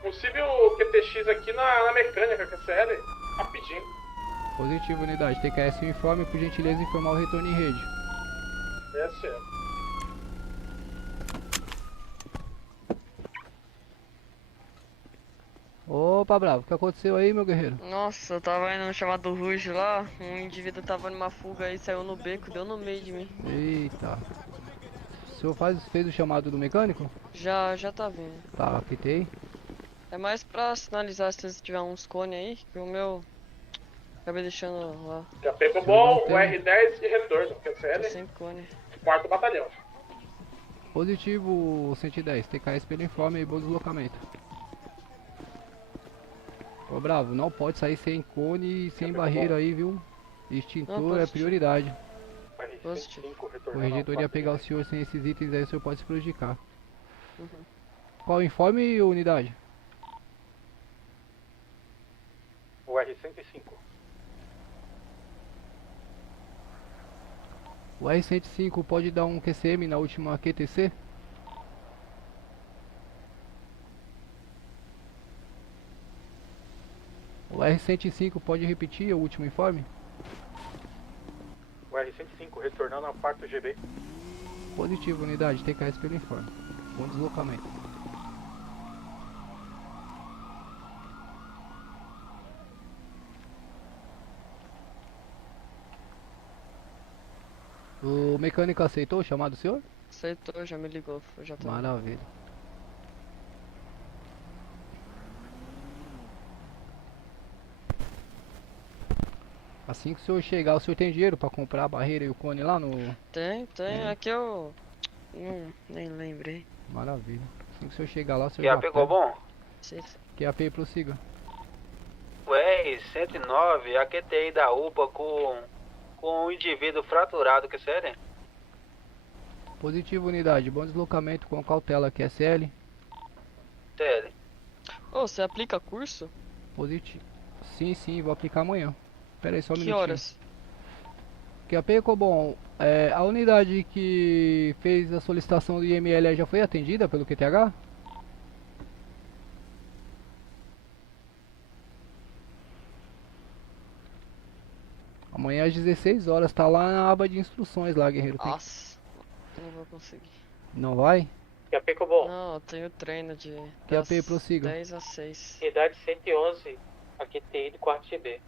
possível QTX aqui na mecânica, QSL, rapidinho. Positivo, unidade. TKS o informe, por gentileza informar o retorno em rede. É certo. Opa, Bravo, o que aconteceu aí, meu guerreiro? Nossa, eu tava indo no chamado Ruge lá, um indivíduo tava numa fuga e saiu no beco, deu no meio de mim. Eita. O senhor fez o chamado do mecânico? Já tá vindo. Tá, quitei. É mais pra sinalizar se tiver uns cones aí, que o meu acabei deixando lá. Já pegou bom, o R10 de retorno, QSL, sem cone. 4º batalhão. Positivo 110, TKS pelo informe e bom deslocamento. Ô Bravo, não pode sair sem cone e sem barreira aí, viu? Extintor é prioridade. O regedor ia pegar o senhor sem esses itens aí, o senhor pode se prejudicar. Qual o informe, unidade? O R105. O R105 pode dar um QCM na última QTC? O R105 pode repetir o último informe? O R105 retornando a 4 GB. Positivo, unidade, TKS pelo informe. Bom deslocamento. O mecânico aceitou o chamado do senhor? Aceitou, já me ligou, eu já tô. Maravilha. Assim que o senhor chegar, o senhor tem dinheiro pra comprar a barreira e o cone lá no... Tem, aqui eu... nem lembrei. Maravilha. Assim que o senhor chegar lá, o senhor Já já pegou pega. bom? QAP prossiga. O R109, a QTI da UPA com um indivíduo fraturado, que sério? Positivo, unidade. Bom deslocamento com cautela QSL. Sério. Ô, você aplica curso? Positivo. Sim, vou aplicar amanhã. Pera aí só um Que minutinho. horas? QAP, bom, a unidade que fez a solicitação do IML já foi atendida pelo QTH? Amanhã às 16 horas, tá lá na aba de instruções lá, guerreiro. Nossa, não vou conseguir. Não vai? QAP bom. Não, eu tenho treino de QAP prossiga. 10 a 6. Unidade 111, aqui TI do 4 GB.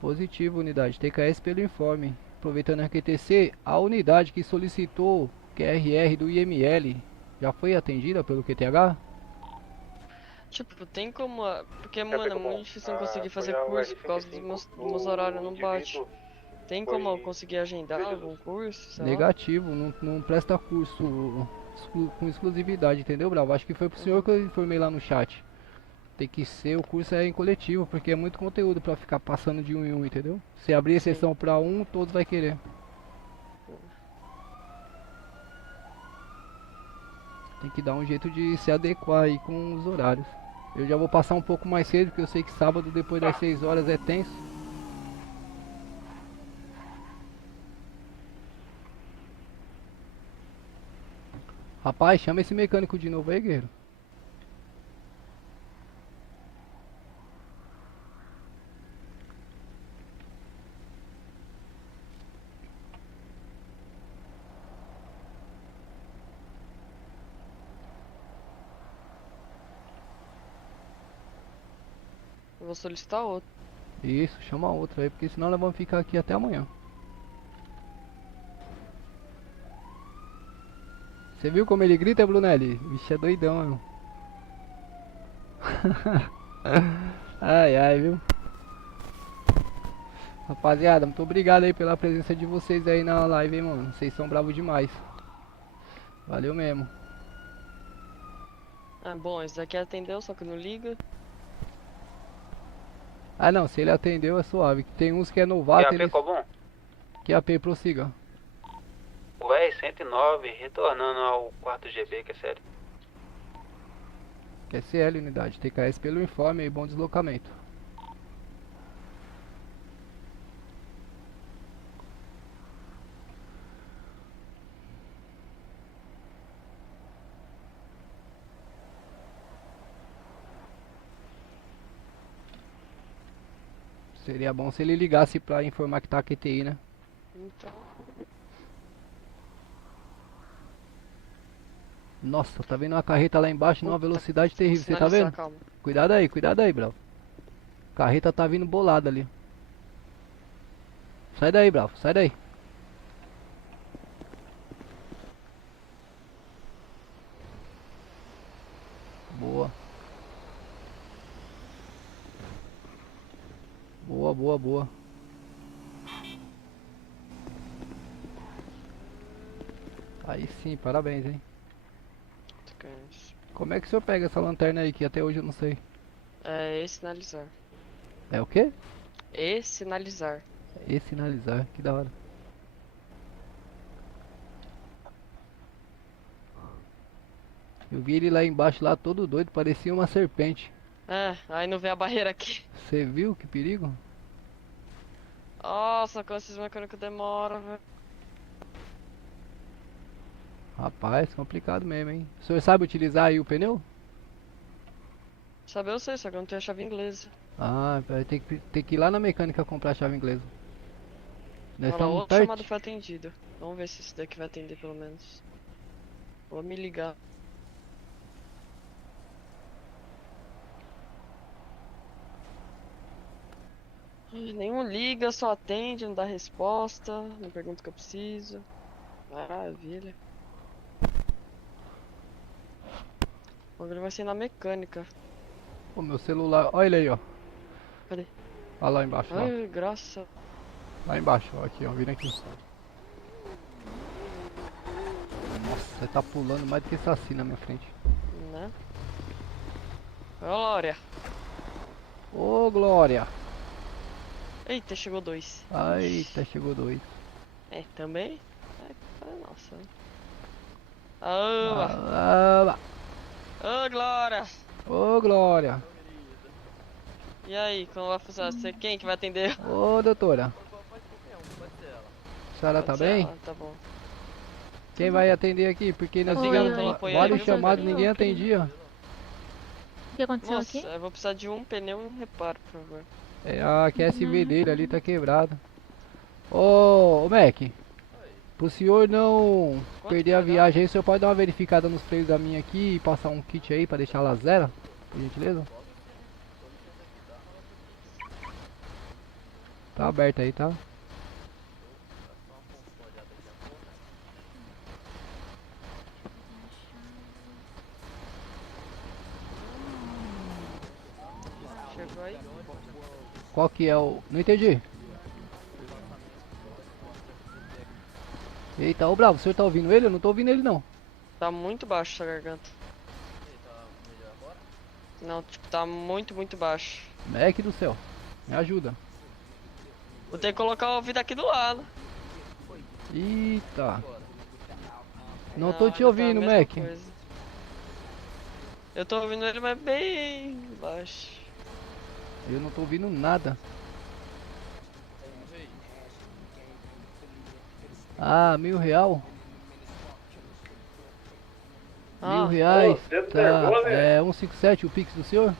Positivo, unidade. TKS pelo informe. Aproveitando a QTC, a unidade que solicitou QRR do IML já foi atendida pelo QTH? Tipo, tem como... Porque, mano, é muito difícil eu conseguir fazer curso por causa dos meus horários não bate. Tem como eu conseguir agendar algum curso? Sei lá? Negativo, não presta curso com exclusividade, entendeu, Bravo? Acho que foi pro senhor que eu informei lá no chat. Tem que ser, o curso é em coletivo, porque é muito conteúdo pra ficar passando de um em um, entendeu? Se abrir exceção pra um, todos vai querer. Tem que dar um jeito de se adequar aí com os horários. Eu já vou passar um pouco mais cedo, porque eu sei que sábado depois das 6 horas é tenso. Rapaz, chama esse mecânico de novo aí, guerreiro. Eu vou solicitar outro. Isso, chama outro aí, porque senão nós vamos ficar aqui até amanhã. Você viu como ele grita, Brunelli? Vixe, é doidão, meu. Ai, viu? Rapaziada, muito obrigado aí pela presença de vocês aí na live, hein, mano. Vocês são bravos demais. Valeu mesmo. Ah, bom, esse daqui atendeu, só que não liga. Ah, não, se ele atendeu é suave. Tem uns que é novato, QAP eles... ficou bom? QAP, prossiga. O R109 retornando ao 4 GB, que sério? QSL, unidade. TKS pelo informe e bom deslocamento. Seria bom se ele ligasse pra informar que tá QTI, né? Então... Nossa, tá vendo uma carreta lá embaixo numa velocidade terrível, você tá vendo? Calma. Cuidado aí, Bravo. Carreta tá vindo bolada ali. Sai daí, Bravo, sai daí. Boa. Boa. Aí sim, parabéns, hein? Como é que o senhor pega essa lanterna aí que até hoje eu não sei? É sinalizar. É o quê? Sinalizar. Sinalizar, que da hora. Eu vi ele lá embaixo, lá todo doido, parecia uma serpente. É, aí não vê a barreira aqui. Você viu que perigo? Nossa, como esses mecânicos demoram, velho. Rapaz, complicado mesmo, hein? O senhor sabe utilizar aí o pneu? Sabe, eu sei, só que eu não tenho a chave inglesa. Ah, vai ter que ir lá na mecânica comprar a chave inglesa. Nós Olha lá, estamos outro perto. chamado foi atendido. Vamos ver se esse daqui vai atender pelo menos. Vou me ligar. Ai, nenhum liga, só atende, não dá resposta, não pergunta o que eu preciso. Maravilha. O bagulho vai ser na mecânica. O meu celular, olha ele aí, ó. Cadê? Olha lá embaixo, lá. Ai, graça. Lá embaixo, ó, aqui, ó, vindo aqui. Nossa, você tá pulando mais do que saci na minha frente. Né? Ô, Glória. Ô, Glória. Eita, chegou 2. Eita, chegou 2. É, também? Nossa. Oba. Oba. Ô, Glória. Ô, Glória. E aí, como vai funcionar? Você quem que vai atender? Ô, doutora. A senhora tá Pode ser bem? ela, tá bom. Quem vai atender aqui? Porque nós Obrigado tivemos pelo apoio aí, vários viu, chamados e Fernando? ninguém atendia. O que aconteceu Nossa, aqui? eu vou precisar de um pneu e um reparo, por favor. É, a QSV dele ali tá quebrada. Ô, Mac. Pro senhor não perder a viagem aí, o senhor pode dar uma verificada nos freios da minha aqui e passar um kit aí pra deixar ela zero? Por gentileza? Tá aberto aí, tá? Chegou aí? Qual que é o... Não entendi. Eita, ô Bravo, o senhor tá ouvindo ele? Eu não tô ouvindo ele não. Tá muito baixo essa garganta. Não, tipo, tá muito, muito baixo. Mac do céu, me ajuda. Vou ter que colocar o ouvido aqui do lado. Eita. Não tô ainda te tá a ouvindo, mesma Mac. coisa. Eu tô ouvindo ele, mas bem baixo. Eu não tô ouvindo nada. Ah, R$1.000? Ah. R$1.000. Ô, dedo Tá, nervoso, né? é 157 o Pix do senhor?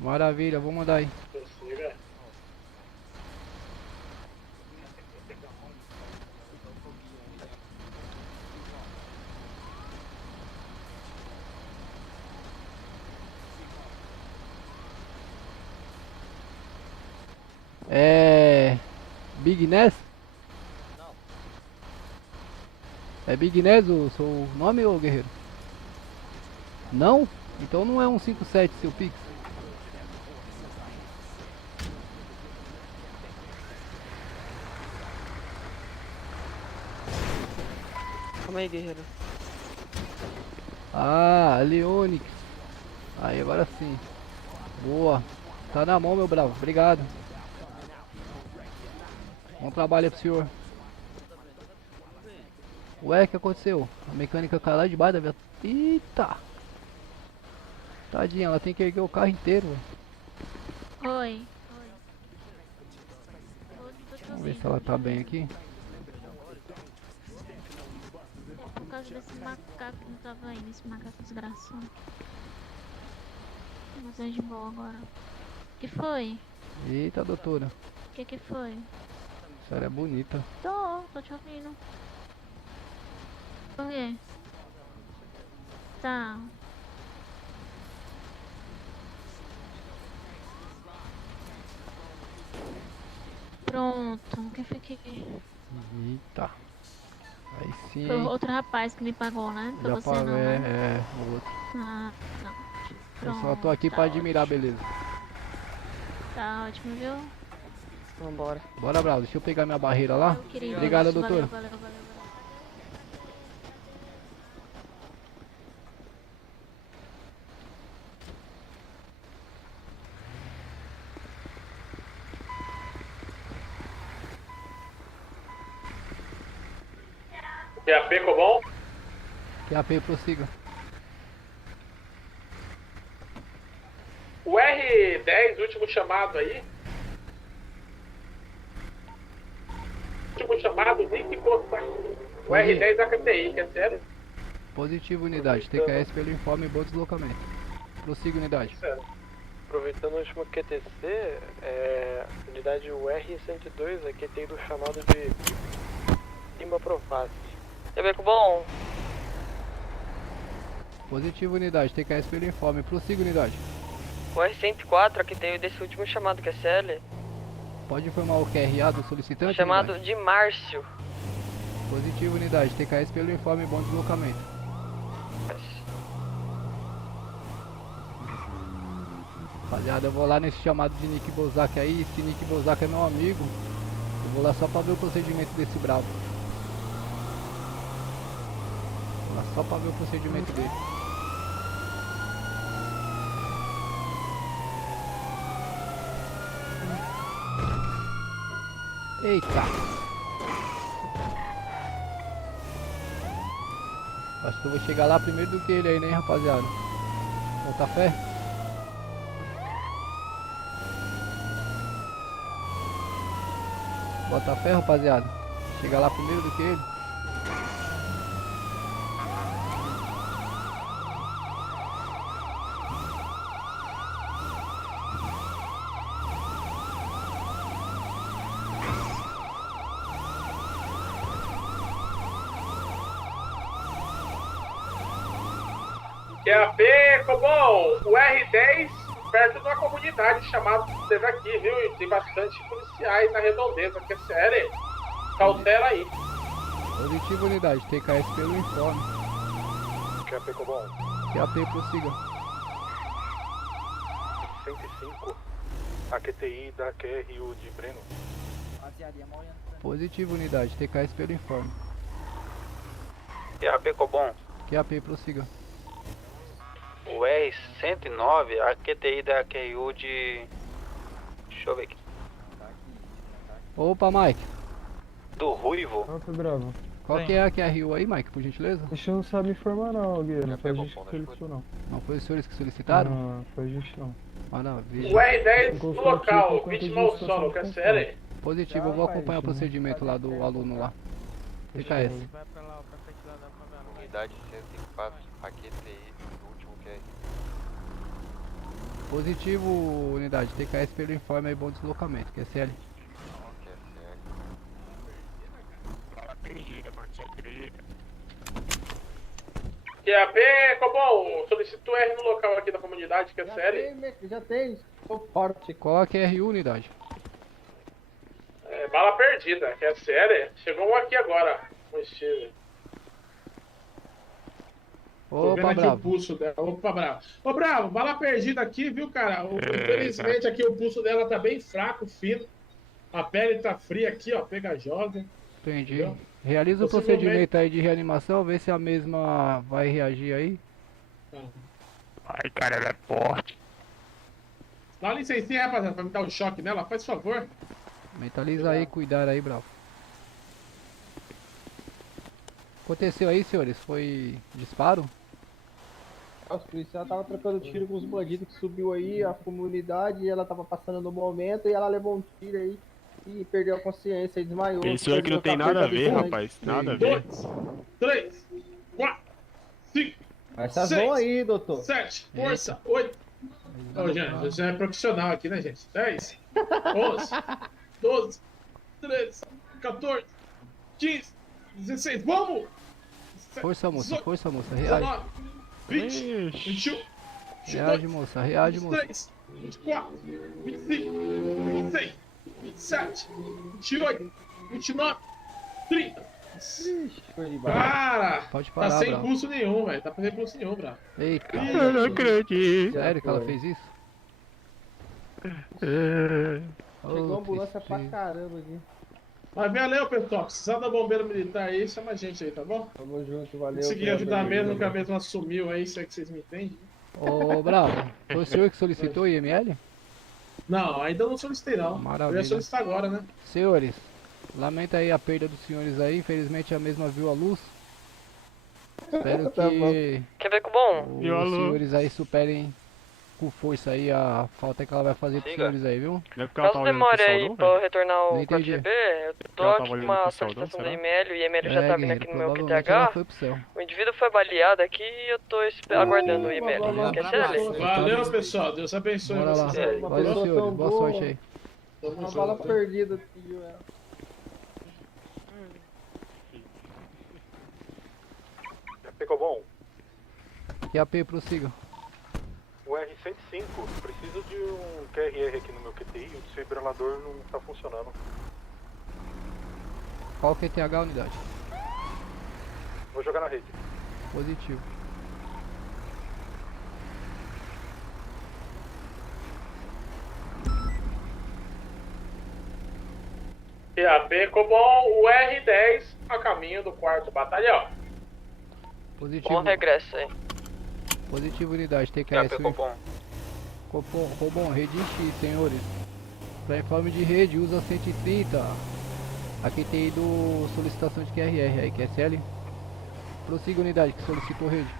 Maravilha, vou mandar aí. É... Big Ness? É Big Ness o seu nome ou guerreiro? Não? Então não é 157 seu Pix. Calma aí, guerreiro. Ah, Leonix. Aí, agora sim. Boa. Tá na mão, meu bravo. Obrigado. Bom trabalho aí pro senhor. Ué, o que aconteceu? A mecânica caiu lá debaixo da viatura. Eita! Tadinha, ela tem que erguer o carro inteiro. Véio. Oi. Vamos ver se ela tá bem aqui. Por causa desse macaco que não tava indo, esse macaco desgraçado. Mas é de boa agora. O que foi? Eita, doutora. O que foi? A senhora é bonita. Tô te ouvindo. Por quê? Tá. Pronto. Quem foi que... Eita. Aí sim. Foi outro rapaz que me pagou, né? Foi Já você paguei, não, né? é, o outro. Ah, não. Eu só Pronto, tô aqui tá pra ótimo. admirar a beleza. Tá ótimo, viu? Vambora. Bora, Bravo. Deixa eu pegar minha barreira lá. Querido, Obrigado, valeu, doutor. valeu, valeu. QAP, ficou bom? QAP, prossiga. O R10, último chamado aí, chamado Nick Bozak. O R10 AKTI, que é sério? Positivo, unidade. TKS pelo informe e bom deslocamento. Prossiga, unidade. Aproveitando o último QTC, unidade UR-102, aqui tem do chamado de Lima Proface. Quebeco bom. Positivo, unidade. TKS pelo informe. Prossiga, unidade. O R104, aqui tem desse último chamado, que é CL. Pode informar o QRA do solicitante? Chamado unidade? de Márcio. Positivo, unidade. TKS pelo informe e bom deslocamento. Rapaziada, eu vou lá nesse chamado de Nick Bozak aí. Esse Nick Bozak é meu amigo. Eu vou lá só pra ver o procedimento desse bravo. Vou lá só pra ver o procedimento dele. Eita! Acho que eu vou chegar lá primeiro do que ele aí, né, rapaziada? Bota fé? Bota fé, rapaziada. Chegar lá primeiro do que ele. QAP, Cobol, o R10 perto de uma comunidade chamada que teve aqui, viu? E tem bastante policiais na redondeza, que é sério. Cautela aí. Positivo, unidade. TKS pelo informe. QAP, Cobol. QAP, prossiga. 105, AQTI da QRU de Breno. Positivo, unidade. TKS pelo informe. QAP Cobom. QAP, prossiga. O R109, a QTI da QRU de... Deixa eu ver aqui. Opa, Mike. Do Ruivo. Nossa, bravo. Qual que é a QRU aí, Mike, por gentileza? A gente não sabe informar não, Guilherme. Não foi a gente que solicitou não. Não foi os senhores que solicitaram? Não, foi a gente não. Maravilha. O R10 no local, vítima ao solo, que é sério. Positivo, eu vou acompanhar o procedimento lá do aluno lá. TKS. Unidade 104, AQTI, do último QR. Positivo, unidade. TKS pelo informe e bom deslocamento, QSL. QAP, Cobol, solicitou R no local aqui da comunidade, que é sério. Já tem, sou forte. Qual a QRU, unidade? É, bala perdida, que é sério. Chegou um aqui agora, com estilo. Tô vendo Opa, aqui Bravo. o pulso dela. Opa, Bravo. Ô, Bravo, bala perdida aqui, viu, cara? Infelizmente aqui o pulso dela tá bem fraco, fino. A pele tá fria aqui, ó, pegajosa. Entendi. Entendeu? Realiza o Possivelmente- procedimento aí de reanimação, vê se a mesma vai reagir aí. Ai, cara, ela é forte. Dá licencinha, rapaziada, pra me dar um choque nela, faz favor. Mentaliza aí, cuidar aí, Bravo. Aconteceu aí, senhores? Foi disparo? Os policiais estavam trocando tiro com os bandidos que subiu aí, a comunidade, e ela tava passando no momento e ela levou um tiro aí e perdeu a consciência e desmaiou. Isso aí que não tem nada a ver, rapaz. Nada a ver. 2, 3, 4, 5, Essas 6, vão aí, doutor. 7, força, 8. Ô, gente, você é profissional aqui, né, gente? 10, 11, 12, 13, 14, 15, 16, vamos! Força, moça, 18, força, moça, reage. 19, 20, 21, Reage, moça, reage, moça. 23, 24, 25, 26, 27, 28, 29, 30. Cara, Pode parar, tá sem Bravo. pulso nenhum, velho. Tá sem pulso nenhum, Bravo. Eita. Eu não acredito. Sério que ela fez isso? Chegou a ambulância pra caramba aqui. Mas valeu, pessoal. Precisar da bombeira militar aí, chama a gente aí, tá bom? Tamo junto, valeu. Consegui ajudar mesmo, que a mesma sumiu aí, se é que vocês me entendem. Ô, Bravo, foi o senhor que solicitou o IML? Não, ainda não solicitei não. Maravilha. Eu ia solicitar agora, né? Senhores, lamento aí a perda dos senhores aí, infelizmente a mesma viu a luz. Espero Tá que Quer ver com bom? os senhores aí superem com força aí, a falta que ela vai fazer pros senhores aí, viu? Caso demore aí pra eu retornar Não ao quarto entendi. GB, eu tô aqui com uma solicitação da IML, e a IML já tá vindo aqui no meu provavelmente ela QTH. foi pro céu. O indivíduo foi baleado aqui e eu tô aguardando o IML. Quer ser? Valeu, pessoal. Deus abençoe Bora lá. vocês. Valeu, senhores. Boa sorte aí. Uma bala perdida, tio. Ficou bom? QAP, prossiga. O R-105, preciso de um QRR aqui no meu QTI, o desfibrilador não tá funcionando. Qual QTH a unidade? Vou jogar na rede. Positivo. QAP Cobol, o R10 a caminho do 4º batalhão. Positivo. Bom regresso aí. Positivo, unidade. TKS. Copom, rede X, senhores. Para informe de rede, usa 130. Aqui tem do solicitação de QRR aí, QSL. Prossiga, unidade, que solicitou rede.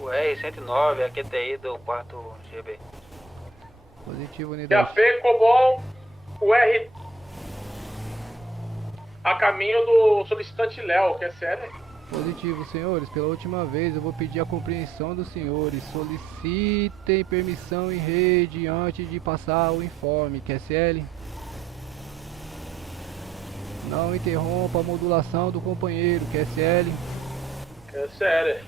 O R109 é a QTI do 4º GB. Positivo, unidade. QAP Cobol, o R a caminho do solicitante Léo, QSL. Positivo, senhores. Pela última vez eu vou pedir a compreensão dos senhores. Solicitem permissão em rede antes de passar o informe, QSL. Não interrompa a modulação do companheiro, QSL. QSL.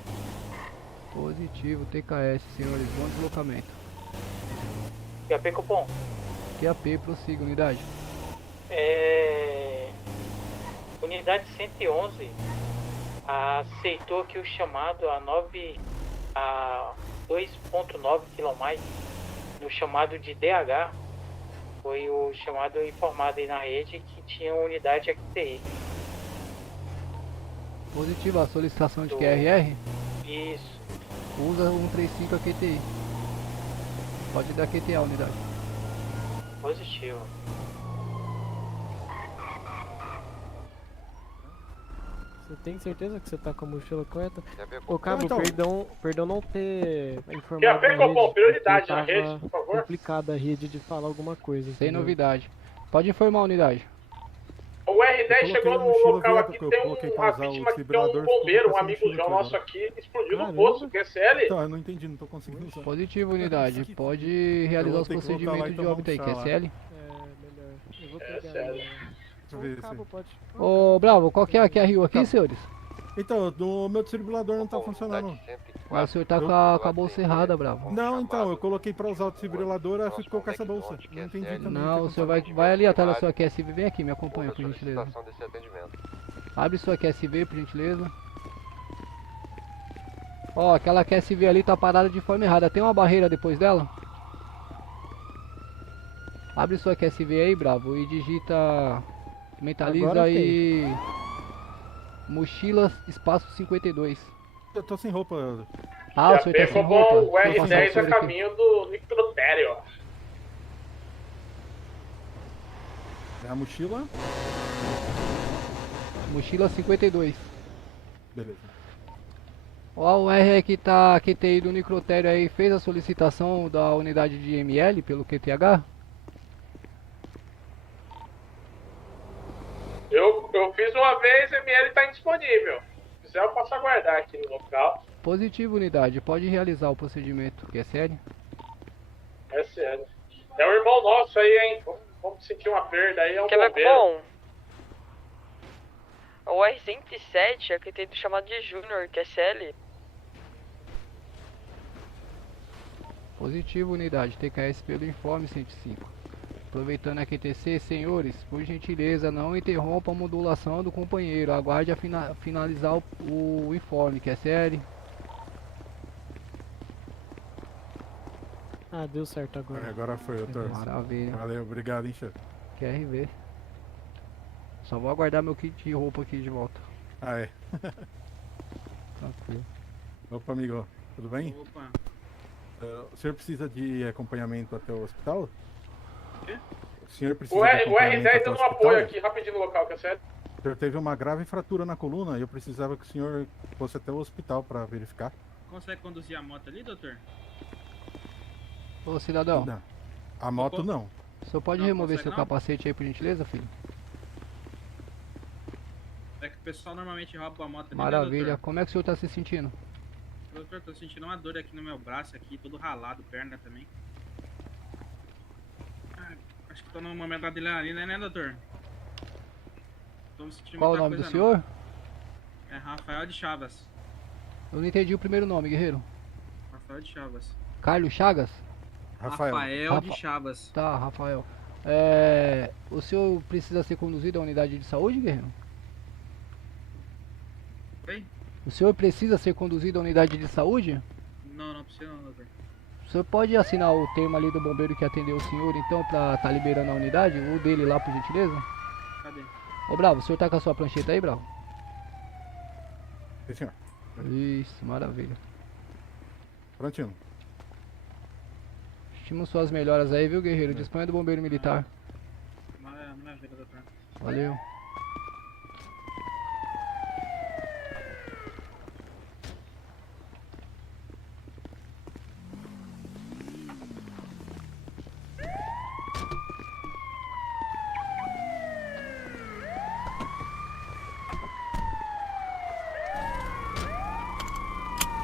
Positivo, TKS, senhores. Bom deslocamento. QAP Cupom. QAP, prossiga, unidade. Unidade 111 aceitou que o chamado a 2.9 km no chamado de DH foi o chamado informado aí na rede que tinha uma unidade QTI. Positivo, a solicitação de QRR? Isso. Usa 135 a QTI. Pode dar QTA a unidade. Positivo. Você tem certeza que você tá com a mochila correta? Ô, Cabo, Então. perdão não ter informado QAP a rede, Copom, prioridade porque na rede, tava por favor. complicada a rede de falar alguma coisa. Sem entendeu? novidade. Pode informar a unidade. O R10 chegou no local aqui, tem uma usar o vítima que tem um desfibrilador, bombeiro, um ficou amigo passando João fio nosso agora. aqui, explodiu no Caramba. posto, QSL. Então, eu não entendi, não tô conseguindo usar. Positivo, unidade. Pode realizar os ter que voltar lá procedimentos e de tomar um óbito aí, chá lá. QSL. Melhor. Eu vou pegar. QSL. Deixa eu ver Cabo, pode. Ô, Bravo, qual que é a QRU aqui, senhores? Então, o meu desfibrilador não tá funcionando. Mas o senhor tá com a bolsa errada, Bravo. Não, então, eu coloquei pra usar o desfibrilador, aí ficou com essa bolsa. Não entendi também. Não, o senhor vai ali atrás da sua QSV. Vem aqui, me acompanha, por gentileza. Abre sua QSV, por gentileza. Ó, aquela QSV ali tá parada de forma errada. Tem uma barreira depois dela? Abre sua QSV aí, Bravo, e digita... Mentaliza Agora aí... Mochila, espaço 52. Eu tô sem roupa. Ah, o senhor tá sem roupa? O Deixa eu passar R10 o senhor a aqui. caminho do necrotério. É a mochila? Mochila 52. Beleza. Ó, o R que tá QTI do necrotério aí fez a solicitação da unidade de ML pelo QTH? Eu fiz uma vez, ML tá indisponível. Se quiser, eu posso aguardar aqui no local. Positivo, unidade. Pode realizar o procedimento, que é sério? É sério. É um irmão nosso aí, hein? Vamos sentir uma perda aí, é um Quer ver bombeiro. bom? O R107 é que tem chamado de Júnior, QSL. Positivo, unidade. TKS pelo informe 105. Aproveitando a QTC, senhores, por gentileza, não interrompa a modulação do companheiro. Aguarde a finalizar o informe, que é sério. Ah, deu certo agora. Agora foi, doutor. Maravilha. Valeu, obrigado, hein, chefe. QRV. Só vou aguardar meu kit de roupa aqui de volta. Ah, é. Tranquilo. Opa, amigo, tudo bem? Opa. O senhor precisa de acompanhamento até o hospital? Quê? O senhor precisa O de acompanhamento R10 até o dando um hospital? apoio aqui, rapidinho no local, que é sério. O senhor teve uma grave fratura na coluna e eu precisava que o senhor fosse até o hospital para verificar. consegue conduzir a moto ali, doutor? Ô, cidadão. Não. A moto não. O senhor pode Não remover consegue, seu não? capacete aí, por gentileza, filho? É que o pessoal normalmente rouba a moto ali, Maravilha. né, doutor? Como é que o senhor tá se sentindo? Doutor, tô sentindo uma dor aqui no meu braço, aqui, todo ralado, perna também. Ah, acho que tô no momento da adrenalina, né, doutor? Tô me sentindo Qual o muita nome do coisa, senhor? não. É Rafael de Chavas. Eu não entendi o primeiro nome, guerreiro. Rafael de Chavas. Carlos Chagas? Rafael de Chavas. Tá, Rafael. O senhor precisa ser conduzido à unidade de saúde, guerreiro? Oi? O senhor precisa ser conduzido à unidade de saúde? Não, não precisa não, doutor. O senhor pode assinar o termo ali do bombeiro que atendeu o senhor, então, pra tá liberando a unidade? O dele lá, por gentileza? Cadê? Ô, Bravo, o senhor tá com a sua prancheta aí, Bravo? Sim, senhor. Isso, maravilha. Prontinho. Estimo suas melhoras aí, viu, guerreiro? Disponha do bombeiro militar. Maravilha, doutor. Valeu.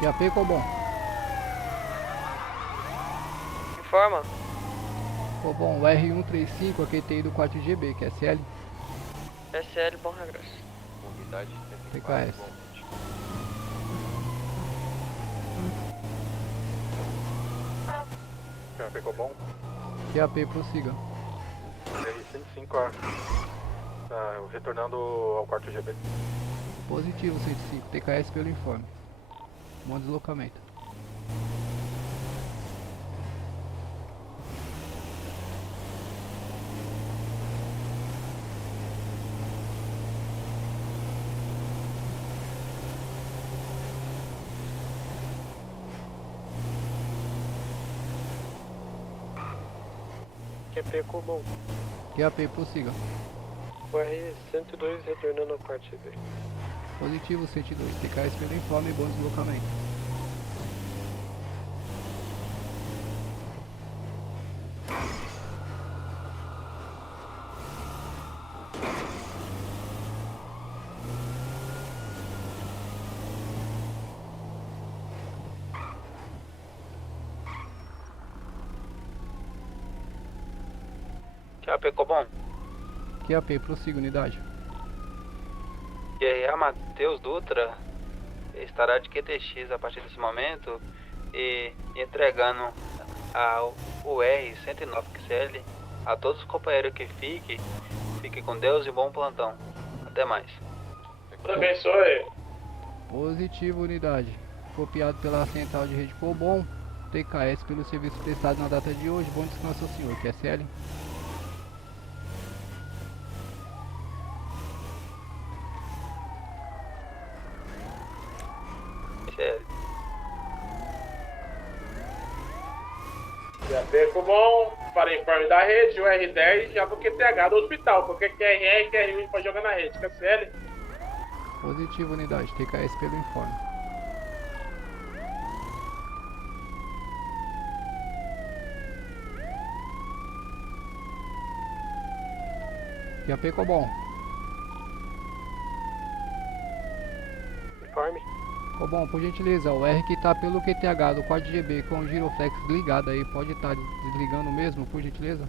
QAP qual bom? Informa. Qual bom? O R135, a QTI do 4GB, que é SL. SL, bom regresso. Unidade PKS. Pegou bom? QAP, prossiga. R105A. Tá, retornando ao quarto GB. Positivo 105, TKS pelo informe. Bom deslocamento. QP comum. QAP, prossiga. O R102 retornando ao quarto GB. Positivo 102, TKS pelo informe e bom deslocamento. Já pegou bom? QAP, prossiga, unidade. GRA Matheus Dutra estará de QTX a partir desse momento e entregando o R109 XL a todos os companheiros que fiquem com Deus e bom plantão. Até mais. Deus abençoe. Positivo, unidade. Copiado pela central de rede Cobom. TKS pelo serviço prestado na data de hoje. Bom descanso ao senhor, QSL. Já pegou bom para informe da rede, o R10 já do QTH do hospital, porque QRR e QR1 pode jogar na rede, QSL. Positivo, unidade. TKS pelo informe. QAP Cobom. Informe. Cobom, por gentileza, o R que tá pelo QTH do 4GB com o giroflex ligado aí, pode estar desligando mesmo, por gentileza?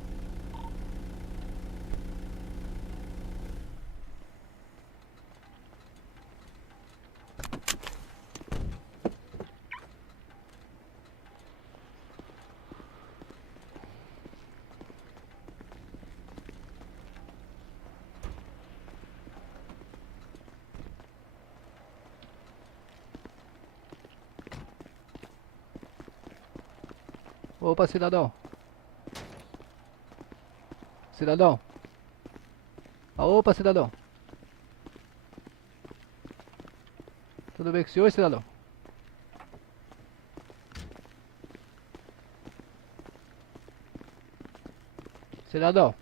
Opa, cidadão. Cidadão. Ah, opa, cidadão. Tudo bem com o senhor, cidadão? Cidadão.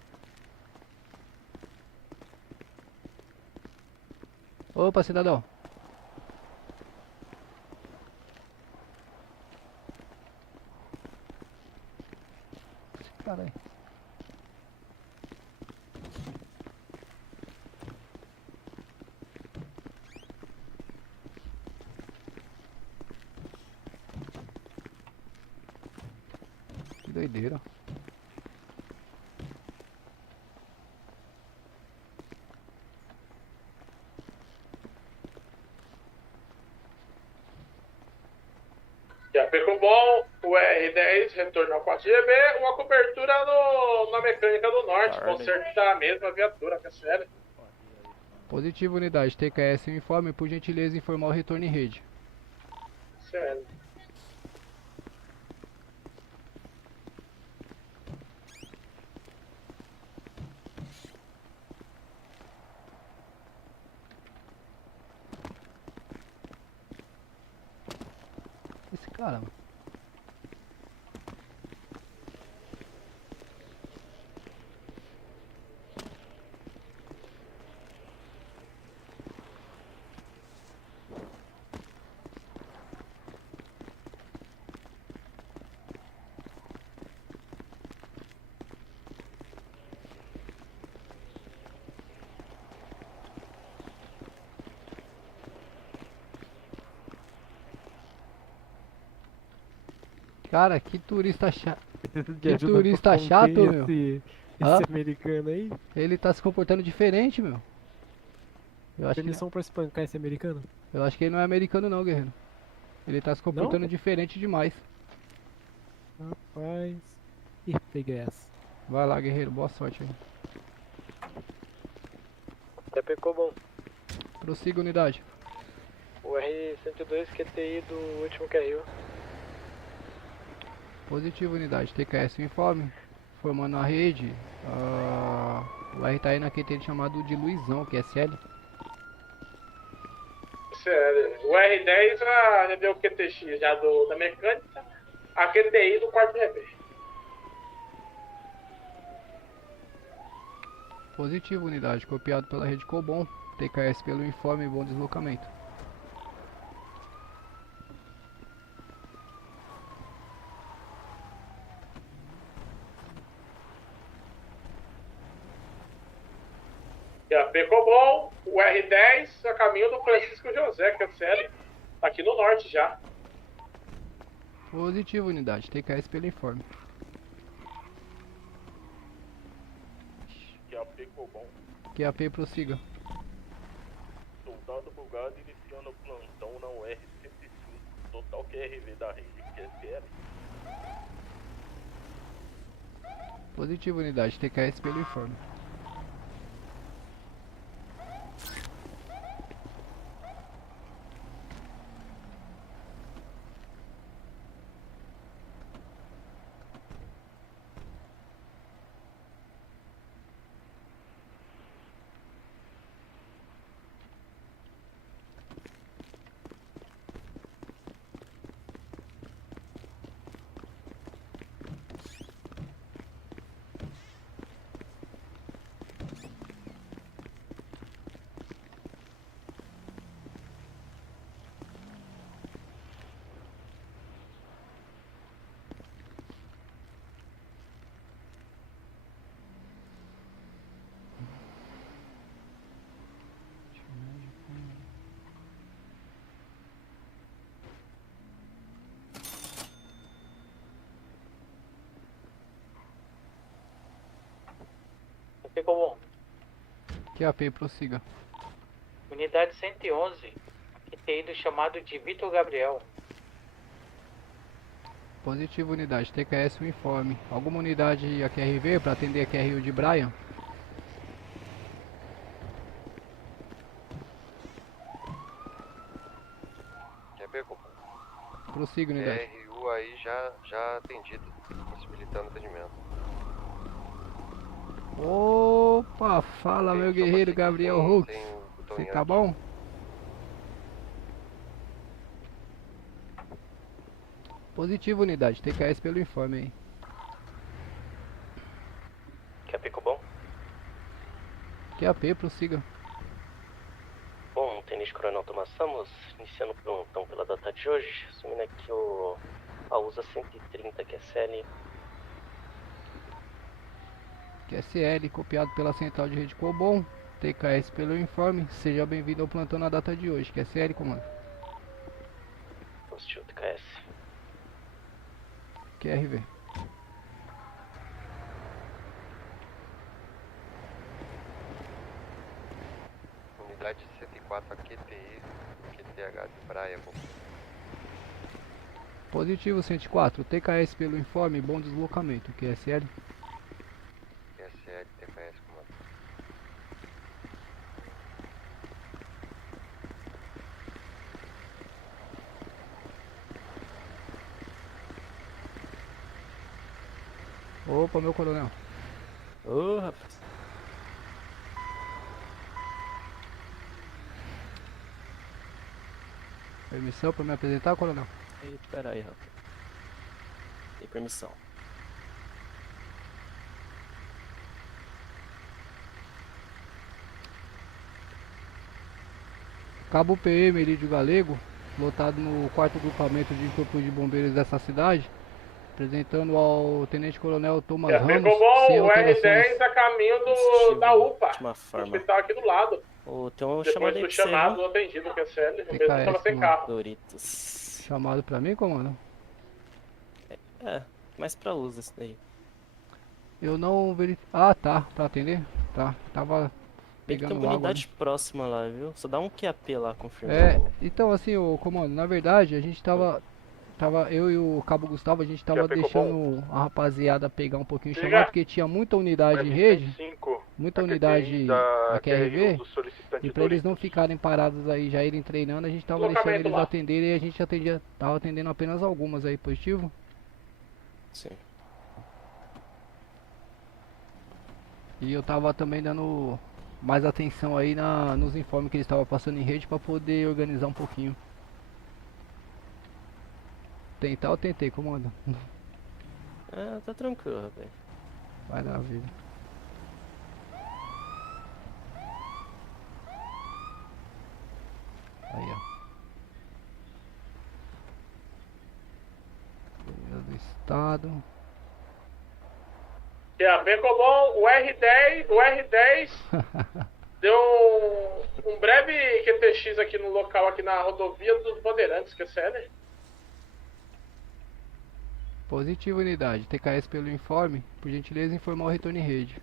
Opa, cidadão. caralho. Que doideira. Já ficou bom. O R10 retorno ao 4GB. Uma cobertura na mecânica do norte. Conserto da mesma viatura, que é sério. Positivo, unidade. TKS informe, por gentileza informar o retorno em rede. Sério. Esse cara, mano. Cara, que turista chato. Que turista chato, meu. Esse americano aí? Ele tá se comportando diferente, meu. Eu acho Eles são pra espancar esse americano? Eu acho que ele não é americano não, guerreiro. Ele tá se comportando Não? diferente demais. Rapaz. Ih, peguei essa. Vai lá, guerreiro. Boa sorte aí. Já pegou bom. Prossiga, unidade. O R102 QTI do último QRU. Positivo, unidade. TKS informe. Formando a rede. O R tá aí na QT chamado de Luizão, que é SL. Sério. O R10 já deu o QTX já da mecânica. A QTI do 4GB. Positivo, unidade. Copiado pela rede Cobom. TKS pelo informe e bom deslocamento. Já pegou bom. O R10 a caminho do Francisco José, que é CL. Tá aqui no norte já. Positivo, unidade. TKS pelo informe. Já pegou bom. QAP prossiga. Soldado bugado iniciando o plantão na UR-105. Total QRV da rede QSL. Positivo, unidade. TKS pelo informe. Ficou bom. QAP prossiga. Unidade 111, QTI do chamado de Vitor Gabriel. Positivo, unidade. TKS o informe. Alguma unidade a QRV para atender a QRU de Brian? Já pegou. Prossiga, unidade. RU aí já atendido, possibilitando atendimento. Opa, fala meu guerreiro Gabriel Hooks. Você tá bom? Positivo, unidade. TKS pelo informe aí. QAP bom? QAP, prossiga. Bom, Tenente Coronel Tomás Samos, iniciando o plantão pela data de hoje, assumindo aqui a USA 130, que é CL. QSL, copiado pela central de rede Cobom. TKS pelo informe. Seja bem-vindo ao plantão na data de hoje. QSL, comando. Positivo, TKS. QRV. Unidade 104 QTI, QTH de Bravo. Positivo 104. TKS pelo informe. Bom deslocamento. QSL. QSL, TKS, comando. Opa, meu coronel. Ô, rapaz. Permissão para me apresentar, coronel? Pera aí, rapaz. Tem permissão. Cabo PM Elídio Galego, lotado no 4º grupamento de corpo de bombeiros dessa cidade, apresentando ao Tenente Coronel Thomas Ramos, sem o alterações. R10 a caminho da UPA, Última forma. hospital aqui do lado. Tem um Depois chamado aí do pra você, chamado viu? atendido, que é CL, mesmo TKS, tava sem mano. carro. Doritos. Chamado pra mim, comando? Mais pra uso esse daí. Eu não verifiquei. Ah, tá, pra atender? Tá, tava Tem que ter pegando uma água. Né? unidade próxima lá, viu? Só dá um QAP lá, confirmando. Então assim, o comando, na verdade, a gente tava eu e o Cabo Gustavo, a gente tava deixando a rapaziada pegar um pouquinho o chamado, porque tinha muita unidade em rede, muita unidade da QRV, e pra eles não ficarem parados aí, já irem treinando, a gente tava deixando eles atenderem e a gente tava atendendo apenas algumas aí, positivo? Sim. E eu tava também dando mais atenção aí nos informes que eles estavam passando em rede pra poder organizar um pouquinho. Tentar eu tentei, comando. Tá tranquilo, rapaz. Vai na vida. Aí, ó. Primeiro do estado. Bem comum, o R10 deu um breve QTX aqui no local, aqui na rodovia dos Bandeirantes, que é sério. Positivo, unidade. TKS pelo informe. Por gentileza, informar o retorno em rede.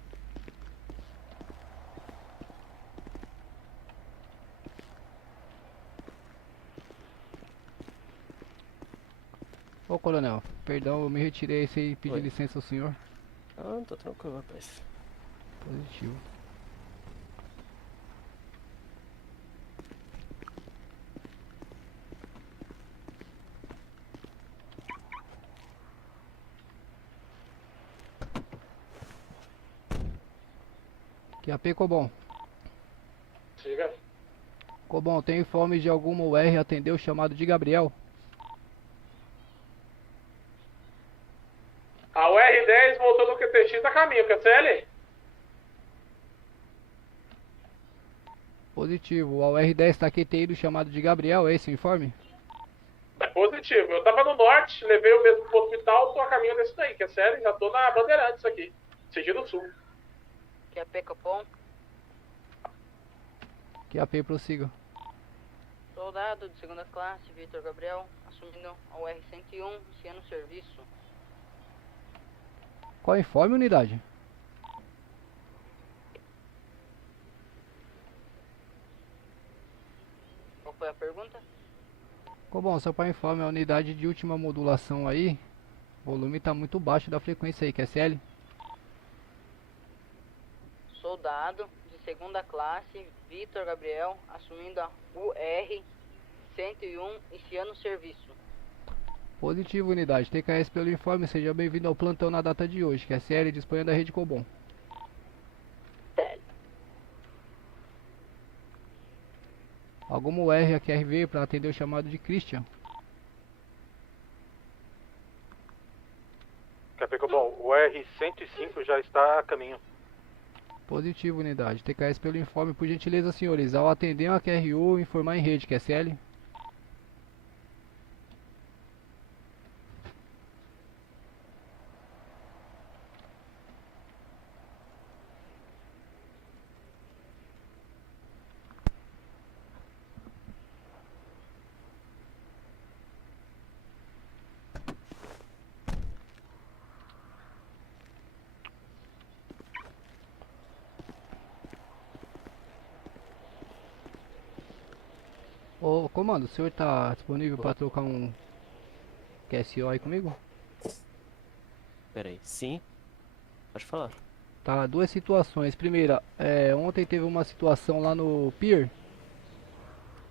Ô, coronel, perdão, eu me retirei sem pedir licença ao senhor. Não, tô tranquilo, rapaz. Positivo. QAP Cobom. Siga. Cobom, tem informe de alguma UR atendeu o chamado de Gabriel? A UR10 voltou no QTX a caminho, QCL? Positivo, a UR10 está QTI do chamado de Gabriel, é esse o informe? É positivo, eu tava no norte, levei o mesmo pro hospital, tô a caminho desse daí, QCL, já tô na Bandeirantes aqui, sentido sul. QAP Copom. QAP, prossiga. Soldado de segunda classe, Vitor Gabriel, assumindo a UR-101, iniciando o serviço. Qual informe, unidade? Qual foi a pergunta? Bom, só para informar, a unidade de última modulação aí, o volume está muito baixo da frequência aí, QSL. Soldado de segunda classe, Vitor Gabriel, assumindo a UR-101, iniciando o serviço. Positivo, unidade. TKS pelo informe, seja bem-vindo ao plantão na data de hoje, QSL, disponha da rede Cobom. Alguma UR aqui RV para atender o chamado de Christian? Capecó, bom, o R-105 já está a caminho. Positivo, unidade. TKS pelo informe, por gentileza, senhores. Ao atender uma QRU, informar em rede, QSL. Comando, o senhor tá disponível para trocar um QSO aí comigo? Pera aí, sim. Pode falar. Tá, duas situações. Primeira, ontem teve uma situação lá no Pier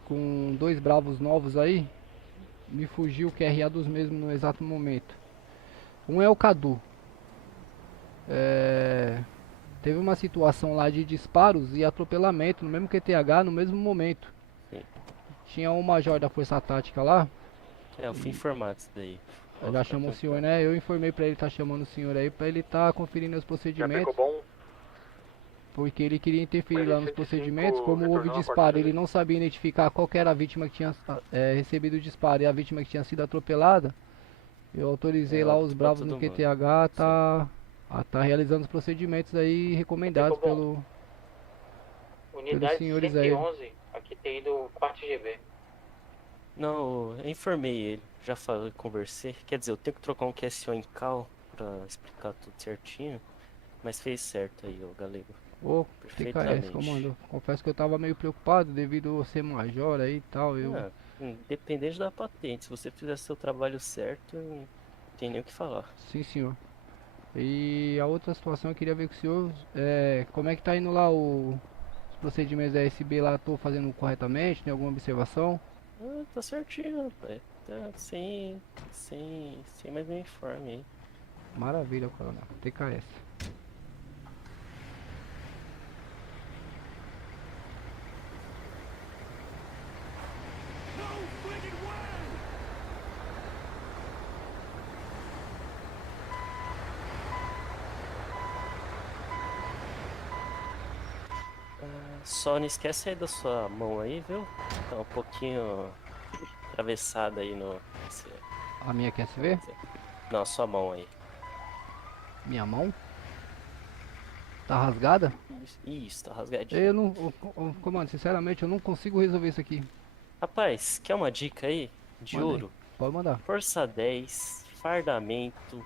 com dois bravos novos aí. Me fugiu o QRA dos mesmos no exato momento. Um é o Cadu. Teve uma situação lá de disparos e atropelamento no mesmo QTH no mesmo momento. Sim. Tinha um major da Força Tática lá. Eu fui informado disso daí. Já chamou o senhor, né? Eu informei pra ele, tá chamando o senhor aí pra ele tá conferindo os procedimentos. Porque ele queria interferir lá nos procedimentos. Como houve disparo, ele não sabia identificar qual que era a vítima que tinha recebido o disparo e a vítima que tinha sido atropelada. Eu autorizei lá os bravos no QTH tá realizando os procedimentos aí recomendados pelos Unidade senhores aí. 111, aqui tem do 4 GB. Não, eu informei ele. Já falei, conversei. Quer dizer, eu tenho que trocar um QSO em cal pra explicar tudo certinho. Mas fez certo aí, ô galego. Ô, TKS, comando. Confesso que eu tava meio preocupado devido a ser major aí e tal. Independente da patente, se você fizer seu trabalho certo, não tem nem o que falar. Sim, senhor. E a outra situação eu queria ver com o senhor, como é que tá indo lá os procedimentos da SB lá, tô fazendo corretamente, tem alguma observação? Tá certinho, rapaz. Tá sem mais nenhum informe aí. Maravilha, coronel. TKS. Só não esquece aí da sua mão aí, viu? Tá um pouquinho atravessada aí no... A minha quer se ver? Não, a sua mão aí. Minha mão? Tá rasgada? Isso, tá rasgadinho. Eu não... comando, sinceramente, eu não consigo resolver isso aqui. Rapaz, quer uma dica aí? De Manda aí. ouro? Pode mandar. Força 10, fardamento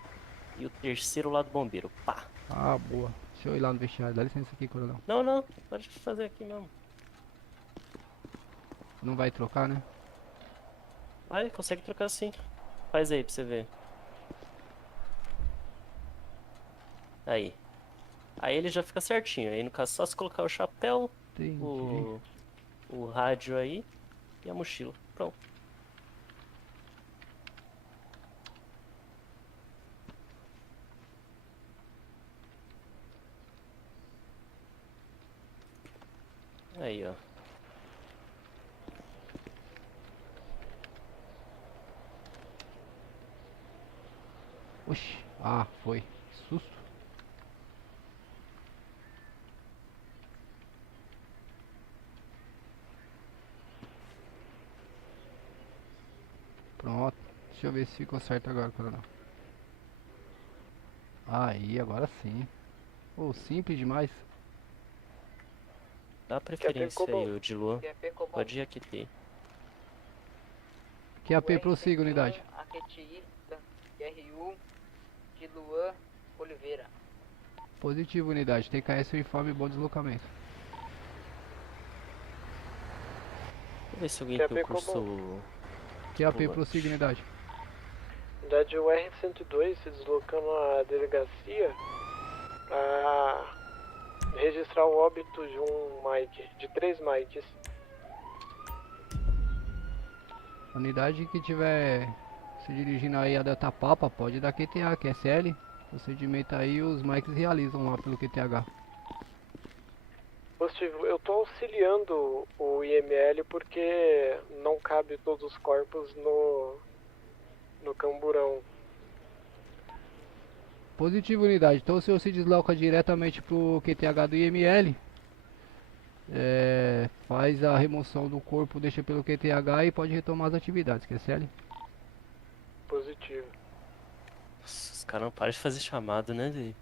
e o terceiro lado bombeiro. Pá! Ah, boa. Deixa eu ir lá no vestiário. Dá licença aqui, coronel. Não, pode fazer aqui mesmo. Não vai trocar, né? Vai, consegue trocar sim. Faz aí pra você ver. Aí. Aí ele já fica certinho. Aí no caso só se colocar o chapéu, o rádio aí e a mochila. Pronto. Aí, ó. Oxi. Ah, foi. Susto. Pronto. Deixa eu ver se ficou certo agora, coronel. Aí, agora sim. Oh, simples demais. Dá preferência aí, o de Lua. Pode ir aqui ter. QAP, prossiga, unidade. Aqueti, RU, de Luan, Oliveira. Positivo, unidade. TKS informe bom deslocamento. Vamos ver se alguém tem o curso... QAP, prossiga, unidade. Unidade, o R102 se deslocando à delegacia a registrar o óbito de de 3 Mikes. Unidade que tiver se dirigindo aí a Datapapa, pode dar QTA, QSL. Procedimento aí os Mikes realizam lá pelo QTH. Positivo, eu tô auxiliando o IML porque não cabe todos os corpos no camburão. Positivo, unidade. Então o senhor se desloca diretamente pro QTH do IML. Faz a remoção do corpo, deixa pelo QTH e pode retomar as atividades, QSL. Positivo. Nossa, os caras não param de fazer chamado, né, de...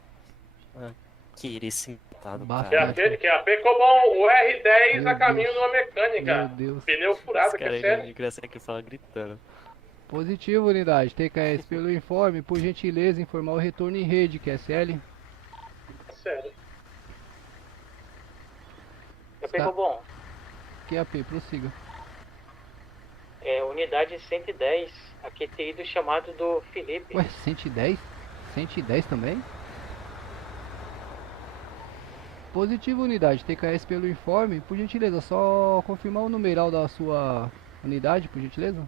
querer se matar do cara. QAP como o R10 a caminho de uma mecânica. Meu Deus. Pneu furado, que é sério. Engraçado que fala gritando. Positivo, unidade. TKS pelo informe, por gentileza, informar o retorno em rede, QSL. Sério. Já pegou bom? QAP, prossiga. unidade 110, a QTI do chamado do Felipe. Ué, 110? 110 também? Positivo, unidade. TKS pelo informe. Por gentileza, só confirmar o numeral da sua unidade, por gentileza.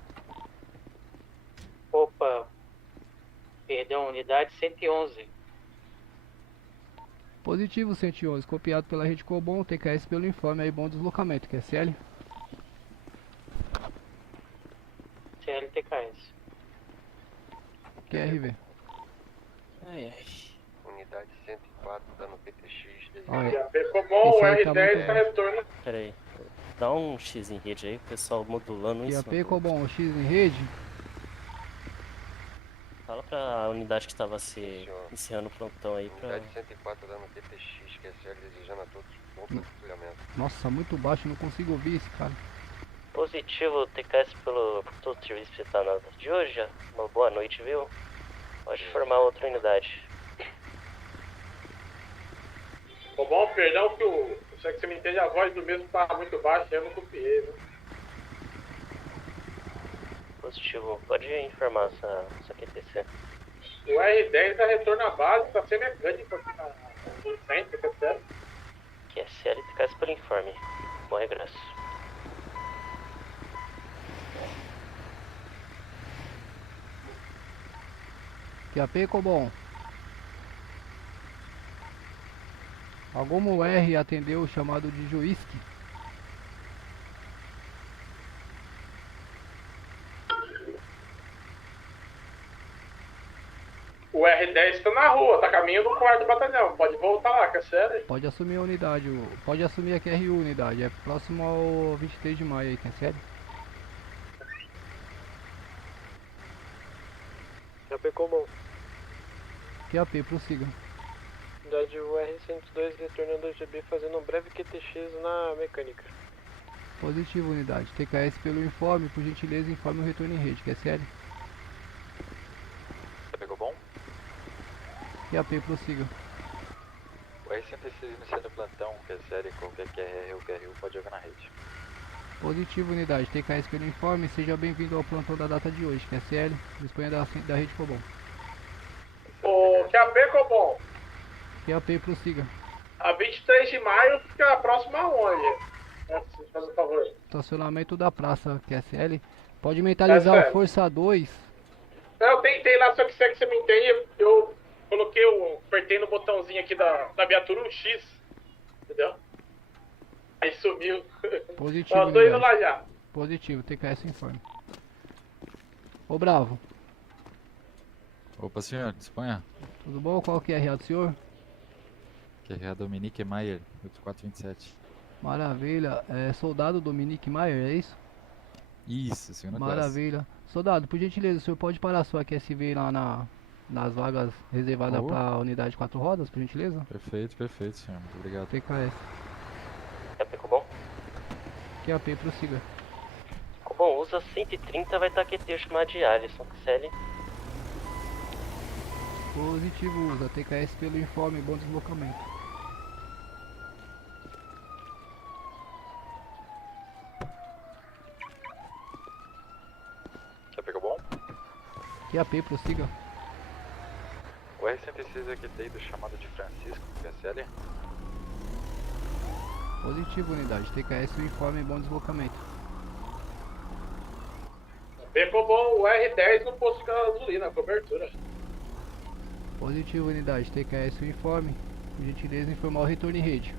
Opa, perdão, unidade 111. Positivo, 111. Copiado pela rede Cobom. TKS pelo informe aí, bom deslocamento. QSL? CLTKS. QRV. Ai, ai. Unidade 104, dando PTX. Olha, Ficou bom, o isso aí tá R10 muito tá bom. retorno. Pera aí. Dá um X em rede aí, o pessoal modulando isso. QAP Cobom, X em rede. Fala pra unidade que estava se encerrando o plantão aí pra. Unidade 104 dando PTX, QSL, desejando a todos bom patrulhamento. Nossa, muito baixo, não consigo ouvir esse cara. Positivo, TKS pelo todo o serviço que você tá na data de hoje. Uma boa noite, viu? Pode formar outra unidade. Ficou bom, perdão que o... Só que você me entende, a voz do mesmo tá muito baixa, eu não copiei, viu? Positivo, pode informar essa QTC. O R10 dá retorno à base, tá sem mecânico aqui no centro, tá certo? QSL, TKS pelo informe. Bom regresso. QAP Cobom. Algum R atendeu o chamado de Juísque? O R10 tá na rua, tá caminho do quarto batalhão, pode voltar lá, que é sério. Pode assumir a unidade, pode assumir a QRU unidade, é próximo ao 23 de maio aí, que é sério? QAP Comum. QAP, prossiga. Unidade UR-102 retornando ao GB fazendo um breve QTX na mecânica. Positivo, unidade. TKS pelo informe, por gentileza informe o retorno em rede, que é sério? Você pegou bom? QAP, prossiga. O R-106 iniciando o plantão, que é série, qualquer QRR ou QRU pode jogar na rede. Positivo, unidade. TKS pelo informe, seja bem-vindo ao plantão da data de hoje, que é CL, disponha da rede Cobom. O QAP Cobom, QAP, prossiga. a 23 de maio fica próximo aonde? Faz um favor. Estacionamento da praça, QSL. Pode mentalizar o Força 2. Eu tentei lá, só que se é que você me entende, eu coloquei apertei no botãozinho aqui da viatura um X, entendeu? Aí sumiu. Positivo, Ó, tô indo unidade. lá já. Positivo, TKS informe. Ô Bravo, Opa, senhor, disponha. tudo bom? Qual que é a RA do senhor? QRA Dominique Maier, 8427. Maravilha, soldado Dominique Maier, é isso? Isso, segunda classe. Maravilha. Soldado, por gentileza, o senhor pode parar sua QSV lá nas vagas reservadas Oh. para a unidade 4 rodas, por gentileza? Perfeito, perfeito, senhor. Muito obrigado. TKS. QAP Cobom? QAP, prossiga. Cobom, usa 130, vai estar QT chamado de Alisson, CL. Positivo, usa TKS pelo informe, bom deslocamento. Você pegou bom? QAP, prossiga. O R-106 aqui tem do chamado de Francisco, QSL. Positivo, unidade. TKS o informe, bom deslocamento. Ficou bom, o R10 no posto de gasolina, cobertura. Positivo, unidade. TKS o informe. Por gentileza, informar o retorno em rede.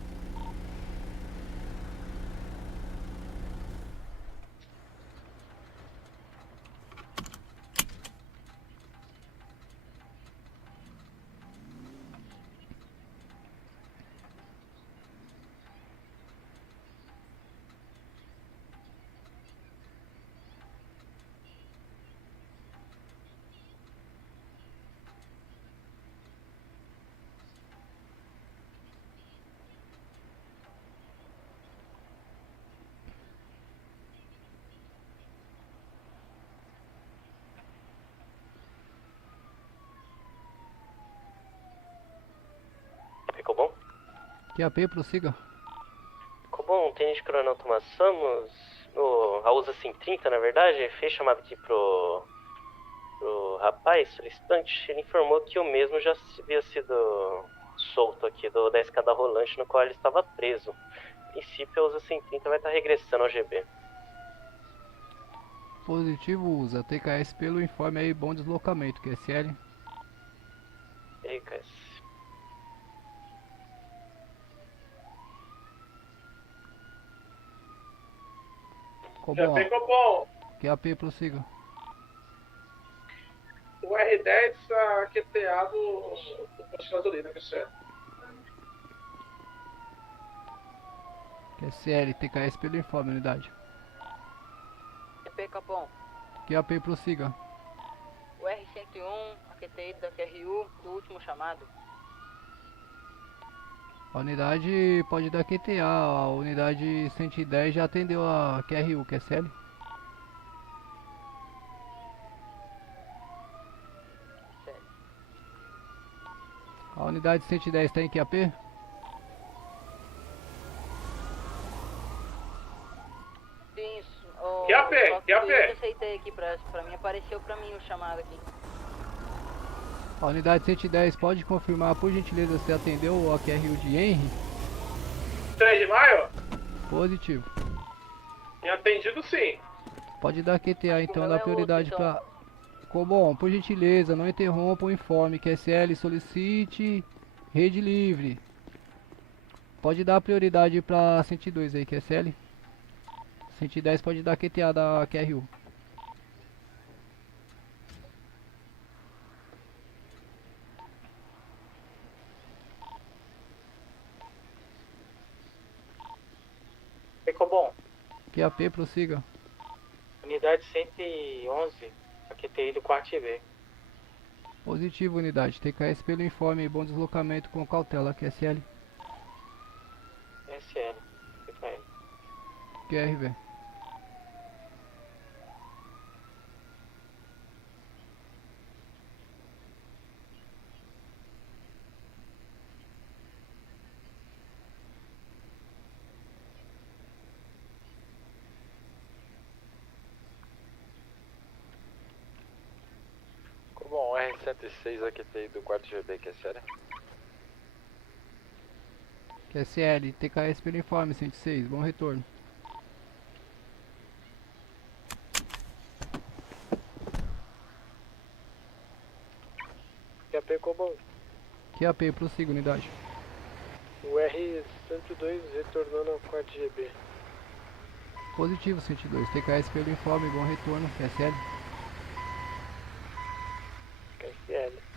Ficou bom? QAP, prossiga. Cobom, Tenente Coronel Thomas Samos, a USA 130, na verdade, fez chamada aqui pro rapaz solicitante. Ele informou que o mesmo já havia sido solto aqui da escada rolante no qual ele estava preso. A princípio, a USA 130 vai estar regressando ao GB. Positivo, USA. TKS pelo informe aí, bom deslocamento, QSL. TKS. Cobom. Já bom. QAP, prossiga. O R10 está QTA do posto de gasolina, que é. QSL, TKS pelo informe, unidade. TP Capão. QAP, prossiga. O R101, a QTI da QRU, do último chamado. A unidade pode dar QTA, a unidade 110 já atendeu a QRU, QSL. A unidade 110 está em QAP? Isso. QAP, QAP. Eu aceitei aqui pra mim, apareceu pra mim o chamado aqui. A unidade 110 pode confirmar, por gentileza, se atendeu a QRU de Henry? 3 de maio? Positivo. Tem atendido sim. Pode dar QTA então, dá prioridade para... Bom, por gentileza, não interrompa o informe. QSL solicite rede livre. Pode dar prioridade para 102 aí, QSL. 110 pode dar QTA da QRU. Ficou bom. QAP, prossiga. Unidade 111, a QTI do quarto GB. Positivo, unidade. TKS pelo informe, bom deslocamento com cautela, QSL. SL, TKS. QRV. Bom, R106 aqui tem do 4GB, que é sério. QSL, TKS pelo informe, 106, bom retorno. QAP Cobol. QAP, prossiga, unidade. O R102 retornando ao 4GB. Positivo, 102, TKS pelo informe, bom retorno, QSL. QSL.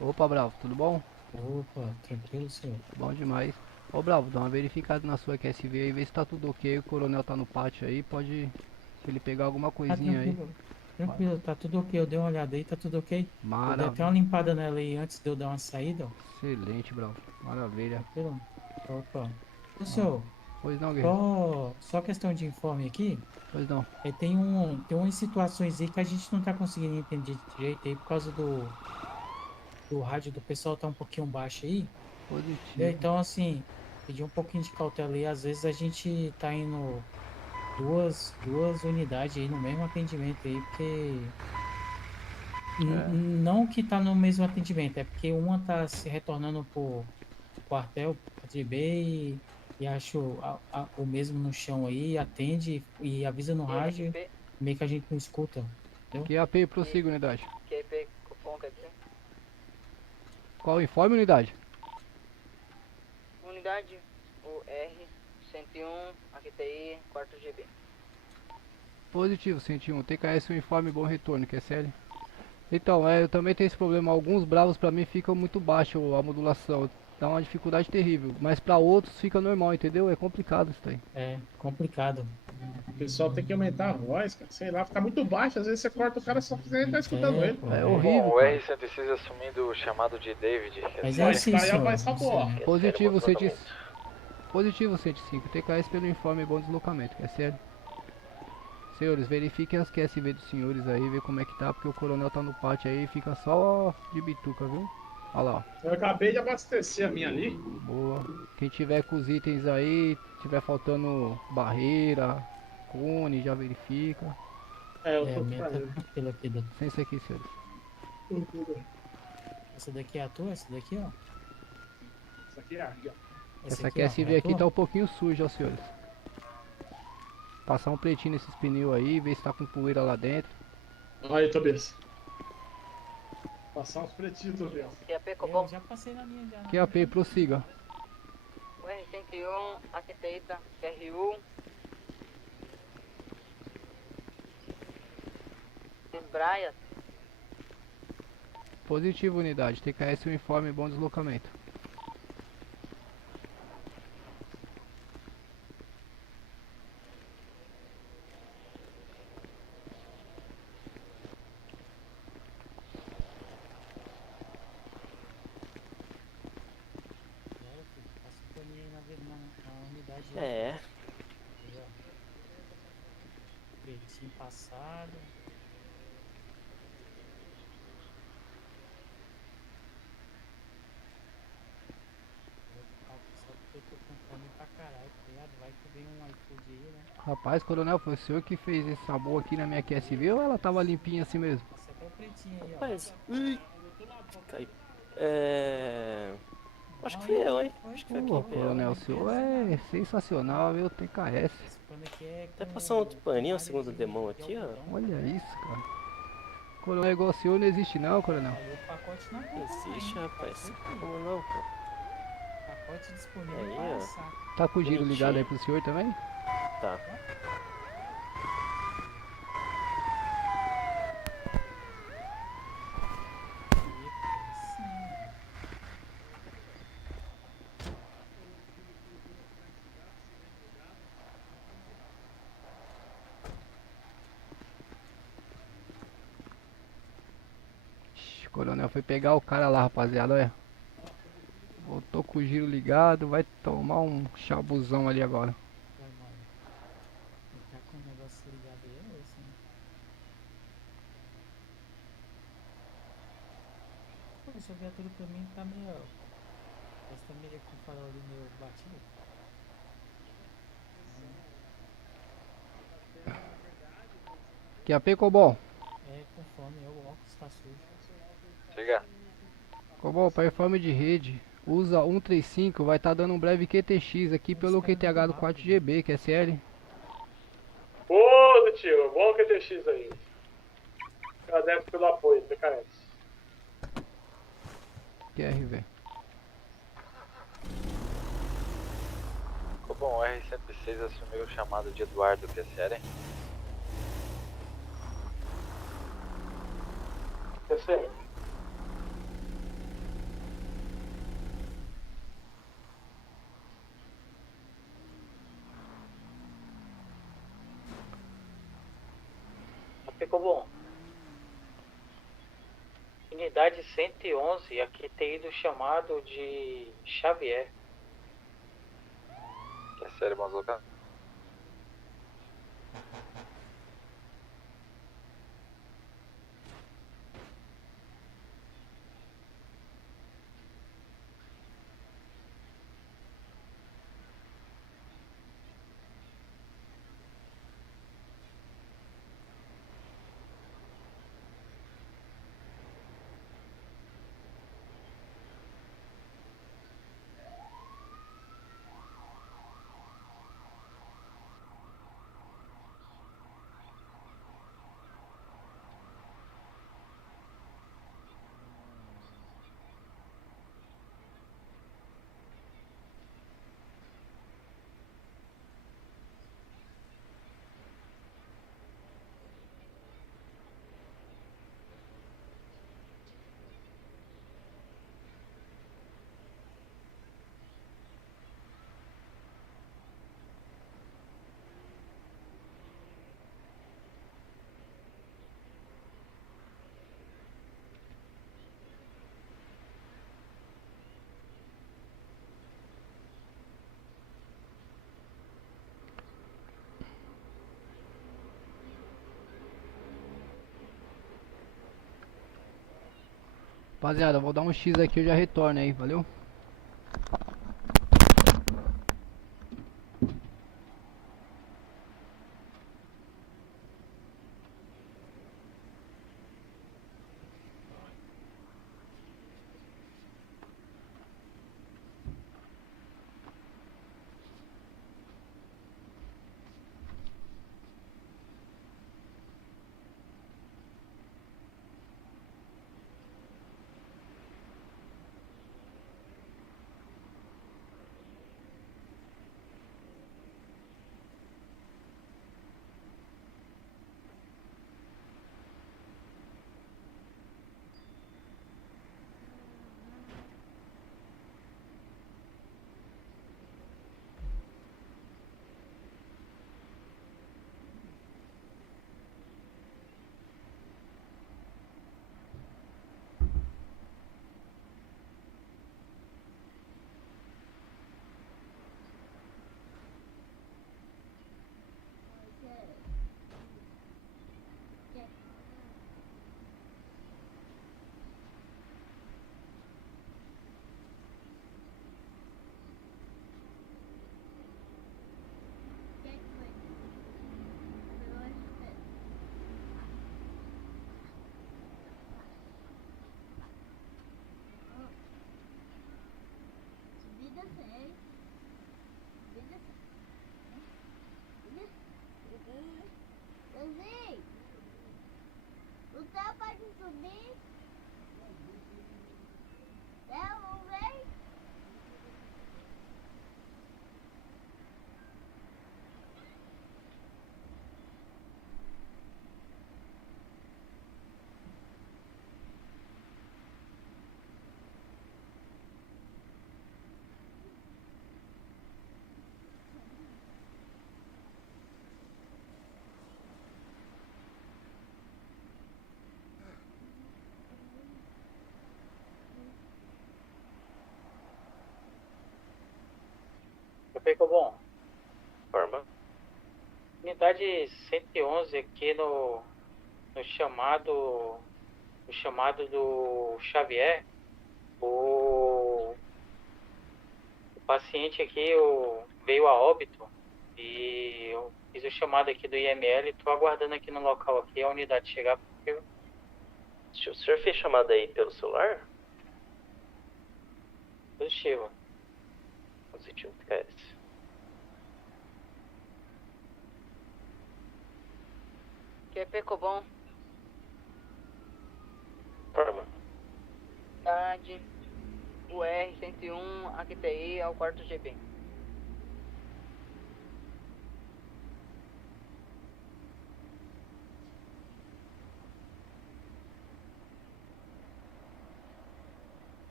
Opa, Bravo, tudo bom? Opa, tranquilo, senhor. Bom demais. Ô, Bravo, dá uma verificada na sua QSV aí, vê se tá tudo ok. O coronel tá no pátio aí, pode... Se ele pegar alguma coisinha aí. Tranquilo, tá tudo ok. Eu dei uma olhada aí, tá tudo ok. Eu dei até uma Maravilha. limpada nela aí antes de eu dar uma saída, ó. Excelente, Bravo. Maravilha. Tranquilo. Opa. Ô, senhor. Pois não, guerreiro. Só questão de informe aqui. Pois não. Tem umas situações aí que a gente não tá conseguindo entender direito aí por causa do rádio do pessoal tá um pouquinho baixo aí. Positivo. Então, assim, pedir um pouquinho de cautela aí. Às vezes a gente tá indo duas unidades aí no mesmo atendimento aí, porque... Não que tá no mesmo atendimento, é porque uma tá se retornando pro quartel, e acho o mesmo no chão aí, atende e avisa no rádio. Meio que a gente não escuta. Entendeu? QAP, prossiga, unidade. QP, cupom, quer dizer? Qual o informe, unidade? Unidade, o R101, AQTI, 4GB. Positivo, 101. TKS, um informe, bom retorno, QSL. Então, eu também tenho esse problema. Alguns bravos pra mim ficam muito baixo a modulação. Dá uma dificuldade terrível. Mas pra outros fica normal, entendeu? É complicado isso aí. É, complicado. O pessoal tem que aumentar a voz, cara. Sei lá, fica muito baixo. Às vezes você corta o cara só porque ele tá escutando ele. É horrível. Bom, o cara. R106 assumindo o chamado de David. Mas é assim, senhor. Positivo, 105. Positivo, 105. TKS pelo informe bom deslocamento, QSL. Senhores, verifiquem as QSV dos senhores aí, ver como é que tá, porque o coronel tá no pátio aí e fica só de bituca, viu? Olha lá, ó. Eu acabei de abastecer a minha ali. Boa. Quem tiver com os itens aí, tiver faltando barreira, cone, já verifica. É, eu tô minha fazendo. tá tranquilo aqui, doutor. Licença aqui, senhores. Essa daqui é a tua, essa daqui, ó. Isso aqui é aqui, ó. Essa aqui, ó, QSV é aqui tua? tá um pouquinho suja, ó, senhores. Passar um pretinho nesses pneus aí, ver se tá com poeira lá dentro. Olha aí, Tobias. Passar uns pretinhos, Tobias. QAP, cupom. Já passei na minha já. QAP, prossiga. O R101, AQTI, RU. Desbraia. Positivo, unidade. TKS, um informe bom deslocamento. É. Pretinho passado. Só porque eu tô com fome pra caralho, tá ligado? Vai que vem um iFood aí, né? Rapaz, coronel, foi o senhor que fez esse sabor aqui na minha QSV ou ela tava limpinha assim mesmo? Esse aqui é o pretinho aí, ó. Rapaz, cai. Acho que foi eu, hein? Acho que foi Pô, aqui. coronel, o senhor é sensacional, viu? TKS. Até passar um outro paninho, segundo demão aqui, ó. Olha isso, cara. Coronel igual o senhor não existe não, coronel. O pacote não Existe, rapaz. Como não, pô? Pacote disponível Aí, para ó. saco. Tá com o giro ligado aí pro senhor também? Tá. Ixi, o coronel foi pegar o cara lá, rapaziada, olha. Voltou com o giro ligado, vai tomar um chabuzão ali agora. Tá com o negócio ligado aí, é esse, né? Pô, essa viatura pra mim tá meio. Essa tá meio com o farol ali meio batido. QAP, Cobol. É, conforme, o óculos tá sujo. Chega. Cobol, para informe de rede, usa 135, vai estar dando um breve QTX aqui pelo QTH do 4GB, QSL. Positivo, bom QTX aí. Agradeço pelo apoio, TKS. QRV. Bom, o R106 assumiu o chamado de Eduardo QSL. QSL. Ficou bom. Unidade 111, aqui tem ido chamado de Xavier. QSL, vamos colocar. Rapaziada, eu vou dar um X aqui, eu já retorno aí, valeu? O teu pode subir? Vamos ver? Ficou bom. Forma. Unidade 111 aqui no chamado do Xavier. O paciente aqui veio a óbito e eu fiz o chamado aqui do IML. Estou aguardando aqui no local aqui a unidade chegar. O senhor fez chamada aí pelo celular? Positivo. Positivo, TKS. QP Cobom. Forma. Unidade UR 101 AQTI ao quarto GB.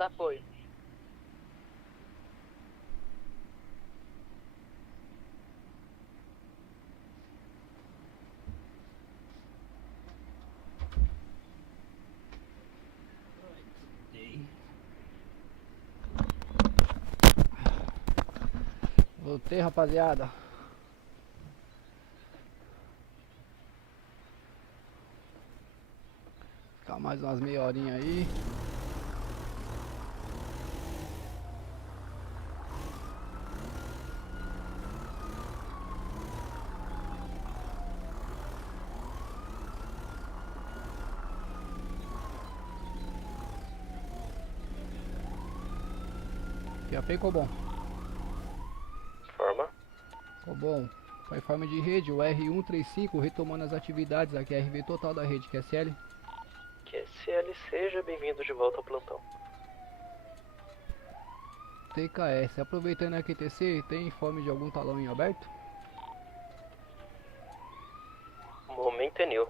Apoio. Voltei, rapaziada. Ficar mais umas meia horinha aí. QAP Cobom. Forma. Cobom. Com a informe de rede, o R135 retomando as atividades, aqui é a RV total da rede, QSL. QSL, seja bem-vindo de volta ao plantão. TKS, aproveitando a QTC, tem informe de algum talão em aberto? Momento é new.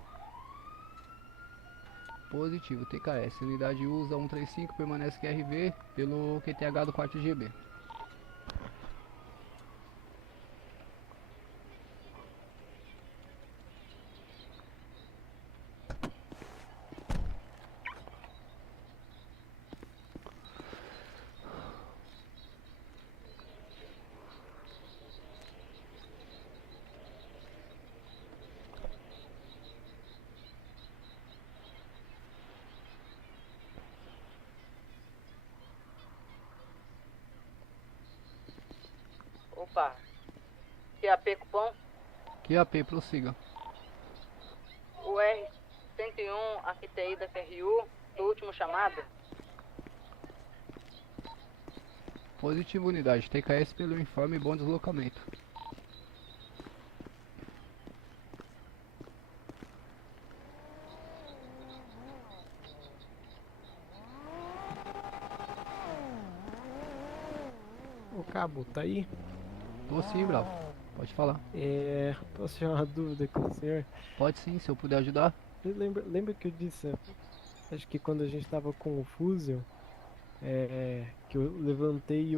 Positivo, TKS. Unidade usa 135, permanece QRV pelo QTH do 4 GB. QAP cupom. QAP, prossiga. O R101, a QTI da QRU, do último chamado. Positivo, unidade. TKS pelo informe e bom deslocamento. Ô Cabo, tá aí? Tô sim, Bravo. Pode falar. Posso tirar uma dúvida com o senhor? Pode sim, se eu puder ajudar. Lembra que eu disse, acho que quando a gente tava com o Fusion, que eu levantei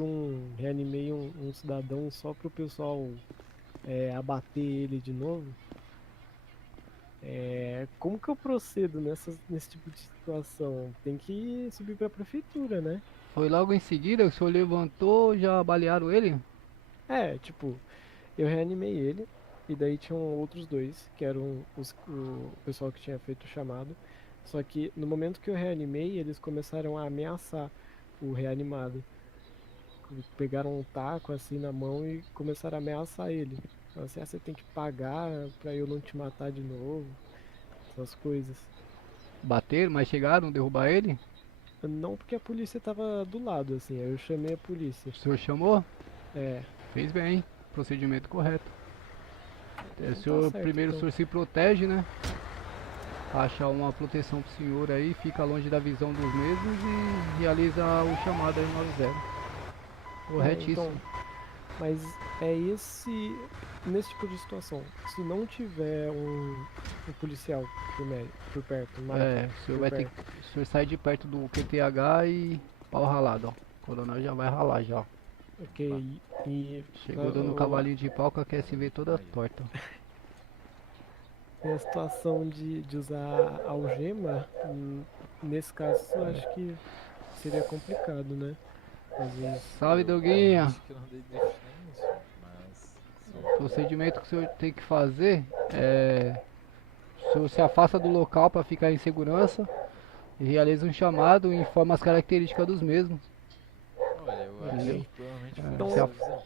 reanimei um cidadão só pro pessoal abater ele de novo? Como que eu procedo nesse tipo de situação? Tem que subir pra prefeitura, né? Foi logo em seguida, o senhor levantou, já balearam ele? Tipo, eu reanimei ele, e daí tinham outros dois, que eram o pessoal que tinha feito o chamado. Só que no momento que eu reanimei, eles começaram a ameaçar o reanimado. Pegaram um taco assim na mão e começaram a ameaçar ele. Falaram assim, você tem que pagar pra eu não te matar de novo. Essas coisas. Bateram, mas chegaram a derrubar ele? Não, porque a polícia tava do lado, assim, aí eu chamei a polícia. O senhor chamou? É. Fez bem, procedimento correto. Então O senhor, tá certo, primeiro então. o senhor se protege, né? Acha uma proteção pro senhor aí, fica longe da visão dos mesmos e realiza o chamado aí 90. Corretíssimo. Então, mas nesse tipo de situação, se não tiver um policial por perto, O senhor vai ter que. O senhor sai de perto do QTH e pau ralado, ó. O coronel já vai ralar já, ó. Ok, e... Chegou dando um cavalinho de pau com a QSV toda torta. E a situação de usar algema, nesse caso eu acho que seria complicado, né? Às vezes... Salve, Doguinha! Acho que eu não dei drift nem isso, mas... O procedimento que o senhor tem que fazer o senhor se afasta do local para ficar em segurança e realiza um chamado e informa as características dos mesmos. Olha, eu acho Entendeu? que provavelmente Então, foi essa visão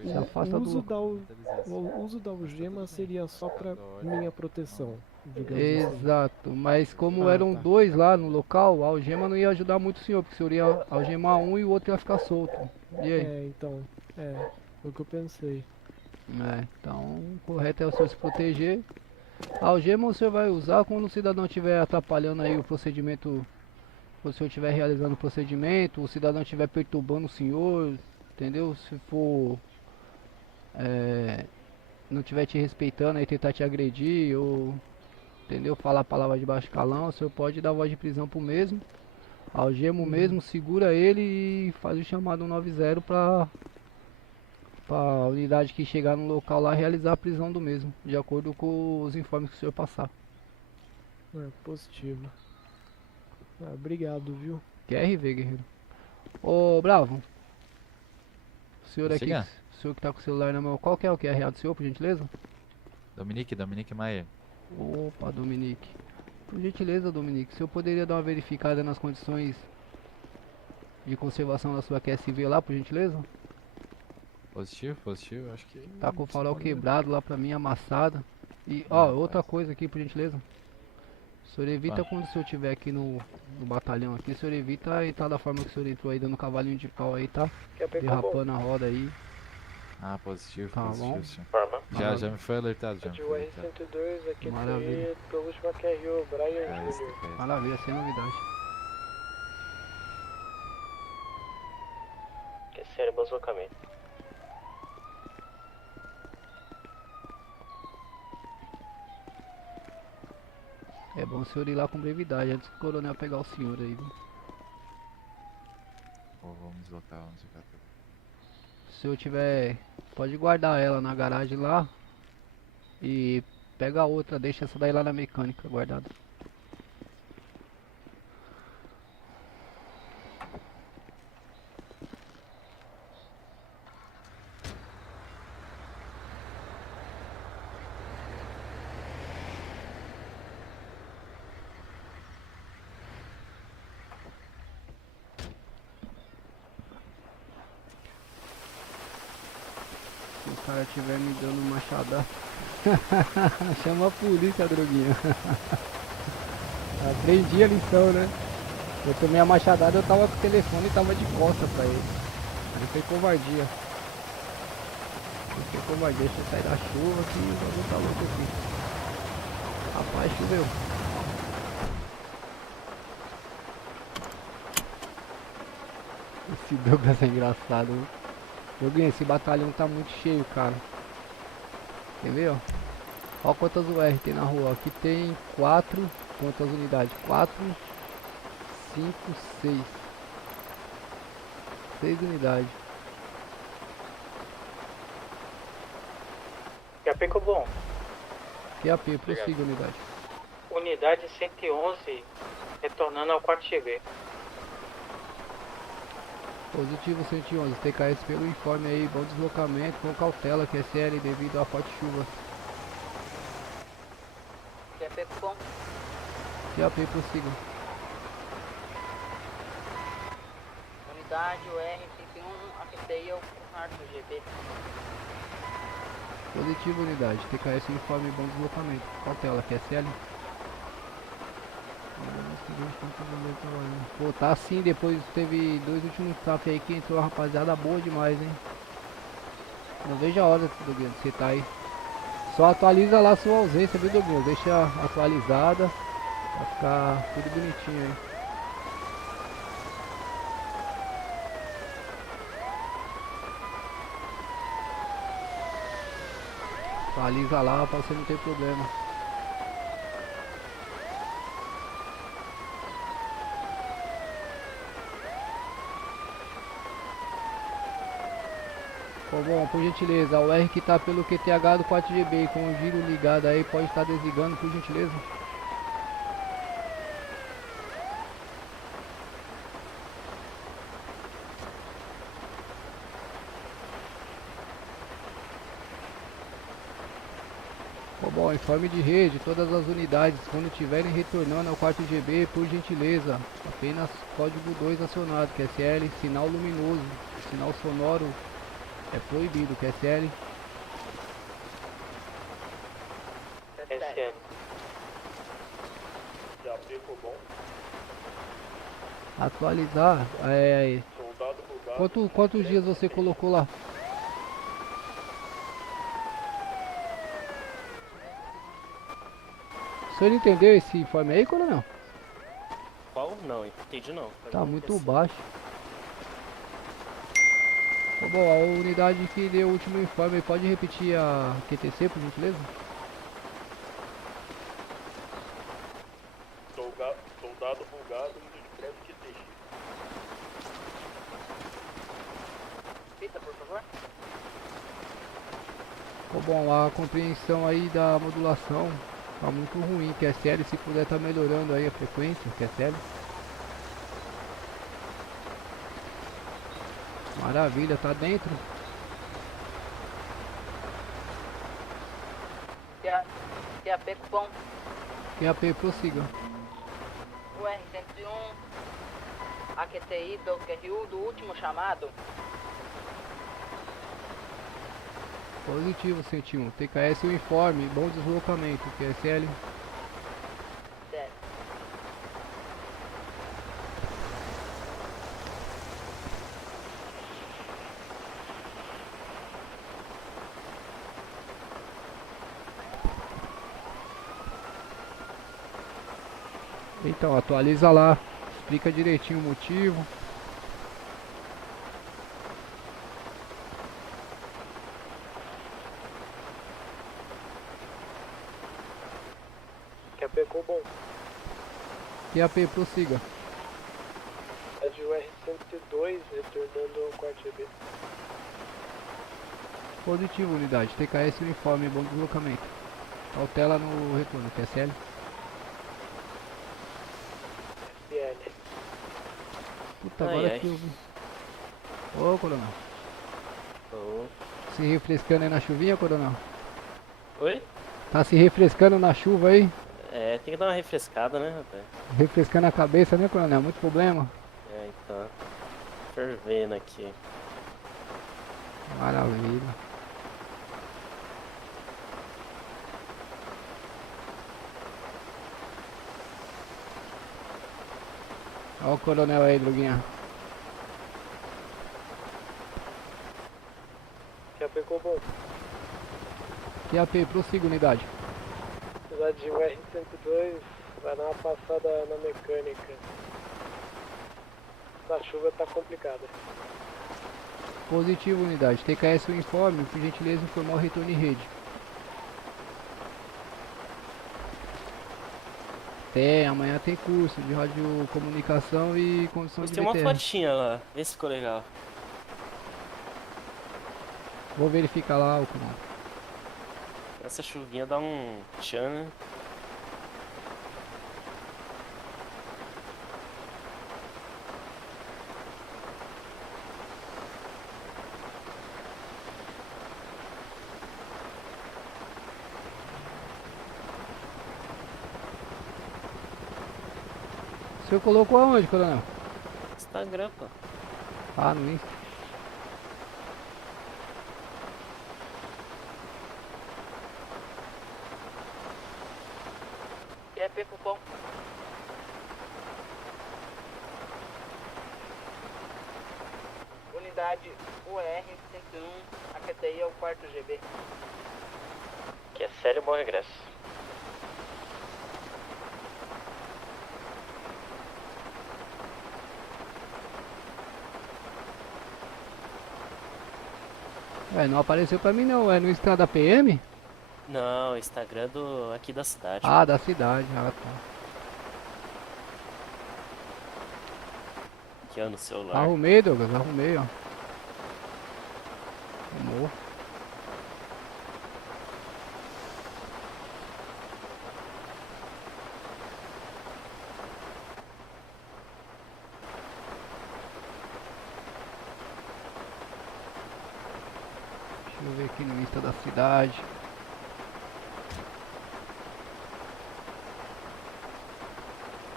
que se afasta do local. O uso da algema seria só pra minha proteção, digamos assim. Exato, mas como Ah, eram tá. dois lá no local, a algema não ia ajudar muito o senhor, porque o senhor ia algemar um e o outro ia ficar solto. E aí? Então, foi o que eu pensei. Então o correto é o senhor se proteger. A algema o senhor vai usar quando o cidadão estiver atrapalhando aí o procedimento, quando o senhor estiver realizando o procedimento, o cidadão estiver perturbando o senhor, entendeu? Se for não estiver te respeitando aí, tentar te agredir ou, entendeu? Falar palavra de baixo calão, o senhor pode dar voz de prisão pro mesmo. Algema o mesmo, segura ele e faz o chamado 90 para a unidade que chegar no local lá realizar a prisão do mesmo, de acordo com os informes que o senhor passar. Positivo. Obrigado, viu? QRV, guerreiro. Ô, Bravo. O senhor aqui, Siga. o senhor que tá com o celular na mão, qual que é o QRA do senhor, por gentileza? Dominique Maier. Opa, Dominique. Por gentileza, Dominique, o senhor poderia dar uma verificada nas condições de conservação da sua QSV lá, por gentileza? Positivo, acho que... Tá com o farol quebrado lá pra mim, amassado. E, ó, outra coisa aqui, por gentileza. O senhor evita quando o senhor estiver aqui no batalhão aqui, o senhor evita entrar da forma que o senhor entrou aí, dando cavalinho de pau aí, tá? Derrapando a roda aí. Ah, positivo, Tá bom. senhor. Forma. Já me foi alertado, já me De foi alertado. R102, aqui Maravilha. pelo último QRU, Brian Júnior. Maravilha, sem novidade. Que é sério, bom deslocamento. É bom o senhor ir lá com brevidade, antes do coronel pegar o senhor aí, viu? Vamos deslocar. Se o senhor tiver, pode guardar ela na garagem lá e pega a outra, deixa essa daí lá na mecânica guardada. cara estiver me dando machadada. Chama a polícia, droguinha. Aprendi a lição, né? Eu tomei a machadada, eu tava com o telefone e tava de costa pra ele. Aí foi covardia. Foi covardia, deixa eu sair da chuva que o bagulho tá louco aqui. Rapaz, choveu. Esse Douglas é engraçado, viu? Douglas, esse batalhão tá muito cheio, cara. Quer ver, ó? Olha quantas UR tem na rua. Aqui tem 4. Quantas unidades? 4, 5, 6. 6 unidades. QAP bom. QAP, prossiga unidade. Unidade 111, retornando ao 4GB. Positivo 111, TKS pelo informe aí, bom deslocamento com cautela, QSL devido à forte chuva. QAP bom. QAP, prossiga. Unidade UR-101, aqui é o quarto GB. Positivo unidade, TKS informe bom deslocamento, cautela, QSL. Pô, tá assim, depois teve 2 últimos staff aí que entrou, rapaziada boa demais, hein. Não vejo a hora, Douglas, você tá aí. Só atualiza lá a sua ausência, viu, Douglas? Deixa atualizada, pra ficar tudo bonitinho aí. Atualiza lá pra você não ter problema. Pô, bom, por gentileza, o R que tá pelo QTH do 4GB com o giro ligado aí pode estar desligando, por gentileza. Bom, informe de rede, todas as unidades, quando estiverem retornando ao 4GB, por gentileza, apenas código 2 acionado, QSL, sinal luminoso, sinal sonoro é proibido, QSL. SL. Já ficou bom. Atualizar, quantos dias você colocou lá? O senhor entendeu esse informe aí, coronel? Qual? Não, entendi não. Tá muito baixo. Bom, a unidade que deu o último informe, pode repetir a QTC, por gentileza? Soldado bugado, descreve QTX. Repita, por favor. Bom, a compreensão aí da modulação tá muito ruim, QSL, se puder tá melhorando aí a frequência, QSL. Maravilha, tá dentro. QAP cupom. QAP, prossiga. UR-101, AQTI do QRU do último chamado. Positivo 101, TKS o informe, bom deslocamento, QSL. Certo. Então, atualiza lá, explica direitinho o motivo. QAP bom. QAP, prossiga. É de UR-102, retornando ao 4GB. Positivo unidade, TKS o informe, bom deslocamento. Cautela no retorno, QSL. SL. Puta, agora que eu vi. Ô, coronel. Ô. Se refrescando aí na chuvinha, coronel? Oi? Tá se refrescando na chuva aí? É, tem que dar uma refrescada, né, rapaz? Refrescando a cabeça, né, coronel? Muito problema. É, então. Fervendo aqui. Maravilha. Ó o coronel aí, Droguinha. Já pegou bom. QAP, prossiga, unidade. Unidade de UR-102 vai dar uma passada na mecânica. A chuva tá complicada. Positivo, unidade. TKS o informe, por gentileza informar o retorno em rede. Amanhã tem curso de radiocomunicação e condição de Tem uma VTR. fotinha lá, vê se ficou legal. Vou verificar lá o comando. Essa chuvinha dá um tchan, né? O senhor colocou aonde, coronel? Instagram, pô. Ah, no Insta. QAP cupom. Unidade UR-101, a QTI é o quarto GB. Que é sério, bom regresso. Não apareceu pra mim não, é no Instagram da PM? Não, Instagram aqui da cidade. Ah, da cidade, ah tá. Aqui ó, no celular. Arrumei, Douglas, arrumei, ó. Arrumou. Deixa eu ver aqui no Insta da cidade.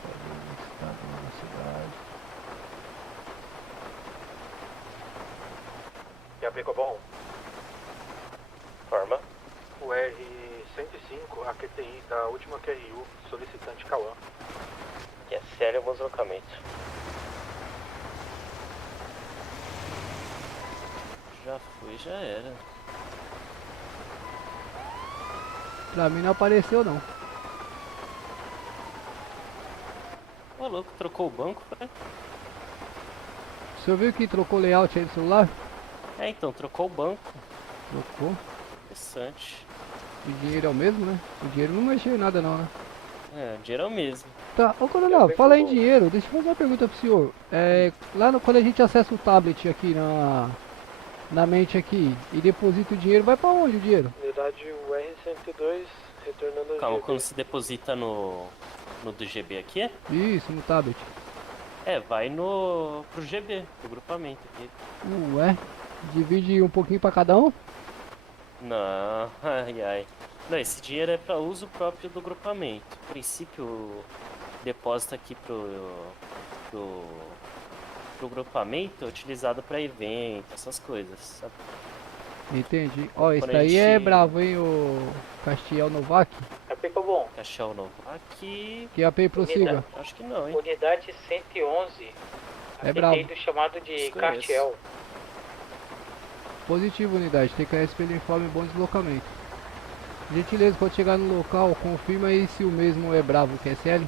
Cadê o Instagram da cidade? Já pegou bom? Forma. O R-105, a QTI da última QRU, solicitante Cauã. Que é sério, bom deslocamento. Já foi, já era. Pra mim não apareceu não. Ô louco, trocou o banco, né? O senhor viu que trocou o layout aí do celular? É, então, trocou o banco. Trocou. Interessante. O dinheiro é o mesmo, né? O dinheiro não mexeu em nada não, né? É, o dinheiro é o mesmo. Tá, ô coronel, fala em dinheiro, deixa eu fazer uma pergunta pro senhor. Lá quando a gente acessa o tablet aqui na mente aqui e deposita o dinheiro, vai pra onde o dinheiro? Unidade UR-102, retornando ao Calma, GB. quando se deposita no do GB aqui, Isso, no tablet. vai pro GB, pro grupamento aqui. Ué, divide um pouquinho pra cada um? Não, ai. Não, esse dinheiro é para uso próprio do grupamento. A princípio, depósito aqui pro grupamento é utilizado para evento, essas coisas, sabe? Entendi. Ó, esse Quando a daí gente- é bravo, hein, o Castiel Novak. Ficou bom. Caixão Novak. Que AP prossiga. Acho que não, hein? Unidade 111. É bravo. do chamado de Desconheço. cartel. Positivo, unidade. TKS pelo informe, bom deslocamento. Gentileza, quando chegar no local, confirma aí se o mesmo é bravo que SL.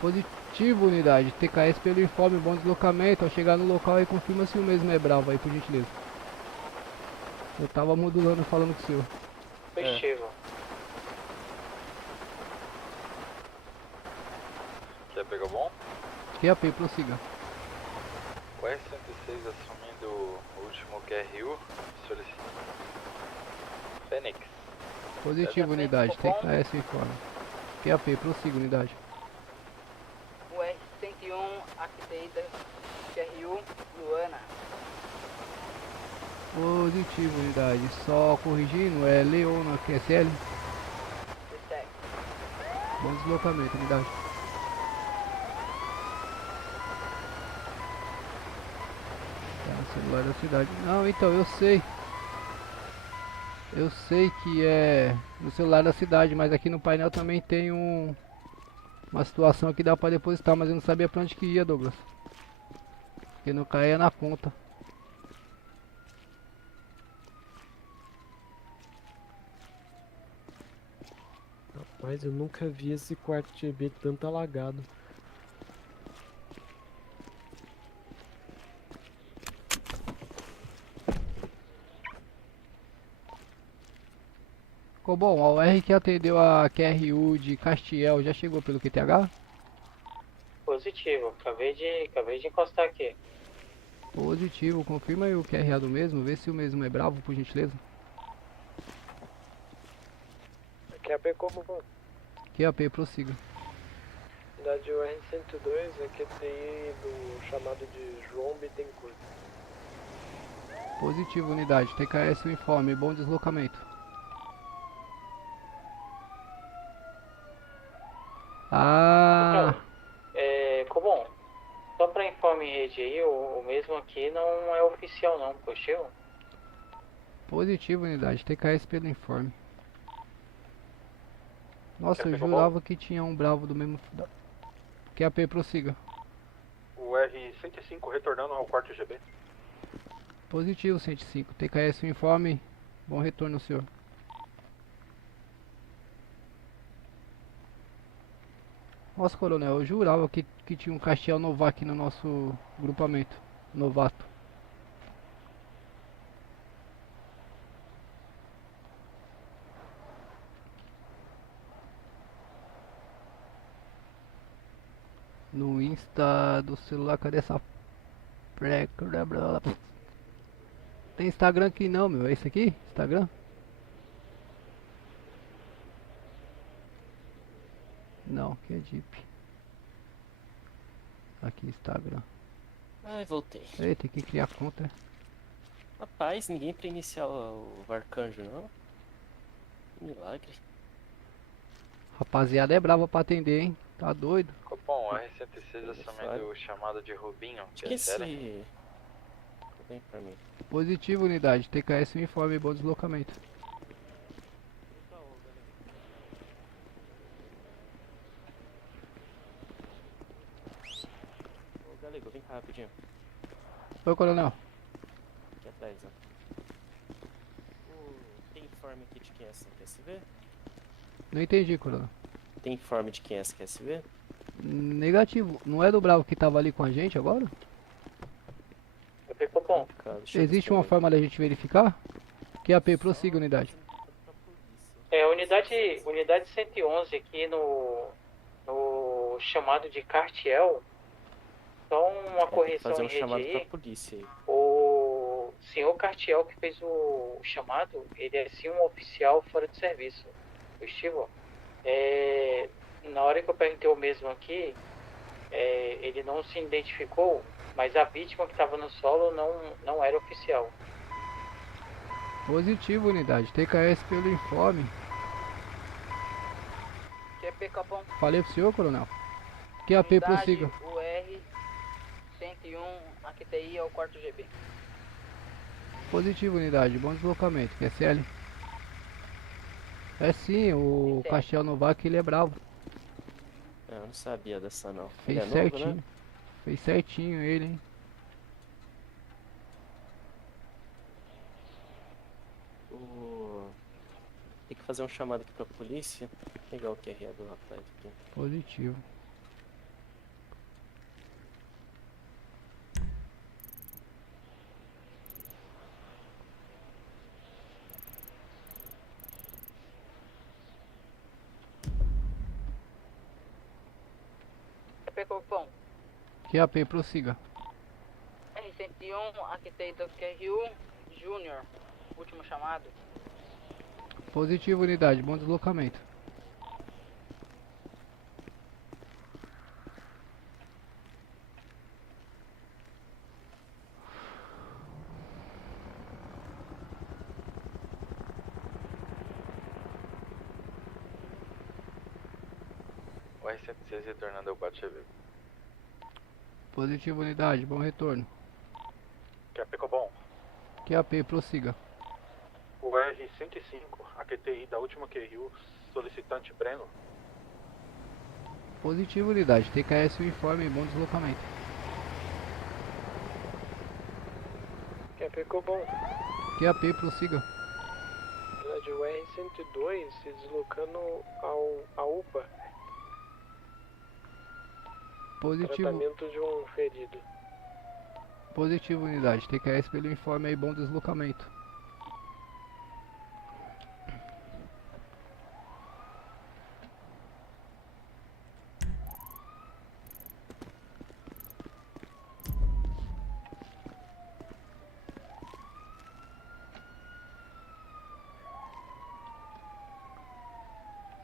Positivo, unidade. TKS pelo informe, bom deslocamento. Ao chegar no local aí, confirma se o mesmo é bravo aí, por gentileza. Eu tava modulando falando com o senhor. Positivo. Já pegou bom? QAP, prossiga. O R-106 assumindo o último QRU, solicita. Fênix. Positivo, unidade. TKS informe. QAP, prossiga, unidade. O R-101, a QTI da QRU, Luana. Positivo, unidade. Só corrigindo, é Leona QSL. Bom deslocamento, unidade. Tá no celular da cidade. Não, então, eu sei. Eu sei que é no celular da cidade, mas aqui no painel também tem uma situação que dá pra depositar, mas eu não sabia pra onde que ia, Douglas. Porque não caía na conta. Rapaz, eu nunca vi esse quarto GB tanto alagado. Ficou bom, a OR que atendeu a QRU de Castiel já chegou pelo QTH? Positivo, acabei de encostar aqui. Positivo, confirma aí o QRA do mesmo, vê se o mesmo é bravo, por gentileza. QAP como bom? QAP, prossiga. Unidade UR-102, QTI do chamado de João Bittencourt. Positivo, unidade, TKS o informe, bom deslocamento. Ah, Bom, só pra informe em rede aí, o mesmo aqui não é oficial não, positivo? positivo, unidade, TKS pelo informe. Nossa, eu Pegou jurava que tinha um bravo do mesmo... QAP, prossiga. O R-105 retornando ao quarto GB. Positivo, 105, TKS o informe, bom retorno, senhor. Nossa, coronel, eu jurava que tinha um Castiel Novato aqui no nosso grupamento. Novato. No Insta do celular, cadê essa... Tem Instagram aqui não, meu. É esse aqui? Instagram? Não, aqui é Jeep. Aqui, Instagram. Ai, voltei. Ei, tem que criar conta. Rapaz, ninguém pra iniciar o arcanjo, não? Milagre. Rapaziada é brava pra atender, hein? Tá doido? Copom, R-106 assumindo o chamado de Rubinho. Acho que esse... Vem pra mim. Positivo, unidade. TKS o informe, bom deslocamento. Ô, Galego, vem cá rapidinho. Oi, coronel. Aqui atrás, ó. Tem informe aqui de quem é essa QSV? Não entendi, coronel. Tem informe de quem é essa QSV? Negativo. Não é do bravo que tava ali com a gente agora? Ficou bom. Existe uma forma da gente verificar? QAP, prossiga, unidade. Unidade 111 aqui no chamado de Cartiel. Só uma correção fazer um em rede chamado aí. pra polícia aí. O senhor Cartiel que fez o chamado, ele é sim um oficial fora de serviço. Positivo? Na hora que eu perguntei o mesmo aqui, ele não se identificou, mas a vítima que estava no solo não era oficial. Positivo, unidade. TKS pelo informe. QP Capão. Falei pro senhor, coronel. QAP, prossiga. UR-101, a QTI é o quarto GB. Positivo, unidade. Bom deslocamento. QSL. É sim, o Castiel Novato, ele é bravo. Eu não sabia dessa não. Fez Ele é certinho. novo, né? Fez certinho ele, hein? Tem que fazer um chamado aqui pra polícia. Vou pegar o QRA do rapaz aqui. Positivo. QP Copom. QAP, prossiga. R-101, a QTI do QRU Júnior. Último chamado. Positivo, unidade. Bom deslocamento. O R-106 retornando ao quarto GB. Positivo, unidade. Bom retorno. QAP Copom. QAP, prossiga. O R-105, a QTI da última QRU, solicitante Breno. Positivo, unidade. TKS o informe em bom deslocamento. QAP Cobom. QAP, prossiga. Unidade, o R-102 se deslocando à UPA. Positivo. Tratamento de um ferido. Positivo, unidade. TKS pelo informe aí, bom deslocamento.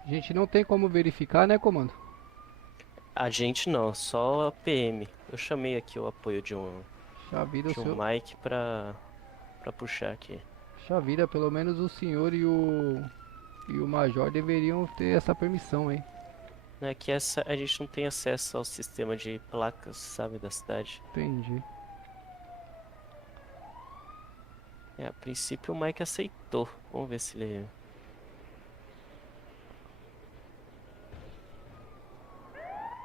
A gente não tem como verificar, né, comando? A gente não, só a PM. Eu chamei aqui o apoio de Chavida, de um Mike pra puxar aqui. Chavida, pelo menos o senhor e o major deveriam ter essa permissão, hein? É que a gente não tem acesso ao sistema de placas, sabe, da cidade. Entendi. A princípio o Mike aceitou. Vamos ver se ele...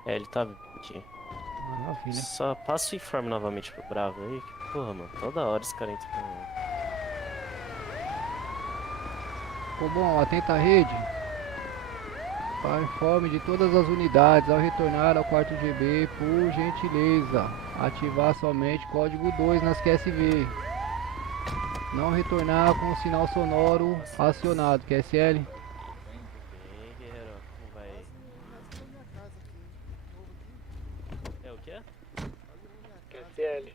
ele tá aqui. Maravilha. Só passa o informe novamente pro Bravo aí. Porra, mano, toda hora esse cara entra com... Bom, atenta à rede. Para informe de todas as unidades ao retornar ao quarto GB, por gentileza, ativar somente código 2 nas QSV. Não retornar com o sinal sonoro acionado, QSL. Bem, guerreiro, não vai... É o quê? QSL.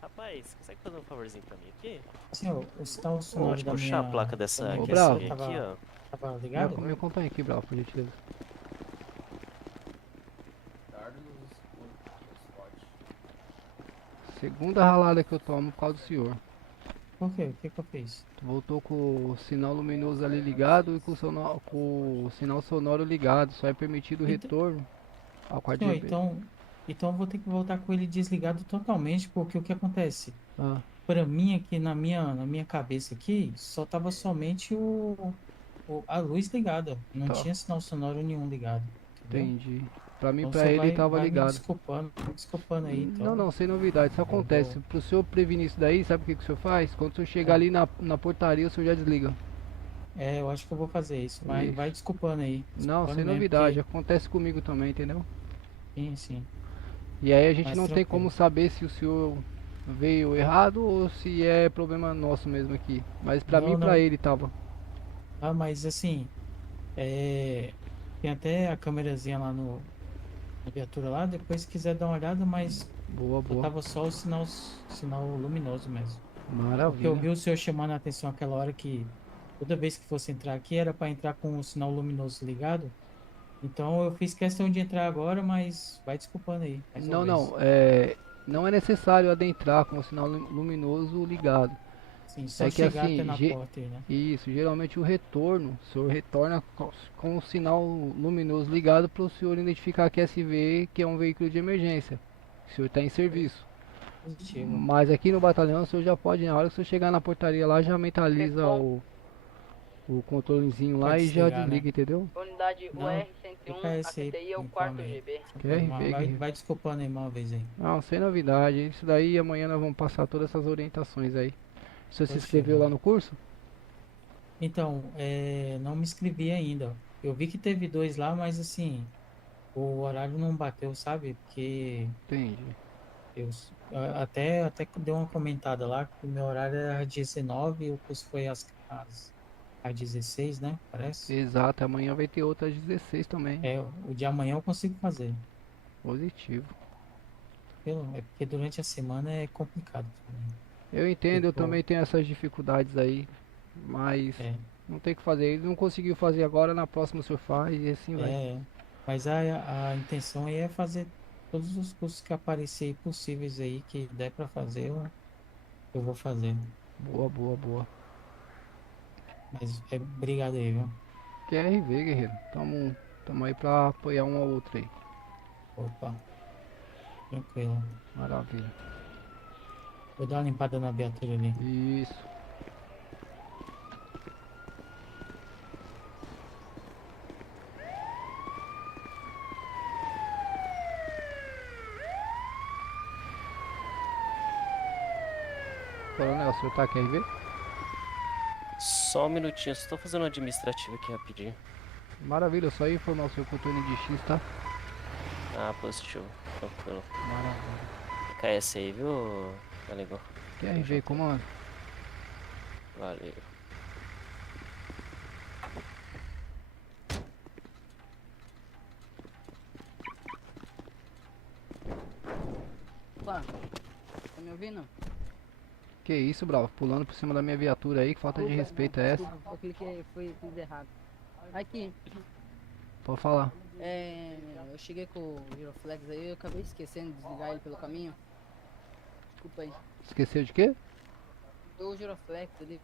Rapaz, consegue fazer um favorzinho pra mim aqui? Senhor, o sinal sonoro Pode da puxar minha... a placa dessa da minha QSV QSV aqui, ó. Tava ligado? Me acompanha aqui, Bravo, por gentileza. Segunda ralada que eu tomo por causa do senhor. Por quê? O que que eu fiz? Tu voltou com o sinal luminoso ali ligado e com o sinal sonoro ligado. Só é permitido o retorno ao quarto Senhor, GB. então eu vou ter que voltar com ele desligado totalmente, porque o que acontece? Ah. Pra mim aqui na minha cabeça aqui, só tava somente a luz ligada. Não Tá. tinha sinal sonoro nenhum ligado. Entendeu? Entendi. Pra mim, Então pra você ele, vai- tava vai me ligado. desculpando aí, então. Não, sem novidade, isso acontece. Pro senhor prevenir isso daí, sabe o que, que o senhor faz? Quando o senhor chegar ali na portaria, o senhor já desliga. É, eu acho que eu vou fazer isso, mas Isso. vai desculpando aí. Não, Desculpando sem mesmo, novidade, acontece comigo também, entendeu? porque- Sim. E aí a gente Mas não tem tranquilo. como saber se o senhor veio errado ou se é problema nosso mesmo aqui. Mas pra Não, mim e pra não. ele tava. Ah, mas assim, tem até a câmerazinha lá na viatura lá, depois se quiser dar uma olhada, mas Boa. tava só o sinal luminoso mesmo. Porque eu Maravilha. vi o senhor chamando a atenção aquela hora que toda vez que fosse entrar aqui era para entrar com o sinal luminoso ligado. Então eu fiz questão de entrar agora, mas vai desculpando aí. mais uma Não, vez. não é necessário adentrar com o sinal luminoso ligado. Sim, só É que chegar assim, até na porta aí, né? isso, geralmente o retorno, o senhor retorna com o sinal luminoso ligado para o senhor identificar que SV, que é um veículo de emergência. O senhor está em serviço. Positivo. Mas aqui no batalhão o senhor já pode, na hora que o senhor chegar na portaria lá, já mentaliza o controlezinho lá Pode e já desligar, desliga, né? entendeu? Unidade Não, UR-101, fica a esse aí, QTI é o informe quarto aí. GB. Vai desculpando aí uma vez aí. Não, sem novidade. Isso daí amanhã nós vamos passar todas essas orientações aí. O senhor se Pode inscreveu chegar. lá no curso? Então, não me inscrevi ainda. Eu vi que teve 2 lá, mas assim, o horário não bateu, sabe? Porque Entendi. eu até dei uma comentada lá que o meu horário era às 19 e o curso foi às 16, né? Parece. Exato, amanhã vai ter outra às 16 também. O de amanhã eu consigo fazer. Positivo. É porque durante a semana é complicado também. Eu entendo, eu Tipo- também tenho essas dificuldades aí, mas não tem o que fazer. Ele não conseguiu fazer agora, na próxima o senhor faz e assim vai. Mas a intenção aí é fazer todos os cursos que aparecer aí possíveis aí, que der pra fazer, eu vou fazer. Boa. Mas obrigado aí, viu? QRV, guerreiro. Tamo aí pra apoiar um ao outro aí. Opa. Tranquilo. Maravilha. Vou dar uma limpada na viatura ali. Isso. Coronel, o senhor tá aqui, RV? Só um minutinho, só tô fazendo um administrativo aqui rapidinho. Maravilha, só ia informar o senhor que eu tô indo de X, tá? Ah, positivo. Tranquilo. Maravilha. KS aí, viu, Galegão? Que RV, comando? Valeu. Opa, tá me ouvindo? Que isso, Bravo? Pulando por cima da minha viatura aí, que falta de respeito é essa? Desculpa, eu cliquei, fiz errado. Aqui, Pode falar. eu cheguei com o Giroflex aí, eu acabei esquecendo de desligar ele pelo caminho. Desculpa aí. Esqueceu de quê? O Giroflex ali.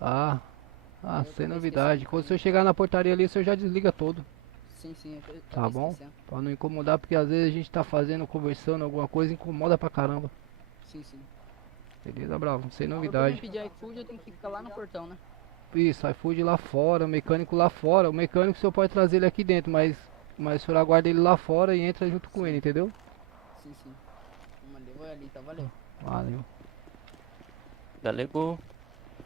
Ah, sem novidade. Quando o senhor chegar na portaria ali, o senhor já desliga todo. Sim, eu Tá acabei bom? esquecendo. Pra não incomodar, porque às vezes a gente tá fazendo, conversando alguma coisa, incomoda pra caramba. Sim. Beleza, Bravo? Sem Pra novidade. eu pedir iFood, eu tenho que ficar lá no portão, né? Isso, iFood lá fora, o mecânico lá fora. O mecânico o senhor pode trazer ele aqui dentro, mas o senhor aguarda ele lá fora e entra junto com ele, entendeu? Sim. Vou ali, tá? Valeu. Valeu. Galego,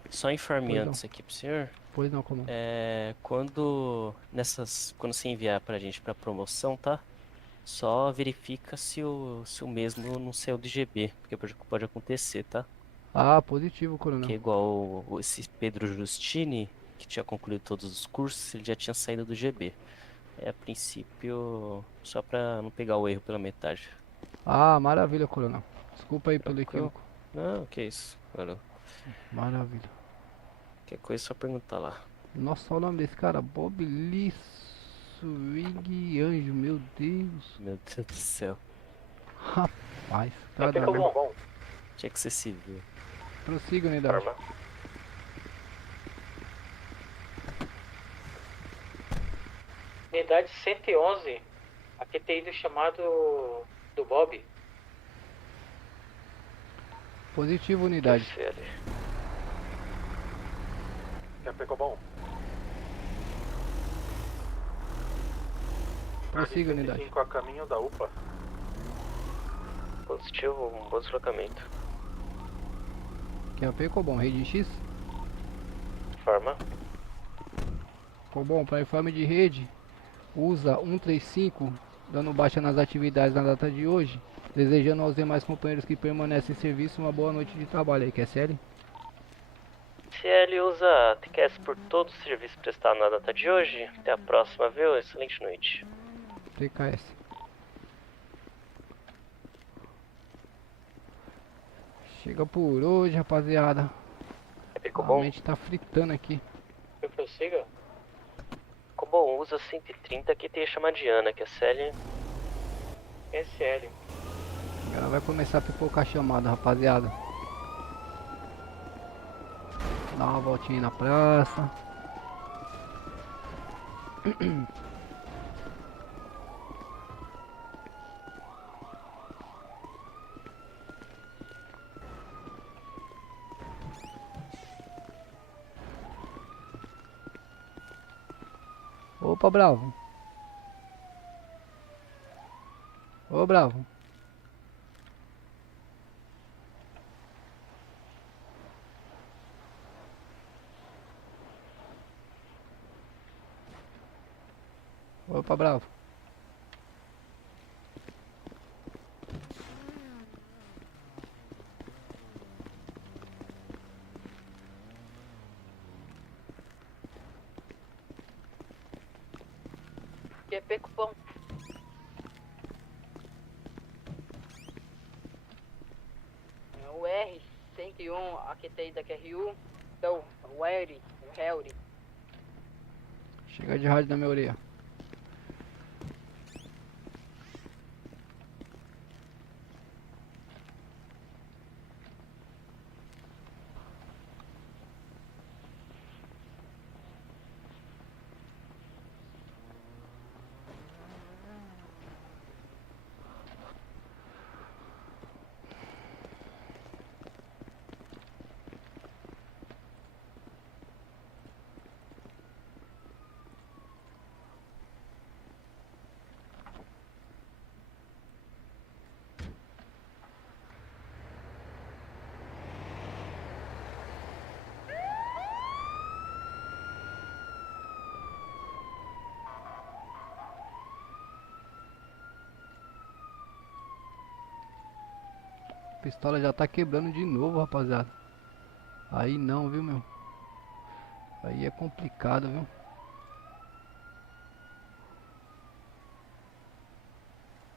só informe Pois não. antes aqui pro senhor. Pois não, comando. Quando você enviar pra gente pra promoção, tá? Só verifica se o mesmo não saiu do GB, porque pode acontecer, tá? Ah, positivo, coronel. Que é igual esse Pedro Justini, que tinha concluído todos os cursos, ele já tinha saído do GB. A princípio, só pra não pegar o erro pela metade. Ah, maravilha, coronel. Desculpa aí pelo equívoco. Não, que isso. Valeu. Maravilha. Qualquer coisa é só perguntar lá. Nossa, olha o nome desse cara, Bob Lee Swing Anjo, meu Deus. Meu Deus do céu. Rapaz, Tá cada um. bom. Tinha que ser civil. Prossiga, unidade. Unidade 111. Aqui tem ido chamado do Bob. Positivo, unidade. Quer pegar bom? Prossiga, unidade. 5 a caminho da UPA. Positivo, um bom deslocamento. QAP, Cobom, rede X. Forma. Cobom, para informe de rede, usa 135, dando baixa nas atividades na data de hoje. Desejando aos demais companheiros que permanecem em serviço uma boa noite de trabalho aí, QSL. CL usa TQS por todo o serviço prestado na data de hoje. Até a próxima, viu? Excelente noite. TKS. Chega por hoje, rapaziada. Ficou A bom? mente tá fritando aqui. Eu prossiga? Ficou bom, usa 130 que tem a chamada de Ana, que é CL. SL. Ela vai começar a pipocar a chamada, rapaziada. Dá uma voltinha na praça. Opa, Bravo. Ô, Bravo. Opa, Bravo. QP cupom. O R101, aqui tem da QRU. Então, o Harry. Chega de rádio na minha orelha. pistola já tá quebrando de novo, rapaziada. Aí não, viu, meu? Aí é complicado, viu?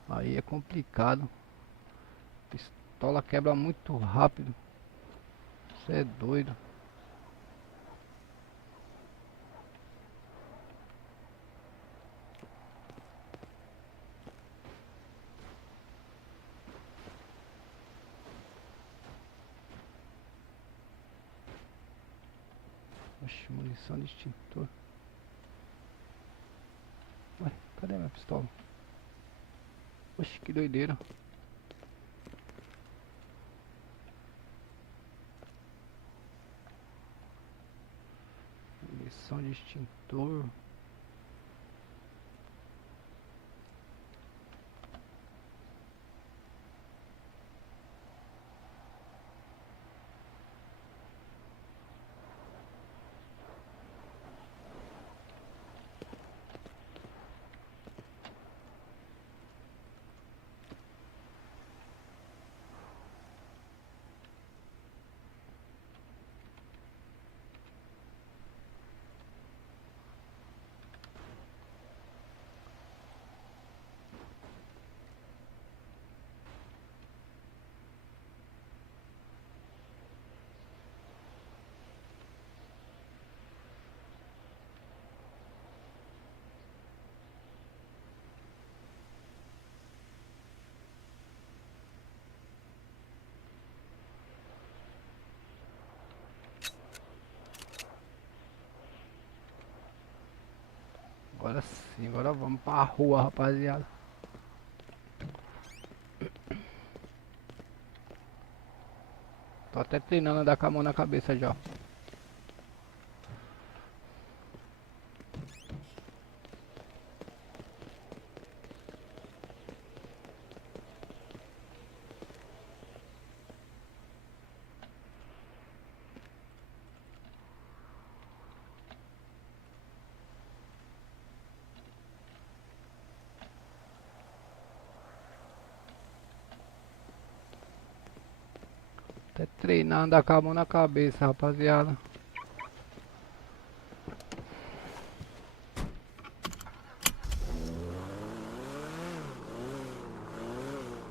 Aí é complicado. Pistola quebra muito rápido. Você é doido. Oxe, munição de extintor. Ué, cadê minha pistola? Oxe, que doideira. Munição de extintor. Agora sim, agora vamos pra rua, rapaziada. Tô até treinando a andar com a mão na cabeça já. Até treinar andar com a mão na cabeça, rapaziada.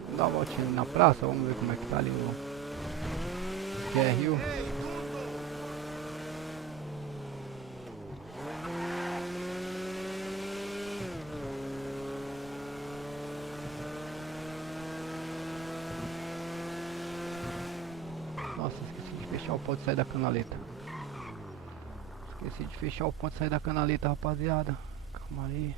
Vamos dar uma voltinha ali na praça, vamos ver como é que tá ali no QRU. Nossa, esqueci de fechar o ponto e sair da canaleta. Esqueci de fechar o ponto e sair da canaleta, rapaziada. Calma aí.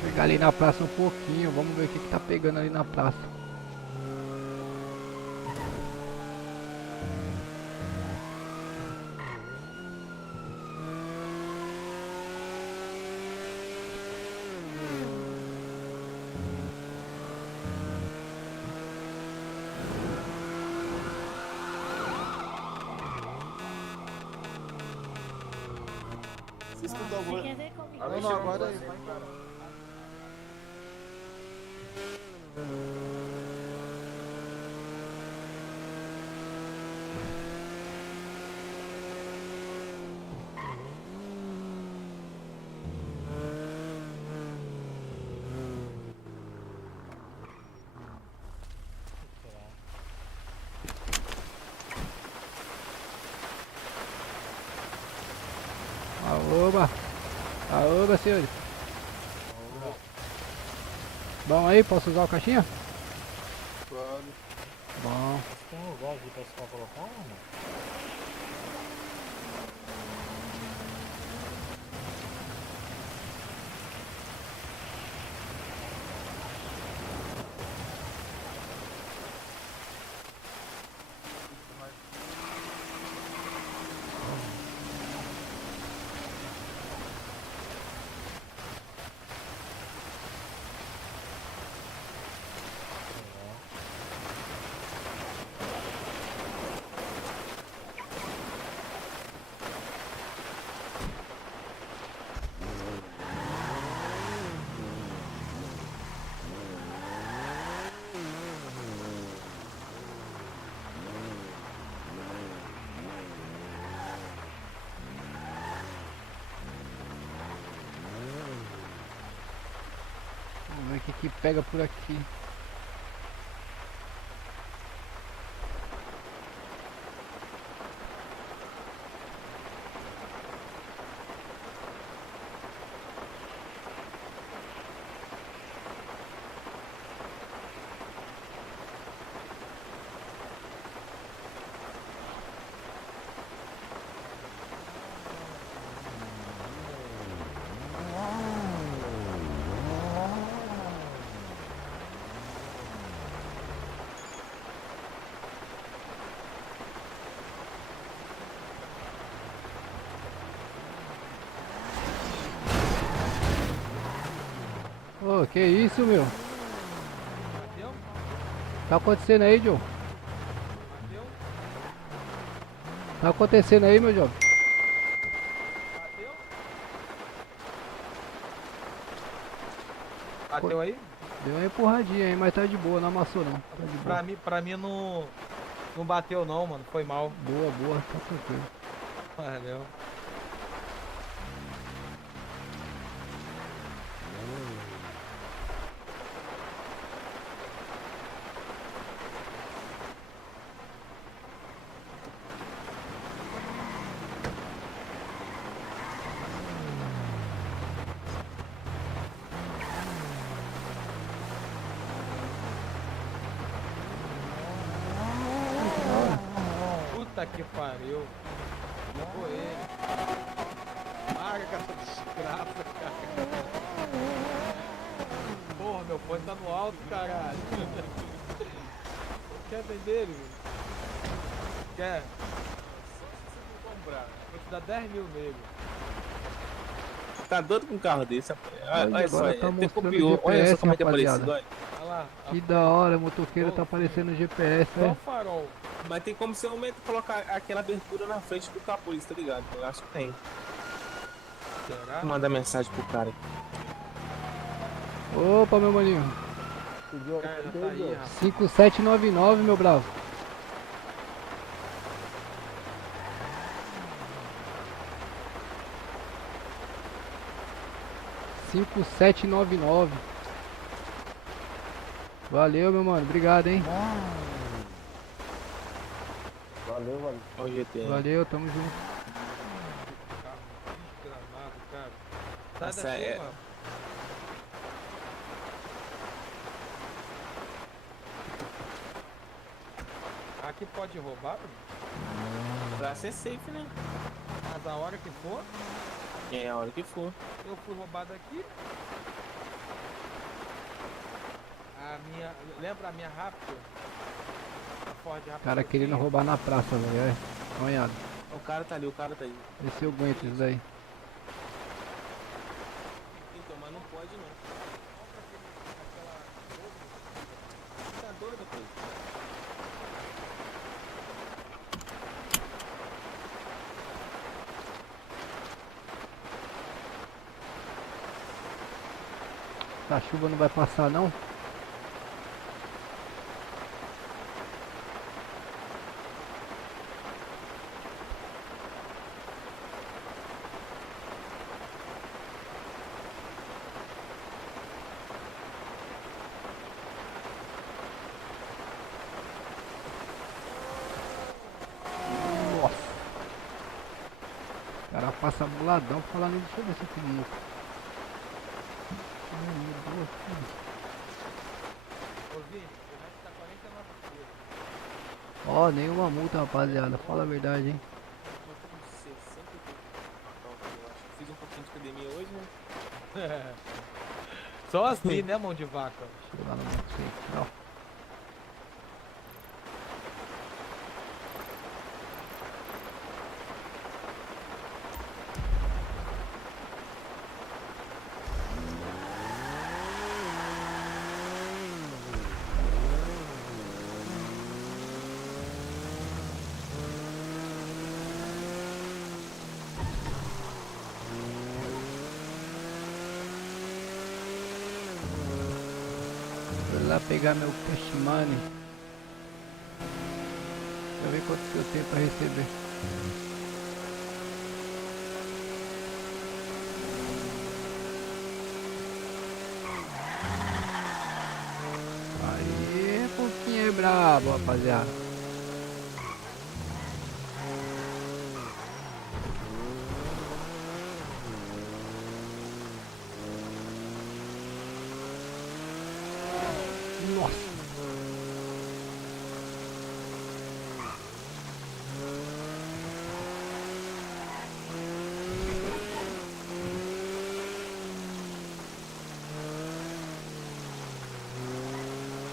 Chegar ali na praça um pouquinho, vamos ver o que tá pegando ali na praça. Vocês estão agora. Não, não, aguarda aí, vai embora. Aoba! Aoba, senhores! Bom aí, posso usar o caixinha? Claro. Bom. Tem um lugar aqui pra só colocar, mano? que pega por aqui. Ô, que isso, meu? Tá acontecendo aí, Joe? Tá acontecendo aí, meu jovem? Bateu aí? Deu uma empurradinha aí, mas tá de boa, não amassou não. Tá de boa. Pra mim não bateu não, mano. Foi mal. Boa, boa, tá tranquilo. Valeu. Puta que pariu. Foi ele. Paga com essa desgraça, cara. Porra, meu fone tá no alto, caralho. Quer vender ele? Quer? Vou comprar. Vou te dar 10 mil nele. Tá doido com um carro desse? Olha só, tá até mostrando copiou. o Olha GPS, só como é que é rapaziada. parecido, olha. Olha lá. Que da hora, o motoqueiro tá aparecendo no GPS, Só o né? farol. Mas tem como você colocar aquela abertura na frente do capuz, tá ligado? Eu acho que tem. Será? Vou mandar mensagem pro cara. Opa, meu maninho. Cara, tá aí, rapaz. 5799, meu bravo. (5799) Valeu, meu mano, obrigado, hein? Valeu, valeu. Olha o GT. Valeu, tamo junto. Desgramado, cara. Sai Essa daqui, é- mano. Aqui pode roubar, mano? Pra ser safe, né? Mas a hora que for, É a hora que for. eu fui roubado aqui. A minha. Lembra a minha Raptor? A Ford Raptor. O cara querendo roubar na praça, velho. É, sonhado. O cara tá ali, o cara tá aí. Vê se eu aguento isso daí. Então, mas não pode não. Tá doido, pô. A chuva não vai passar, não? Nossa. O cara passa boladão falando. Deixa eu ver se eu tenho muito. Ô, Vini, o resto tá 49 quilos. Ó, nenhuma multa, rapaziada. Fala a verdade, hein? Tô com 60 eu acho. Fiz um pouquinho de academia hoje, né? Só assim, né, mão de vaca? Deixa eu lá no moto central. Vou lá pegar meu cash money. Deixa eu ver quanto que eu tenho pra receber. é brabo, rapaziada. Nossa.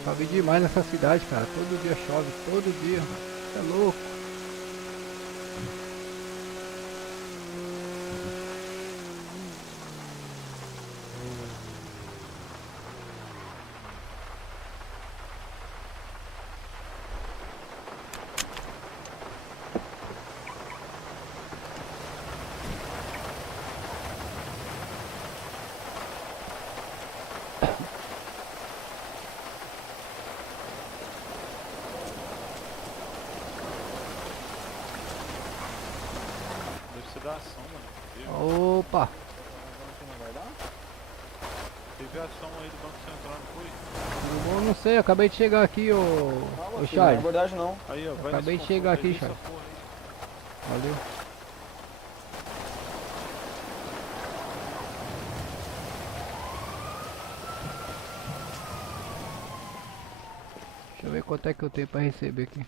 Chove demais nessa cidade, cara. Todo dia chove, todo dia. É louco. Deve ser da ação, mano. Opa. Teve ação aí do Banco Central, não foi? Tudo bom? Não sei, eu acabei de chegar aqui, ô Não Charles. é abordagem não. Aí, ó, vai Acabei de chegar aqui, Charles. Valeu. Deixa eu ver quanto é que eu tenho pra receber aqui.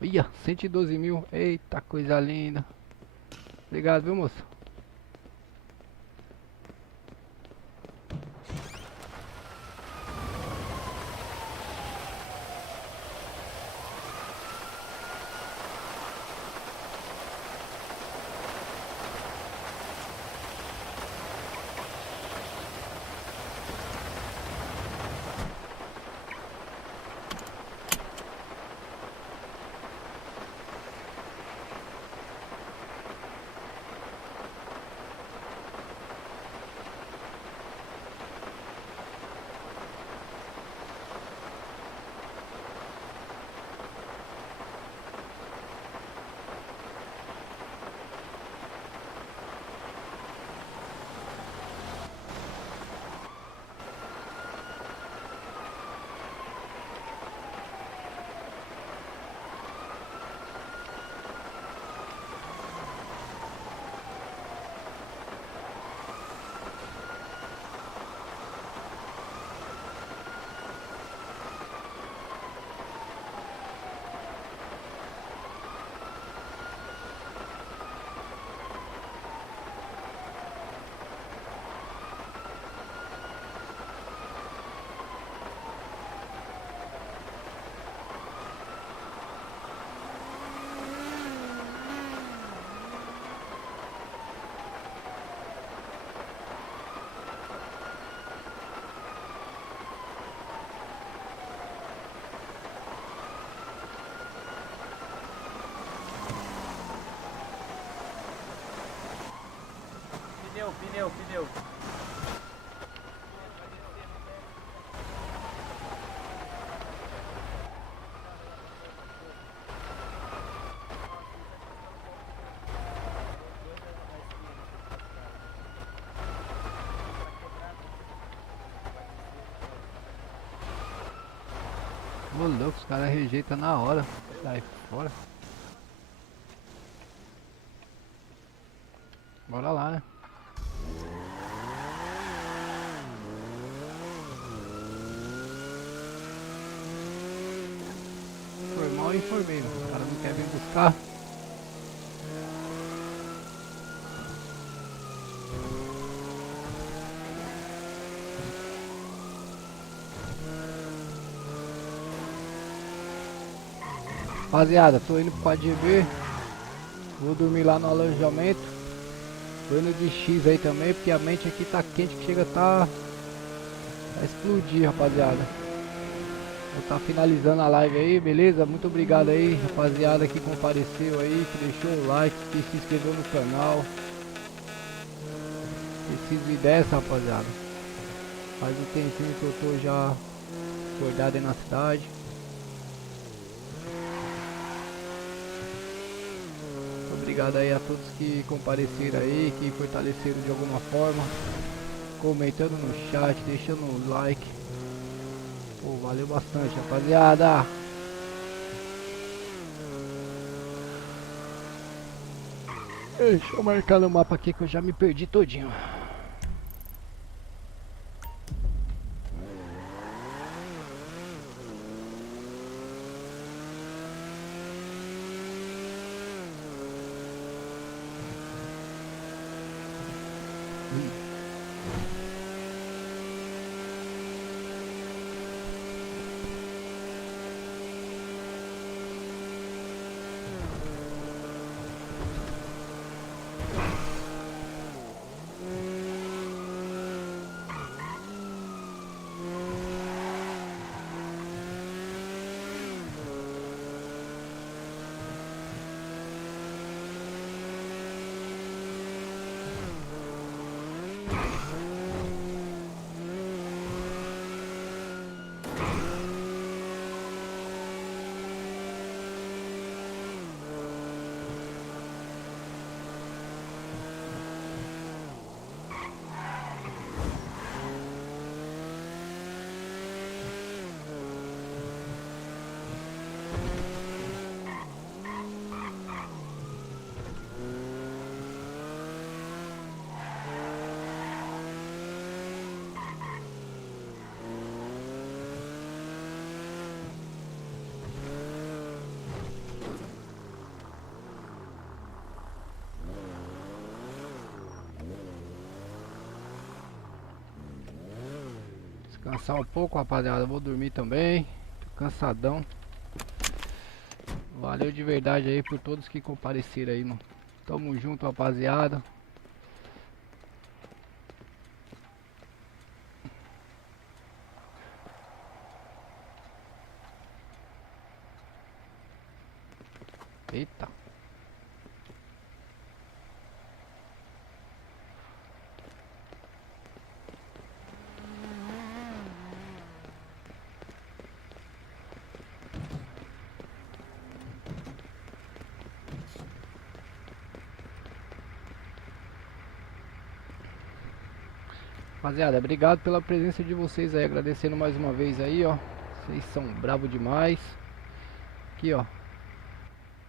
Ia, 112 mil. Eita, coisa linda. Obrigado, viu, moço? Pneu. Ô louco, os caras rejeitam na hora. Sai fora. Bora lá, né? Foi mal e informei, né? Os caras não querem vir buscar. Rapaziada, tô indo pro 4GB. Vou dormir lá no alojamento. Tô indo de X aí também, porque a mente aqui tá quente, que chega a explodir, rapaziada. Vou tá finalizando a live aí, beleza? Muito obrigado aí, rapaziada, que compareceu aí, que deixou o like, que se inscreveu no canal. Preciso ir dessa, rapaziada. Faz um tempinho que eu tô já acordado aí na cidade. Obrigado aí a todos que compareceram aí, que fortaleceram de alguma forma. comentando no chat, deixando o like. Pô, valeu bastante, rapaziada. Deixa eu marcar no mapa aqui que eu já me perdi todinho. Descansar um pouco, rapaziada. Vou dormir também. Tô cansadão. Valeu de verdade aí por todos que compareceram aí, mano. Tamo junto, rapaziada. Eita. Rapaziada, obrigado pela presença de vocês aí, agradecendo mais uma vez aí, ó. Vocês são bravos demais. Aqui, ó.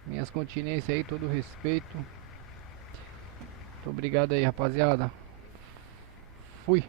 Minhas continências aí, todo respeito. Muito obrigado aí, rapaziada. Fui.